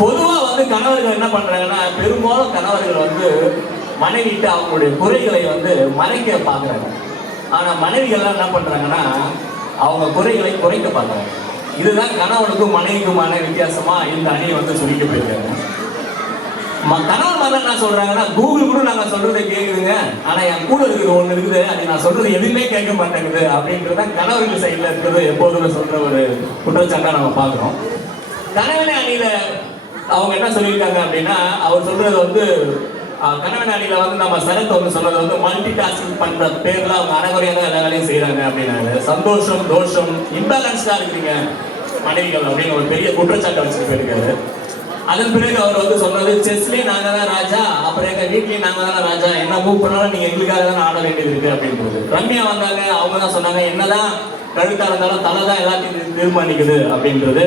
பொதுவா வந்து கணவர்கள் என்ன பண்றாங்கன்னா, பெரும்பாலும் கணவர்கள் வந்து மனைவிட்டு அவங்களுடைய குறைகளை வந்து மறைக்க பாக்குறாங்க. ஆனா மனைவிகள்லாம் என்ன பண்றாங்கன்னா, அவங்க குறைகளை குறைக்க பாக்குறாங்க. இதுதான் கணவனுக்கும் மனைவிக்குமான வித்தியாசமா இந்த அணியை வந்து சொல்லிட்டு போயிருக்காங்க. கணவன் மாதிரி என்ன சொல்றாங்கன்னா, கூகுள் கூட நாங்க சொல்றதை கேக்குதுங்க, ஆனா என் கூட இருக்குது ஒண்ணு இருக்குது, அது நான் சொல்றது எதுவுமே கேட்க மாட்டேங்குது அப்படின்றத கணவர்கள் சைட்ல இருக்கிறது எப்போதுமே சொல்ற ஒரு குற்றச்சாட்டா நம்ம பாக்குறோம். கணவன் அணியில அவங்க என்ன சொல்லியிருக்காங்க அப்படின்னா, அவர் சொல்றது வந்து கணவன் அணியில வந்து நம்ம சரத்து வந்து சொல்றது வந்து மல்டி டாஸ்கிங் பண்ற பேர்ல அவங்க அறகுறையா தான் எல்லா வேலையும் செய்யறாங்க அப்படின்னாரு. சந்தோஷம் தோஷம் இம்பேலன்ஸ்டா இருக்கிறீங்க மனைவிகள் அப்படின்னு ஒரு பெரிய குற்றச்சாட்டை வச்சுட்டு போயிருக்காரு. அதன் பிறகு அவர் வந்து சொன்னது, செஸ்லயே நாங்க தான் ராஜா, அப்புறம் எங்க வீட்லயும் நாங்க தானே ராஜா, என்ன மூவ் பண்ணாலும் நீங்க எங்களுக்காக தான் ஆட வேண்டியது இருக்கு அப்படின்றது. ரம்யா வந்தாங்க, அவங்க தான் சொன்னாங்க, என்னதான் கழுத்தா இருந்தாலும் தலை தான் எல்லாத்தையும் தீர்மானிக்குது அப்படின்றது.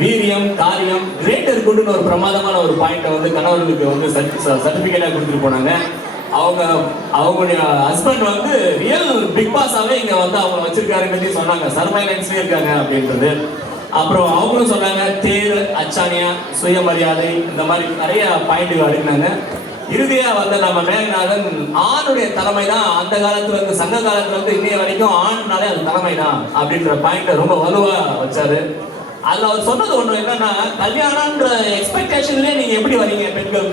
வீரியம் காரியம் கிரேட்டர் குட்னு ஒரு பிரமாதமான ஒரு பாயிண்ட்டை வந்து கணவர்களுக்கு வந்து சர்டிபிகேட்டா கொடுத்துட்டு போனாங்க. அவங்களுடைய ஹஸ்பண்ட் வந்து ரியல் பிக் பாஸாவே இங்க வந்து அவங்க வச்சிருக்காருன்னு சொன்னாங்க. சர்வைலன்ஸ்லயே இருக்காங்க அப்படின்றது. அப்புறம் அவங்களும் சொன்னாங்க, தேர் அச்சானியா சுயமரியாதை இந்த மாதிரி நிறைய பாயிண்ட்டுகள் அடுக்கினாங்க. இறுதியா வந்து நம்ம மேகநாதன் ஆணுடைய தலைமை தான் அந்த காலத்துல இருந்து சங்க காலத்துல இருந்து இன்னைய வரைக்கும் ஆண்னாலே அது தலைமை தான் அப்படின்ற பாயிண்ட ரொம்ப வலுவா வச்சாரு. அதுல அவர் சொன்னது ஒண்ணு என்னன்னா, கல்யாணம்ன்ற எக்ஸ்பெக்டேஷன்லயே நீங்க எப்படி வரீங்க பெண்கள்,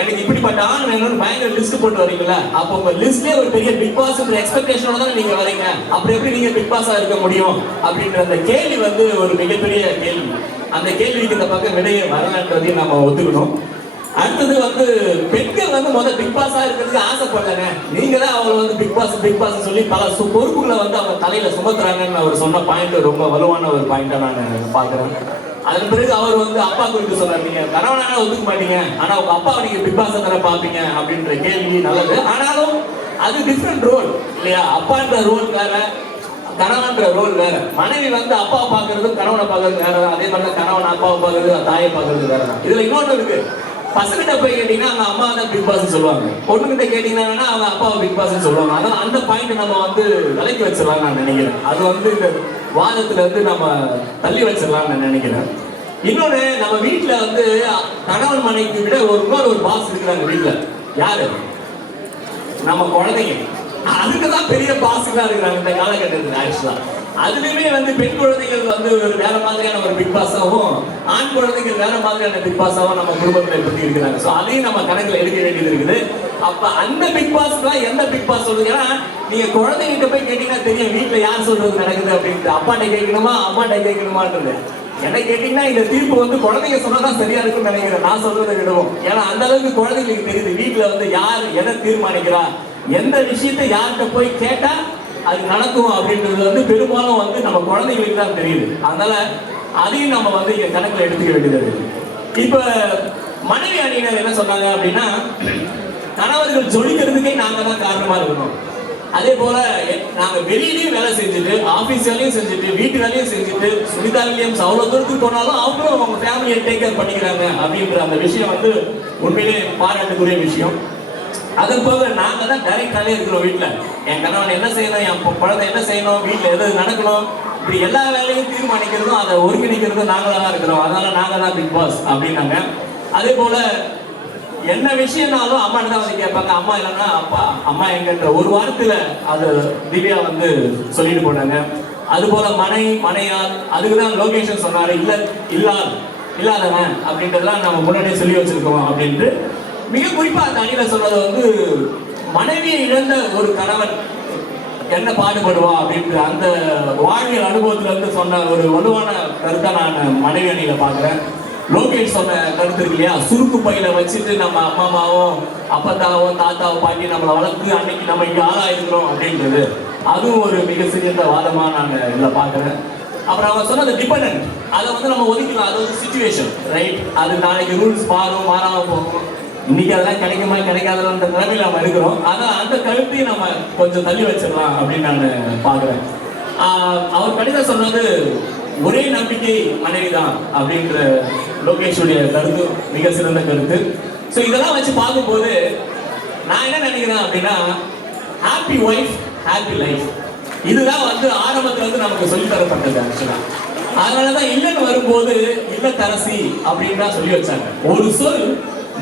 எனக்கு இப்படிப்பட்ட ஆண் வேணும்னு பயங்கர லிஸ்ட் போட்டு வரீங்களா, அப்போ உங்க லிஸ்ட்லயே ஒரு பெரிய பிக் பாஸ் எக்ஸ்பெக்டேஷனோட தான் நீங்க வரீங்க, அப்புறம் எப்படி நீங்க பிக் பாஸா இருக்க முடியும் அப்படின்ற அந்த கேள்வி வந்து ஒரு மிகப்பெரிய கேள்வி. அந்த கேள்விக்கு இந்த பக்கம் விடையே வரலன்றதையும் நம்ம ஒத்துக்கணும். அடுத்தது வந்து பெண்கள் வந்து முதல்ல பிக் பாஸா இருக்கிறதுக்கு ஆசைப்படலங்க, நீங்க தான் அவங்க வந்து பிக் பாஸ் சொல்லி பல பொறுப்புகளை வந்து அவங்க தலையில சுமத்துறாங்கன்னு அவர் சொன்ன பாயிண்ட் ரொம்ப வலுவான ஒரு பாயிண்டா நான் பாக்குறேன். அதன் பிறகு அவர் வந்து அப்பா குறித்து சொன்னார், நீங்க கணவனால ஒத்துக்க மாட்டீங்க, ஆனா உங்க அப்பா நீங்க பிக் பாஸ் தானே பாப்பீங்க அப்படின்ற கேள்வி நல்லது. ஆனாலும் அது டிஃப்ரெண்ட் ரோல் இல்லையா, அப்பான்ற ரோல் வேற, கணவன்ற ரோல் வேற. மனைவி வந்து அப்பாவை பாக்குறதும் கணவனை பாக்குறது வேற, அதே மாதிரி கணவன் அப்பாவை பாக்குறது தாயை பாக்குறது வேற. இதுல இன்னொன்று இருக்கு, பசங்கிட்ட போய் கேட்டீங்கன்னா அவங்க அம்மா தான் பிக் பாஸ் சொல்லுவாங்க, பொண்ணுகிட்ட கேட்டீங்கன்னா அவங்க அப்பாவை பிக் பாஸ் சொல்லுவாங்க. அதான் அந்த பாயிண்ட் நம்ம வந்து விலக்கி வச்சிடலாம் நான் நினைக்கிறேன். அது வந்து இந்த வாதத்துல வந்து நம்ம தள்ளி வச்சிடலாம் நான் நினைக்கிறேன். இன்னொன்னு, நம்ம வீட்டுல வந்து கணவன் மனைவிக்கு விட இன்னொரு பாஸ் இருக்கிறாங்க வீட்டுல. யாரு? நம்ம குழந்தைங்க. அதுக்குதான் பெரிய பாஸ்களா இருக்கிறாங்க இந்த காலகட்டத்தில். ஆக்சுவலா அதுலயுமே வந்து பெண் குழந்தைகள் வந்து ஒரு வேற மாதிரியான ஒரு பிக் பாஸாவும், ஆண் குழந்தைகள் வேற மாதிரியான பிக் பாஸாவும் நம்ம குடும்பத்துல பத்தி இருக்கிறாங்க. சோ அதையும் நம்ம கணக்குல எடுக்க வேண்டியது இருக்குது. அப்ப அந்த பிக் பாஸ்லாம் எந்த பிக் பாஸ் சொல்றது? ஏன்னா நீங்க குழந்தைகிட்ட போய் கேட்டீங்கன்னா தெரியும் வீட்டுல யார் சொல்றது நடக்குது அப்படின்ட்டு. அப்பாட்ட கேட்கணுமா அம்மாட்ட கேட்கணுமான்றது. என்ன கேட்டீங்கன்னா இந்த தீர்ப்பு வந்து குழந்தைங்க சொன்னதான் சரியா இருக்குன்னு நினைக்கிறேன், நான் சொல்றதை விடுவோம். ஏன்னா அந்த அளவுக்கு குழந்தைங்களுக்கு தெரியுது வீட்டுல வந்து யார் எதை தீர்மானிக்கிறா, எந்த விஷயத்தை யார்கிட்ட போய் கேட்டா அது நடக்கும் அப்படின்றது வந்து பெரும்பாலும் வந்து நம்ம குழந்தைங்களுக்கு தான் தெரியுது. அதனால அதையும் நம்ம வந்து இங்க கணக்குல எடுத்துக்க வேண்டியது இருக்கு. இப்ப மனைவி அணியினர் என்ன சொன்னாங்க அப்படின்னா, கணவர்கள் ஜொலிக்கிறதுக்கே நாங்க தான் காரணமா இருக்கணும். அதே போல நாங்க வெளியிலயும் வேலை செஞ்சுட்டு, ஆபீஸ் வேலையும் செஞ்சுட்டு, வீட்டு வேலையும் செஞ்சுட்டு, சுனிதா வில்லியம்ஸ் அவ்வளவு தூரத்துக்கு போனாலும் அவங்களும் அவங்க ஃபேமிலியை டேக் கேர் பண்ணிக்கிறாங்க அப்படின்ற அந்த விஷயம் வந்து உண்மையிலே பாராட்டுக்குரிய விஷயம். அது போக நாங்க தான் டைரக்டாவே இருக்கிறோம் வீட்டுல. என் கணவன் என்ன செய்யணும், என் குழந்தை என்ன செய்யணும், வீட்டுல எது நடக்கணும், இப்படி எல்லா வேலையும் தீர்மானிக்கிறதும் அதை ஒருங்கிணைக்கிறதும் நாங்களா தான் இருக்கிறோம். அதனால நாங்க தான் பிக் பாஸ் அப்படின்னாங்க. அதே போல என்ன விஷயம்னாலும் அம்மாட்ட தான் வந்து கேட்பாங்க, அம்மா இல்லைன்னா அப்பா, அம்மா எங்கன்ற ஒரு வாரத்துல அது திவ்யா வந்து சொல்லிட்டு போனாங்க. அது போல மனையால், அதுக்குதான் லோகேஷன் சொன்னாரு, இல்லாதவன் அப்படின்றதெல்லாம் நம்ம முன்னாடியே சொல்லி வச்சிருக்கோம் அப்படின்ட்டு. மிக குறிப்பா அந்த அணியில சொன்னது வந்து, மனைவியை இழந்த ஒரு கணவன் என்ன பாடுபடுவா அப்படின்ற அந்த வாழ்வியல் அனுபவத்துல இருந்து சொன்ன ஒரு வலுவான கருத்தை நான் மனைவி அணியில பாக்குறேன். லோகேஷ் சொன்ன கருத்து இருக்கு இல்லையா, சுருக்கு பையில வச்சுட்டு நம்ம அம்மாவும் அப்பத்தாவும் தாத்தாவும் பாட்டி நம்மளை வளர்த்து அன்னைக்கு நம்ம இங்க ஆளாயிருக்கிறோம் அப்படின்றது, அதுவும் ஒரு மிக சிறந்த வாதமா நான் இதுல பாக்குறேன். அப்புறம் அவன் சொன்னது டிபெண்டன்ட், அதை வந்து நம்ம ஒதுக்கலாம். அது வந்து சிச்சுவேஷன், ரைட்? அது நாளைக்கு ரூல்ஸ் மாறும், மாறாம போகும். இன்னைக்கு அதெல்லாம் கிடைக்குமா கிடைக்காதுன்ற நிலைமையில நம்ம இருக்கிறோம். ஆனால் அந்த கருத்தையும் நம்ம கொஞ்சம் தள்ளி வச்சிடலாம் அப்படின்னு நான் பார்க்குறேன். அவர் கடிதம் சொன்னது ஒரே நம்பிக்கை மனைவி தான் அப்படின்ற லோகேஷுடைய கருத்து மிக சிறந்த கருத்து. ஸோ இதெல்லாம் வச்சு பார்க்கும்போது நான் என்ன நினைக்கிறேன் அப்படின்னா, ஹாப்பி ஒய்ஃப் ஹாப்பி லைஃப், இதுதான் வந்து ஆரம்பத்துல இருந்து நமக்கு சொல்லி தரப்பட்டது ஆக்சுவலா. அதனாலதான் இல்லைன்னு வரும்போது இல்லத்தரசி அப்படின்னு தான் சொல்லி வச்சாங்க. ஒரு சொல்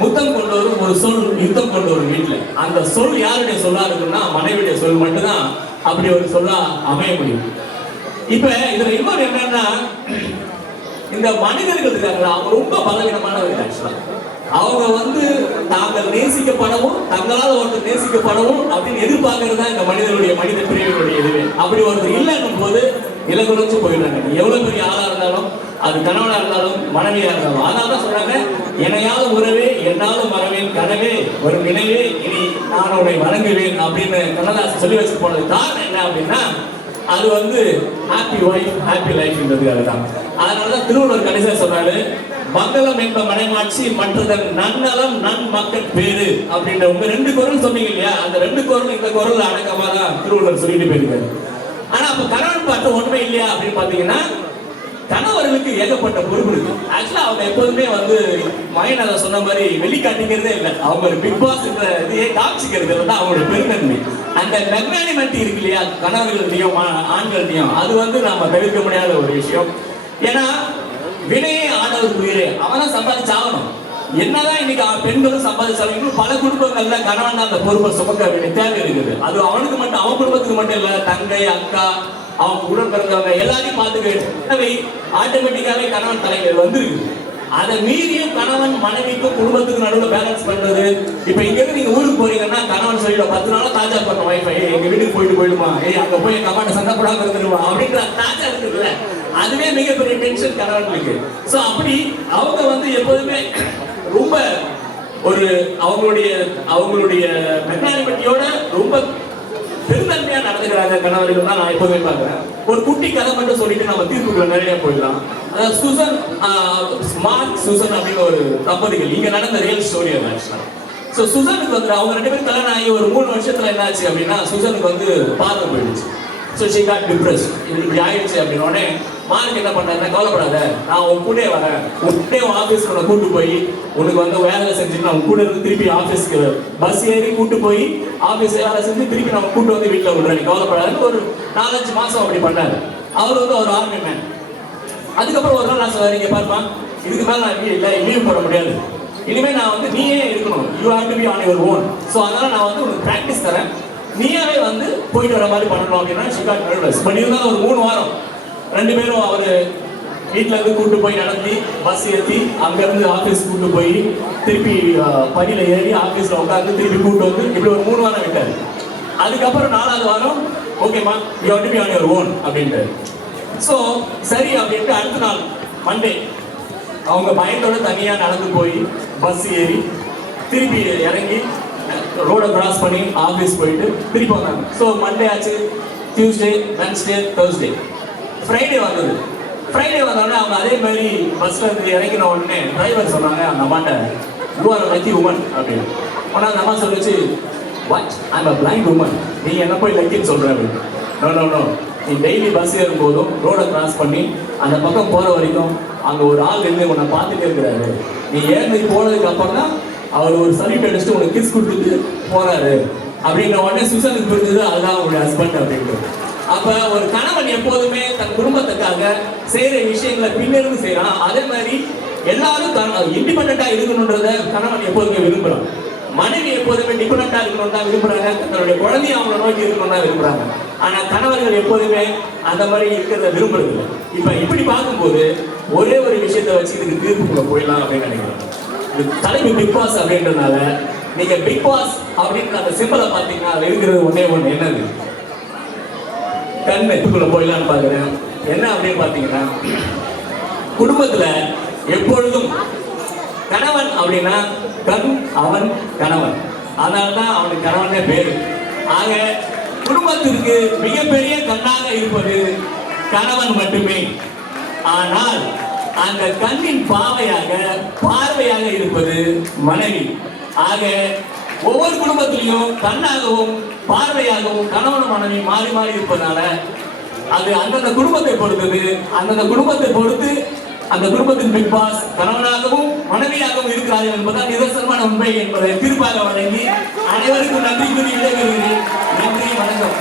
முத்தம் கொண்டு வரும், ஒரு சொல் யுத்தம் கொண்டு வரும் வீட்டுல. அந்த சொல் யாருடைய சொல்லா இருக்குன்னா மனைவியுடைய சொல் மட்டும்தான் அப்படி ஒரு சொல்லா அமைய முடியும். இப்ப இதுல இன்னொரு என்னன்னா, இந்த மனிதர்கள் இருக்காங்களா அவங்க ரொம்ப பலவீனமானவர்கள் ஆக்சுவலா. அவங்க வந்து தாங்கள் நேசிக்கப்படவும் தங்களால் ஒருத்தர் நேசிக்கப்படவும் அப்படின்னு எதிர்பார்க்கறது தான் இந்த மனித பிரிவுகளுடைய இதுவே. அப்படி ஒருத்தர் இல்லைன்னும் போது இலகுலச்சு போயிடுறாங்க. எவ்வளவு பெரிய ஆளா இருந்தாலும், அது கணவனா இருந்தாலும் மனைவியா இருந்தாலும். அதனால தான் சொல்றாங்க, என்னையாலும் உறவே என்னாலும் மறவேன் கனவே ஒரு நினைவே இனி நான் உன்னை வணங்குவேன் அப்படின்னு கண்ணதாசன் சொல்லி வச்சு போனது காரணம் என்ன அப்படின்னா, அது வந்து ஹாப்பி ஒய்ஃப் ஹாப்பி லைஃப்ன்றதுக்காக தான். அதனாலதான் திருவள்ளுவர் கடைசியா சொன்னாரு, மங்களம் என்ப மனைமாட்சி மற்றதன் நன்னலம் நன் மக்கள் பேரு அப்படின்ற உங்க 2 குரல் சொன்னீங்க இல்லையா, அந்த 2 குரல் இந்த குரல் அடக்கமா தான் திருவள்ளுவர் சொல்லிட்டு போயிருக்காரு. ஆனா அப்ப கணவன் பார்த்து ஒண்ணுமே இல்லையா அப்படின்னு பாத்தீங்கன்னா, கணவர்களுக்கு ஏகப்பட்ட பொறுப்பு இருக்கு. ஆக்சுவலா அவங்க எப்போதுமே வந்து மயன் சொன்ன மாதிரி வெளிக்காட்டிக்கிறதே இல்லை. அவங்க ஒரு பிக் பாஸ் இதையே காட்சிக்கிறது வந்து அவங்களோட பெருந்தன்மை. அந்த மெக்னானிமிட்டி இருக்கு இல்லையா கணவர்கள்டையும் ஆண்கள்டையும், அது வந்து நம்ம தவிர்க்க முடியாத ஒரு விஷயம். ஏன்னா வினையே ஆடவர் உயிரே, அவனா சம்பாதிச்சாகணும். என்னதான் இன்னைக்கு பெண்களும் சம்பாதிச்சாலும் பல குடும்பங்கள்ல கணவன் அந்த பொறுப்பை சுமக்க வேண்டிய தேவை இருக்குது. அது அவனுக்கு மட்டும், அவன் குடும்பத்துக்கு மட்டும் இல்ல, தங்கை அக்கா அவங்க உடன் பிறந்தவங்க எல்லாரையும் பார்த்துக்க ஆட்டோமேட்டிக்காவே கணவன் தலைவர் வந்துருக்கு. அதை மீறியும் கணவன் மனைவிக்கும் குடும்பத்துக்கு நடுவில் பேலன்ஸ் பண்றது. இப்ப இங்க இருந்து நீங்க ஊருக்கு போறீங்கன்னா கணவன் சொல்லிடும், 10 நாளா தாஜா பண்ண வைஃபை எங்க வீட்டுக்கு போயிடுமா, அங்க போய் எங்க அம்மாட்ட சண்டை போடாம இருந்துருமா அப்படின்ற தாஜா இருக்குல்ல, அதுவே மிகப்பெரிய டென்ஷன் கணவனுக்கு. சோ அப்படி அவங்க வந்து எப்போதுமே ரொம்ப ஒரு அவங்களுடைய மெக்னானிமிட்டியோட ரொம்ப பெருந்தன்மையா நடந்துக்கிறாங்க கணவர்கள் தான் நான் எப்போதுமே பார்க்கிறேன். ஒரு குட்டி கதை மட்டும் சொல்லிட்டு நம்ம தீர்ப்புக்குள்ள நிறைய போயிடலாம். அதாவது சுசன் ஸ்மார்ட் சுசன் அப்படின்னு ஒரு தம்பதிகள் இங்க நடந்த ரியல் ஸ்டோரி அது ஆக்சுவலா. ஸோ சுசனுக்கு வந்து அவங்க 2 பேரும் கல்யாணம் ஆகி ஒரு 3 வருஷத்துல என்ன ஆச்சு அப்படின்னா, சுசனுக்கு வந்து பார்வை போயிடுச்சு. So she got depressed. இப்படி ஆயிடுச்சு அப்படின்னு உடனே மார்க் என்ன பண்ணாருன்னா, கவலைப்படாத, நான் உன் கூட வரேன், உடனே ஆஃபீஸ்க்கு உன்னை கூட்டு போய் உனக்கு வந்து வேலை செஞ்சுட்டு நான் கூட இருந்து திருப்பி ஆஃபீஸ்க்கு பஸ் ஏறி கூட்டு போய் ஆஃபீஸ் வேலை செஞ்சு திருப்பி நம்ம கூட்டு வந்து வீட்டில் விடுறேன், கவலைப்படாதுன்னு ஒரு 4-5 மாசம் அப்படி பண்ணாரு. அவர் வந்து ஒரு ஆர்மி மேன். அதுக்கப்புறம் ஒரு நாள் நான் சொல்றேன், இங்க பாருமா, இதுக்கு மேல நான் இல்லை லீவ் போட முடியாது, இனிமேல் நான் வந்து நீயே இருக்கணும், you have to be on your own. So அதனால நான் வந்து உனக்கு ப்ராக்டிஸ் தரேன், நீயாவே வந்து போயிட்டு வர மாதிரி பண்ணணும் அப்படின்னா ஷி காட் நர்வஸ். பட் இருந்தாலும் ஒரு 3 வாரம் 2 பேரும் அவர் வீட்டில் இருந்து கூட்டு போய் நடத்தி பஸ் ஏற்றி அங்கேருந்து ஆஃபீஸ் கூட்டு போய் திருப்பி படியில் ஏறி ஆஃபீஸில் உட்காந்து திருப்பி கூட்டு வந்து இப்படி ஒரு 3 வாரம் விட்டார். அதுக்கப்புறம் 4வது வாரம் ஓகேம்மா you have to be on your own அப்படின்ட்டு. ஸோ சரி அப்படின்ட்டு அடுத்த நாள் மண்டே அவங்க பயத்தோட தனியாக நடந்து போய் பஸ் ஏறி திருப்பி இறங்கி ரோடை கிராஸ் பண்ணி ஆஃபீஸ் போயிட்டு திருப்பி வந்தாங்க. ஸோ மண்டே ஆச்சு, டியூஸ்டே, வென்ஸ்டே, தேர்ஸ்டே, ஃப்ரைடே வந்தது. ஃப்ரைடே வந்தோடனே அவங்க அதே மாதிரி பஸ்ல இருந்து இறங்கின உடனே டிரைவர் சொன்னாங்க அந்த அம்மாட்ட, யூ ஆர் லக்கி உமன் அப்படின்னு. ஆனால் அந்த அம்மா சொல்லிச்சு, what I am a blind woman, நீ என்ன போய் லக்கின்னு சொல்ற அப்படின்னு. நோ நோ நோ, நீ டெய்லி பஸ் ஏறும் போதும் ரோடை கிராஸ் பண்ணி அந்த பக்கம் போற வரைக்கும் அங்கே ஒரு ஆள் இருந்து உன்னை பார்த்துட்டே இருக்கிறாரு. நீ ஏறி போனதுக்கு அப்புறம் தான் அவர் ஒரு சல்யூட் அடிச்சுட்டு உனக்கு கிஸ் கொடுத்துட்டு போறாரு அப்படின்ற உடனே சுசனுக்கு புரிஞ்சது அதுதான் அவருடைய ஹஸ்பண்ட் அப்படின்ட்டு. அப்ப ஒரு கணவன் எப்போதுமே தன் குடும்பத்துக்காக செய்யற விஷயங்களை பின்னிருந்து செய்யறான். அதே மாதிரி எல்லாரும் இண்டிபெண்டா இருக்கணும்ன்றத கணவன் எப்போதுமே விரும்புறான். மனைவி எப்போதுமே டிபெண்டா இருக்கணும் தான் விரும்புறாங்க, தன்னுடைய குழந்தைய அவங்கள நோக்கி இருக்கணும் தான் விரும்புறாங்க. ஆனா கணவர்கள் எப்போதுமே அந்த மாதிரி இருக்கிறத விரும்புறது இல்லை. இப்ப இப்படி பார்க்கும்போது ஒரே ஒரு விஷயத்தை வச்சு இதுக்கு தீர்ப்புக்குள்ள போயிடலாம் அப்படின்னு நினைக்கிறேன். தலைமை பிக் பாஸ் அப்படின்றதுனால நீங்க பிக் பாஸ் அப்படின்ற அந்த சிம்பலை பாத்தீங்கன்னா அது இருக்கிறது ஒன்னே ஒண்ணு, என்னது? கண்ணுக்குள்ள போயிடலான்னு பாக்குறேன். என்ன அப்படின்னு பாத்தீங்கன்னா, குடும்பத்துல எப்பொழுதும் கணவன் அப்படின்னா கண் அவன் கணவன், அதனால்தான் அவனுக்கு கணவனே பேரு. ஆக குடும்பத்திற்கு மிகப்பெரிய கண்ணாக இருப்பது கணவன் மட்டுமே. ஆனால் அந்த கண்ணின் பார்வையாக இருப்பது மனைவி. ஆக ஒவ்வொரு குடும்பத்திலையும் கண்ணாகவும் பார்வையாகவும் கணவன் மனைவி மாறி மாறி இருப்பதால அது அந்தந்த குடும்பத்தை பொறுத்தது. அந்தந்த குடும்பத்தை பொறுத்து அந்த குடும்பத்தின் பிக் பாஸ் கணவனாகவும் மனைவியாகவும் இருக்கிறார்கள் என்பதால் நிதர்சனமான உண்மை என்பதை தீர்ப்பாக வழங்கி அனைவருக்கும் நன்றி கூறி விடைபெறுகிறேன். நன்றி, வணக்கம்.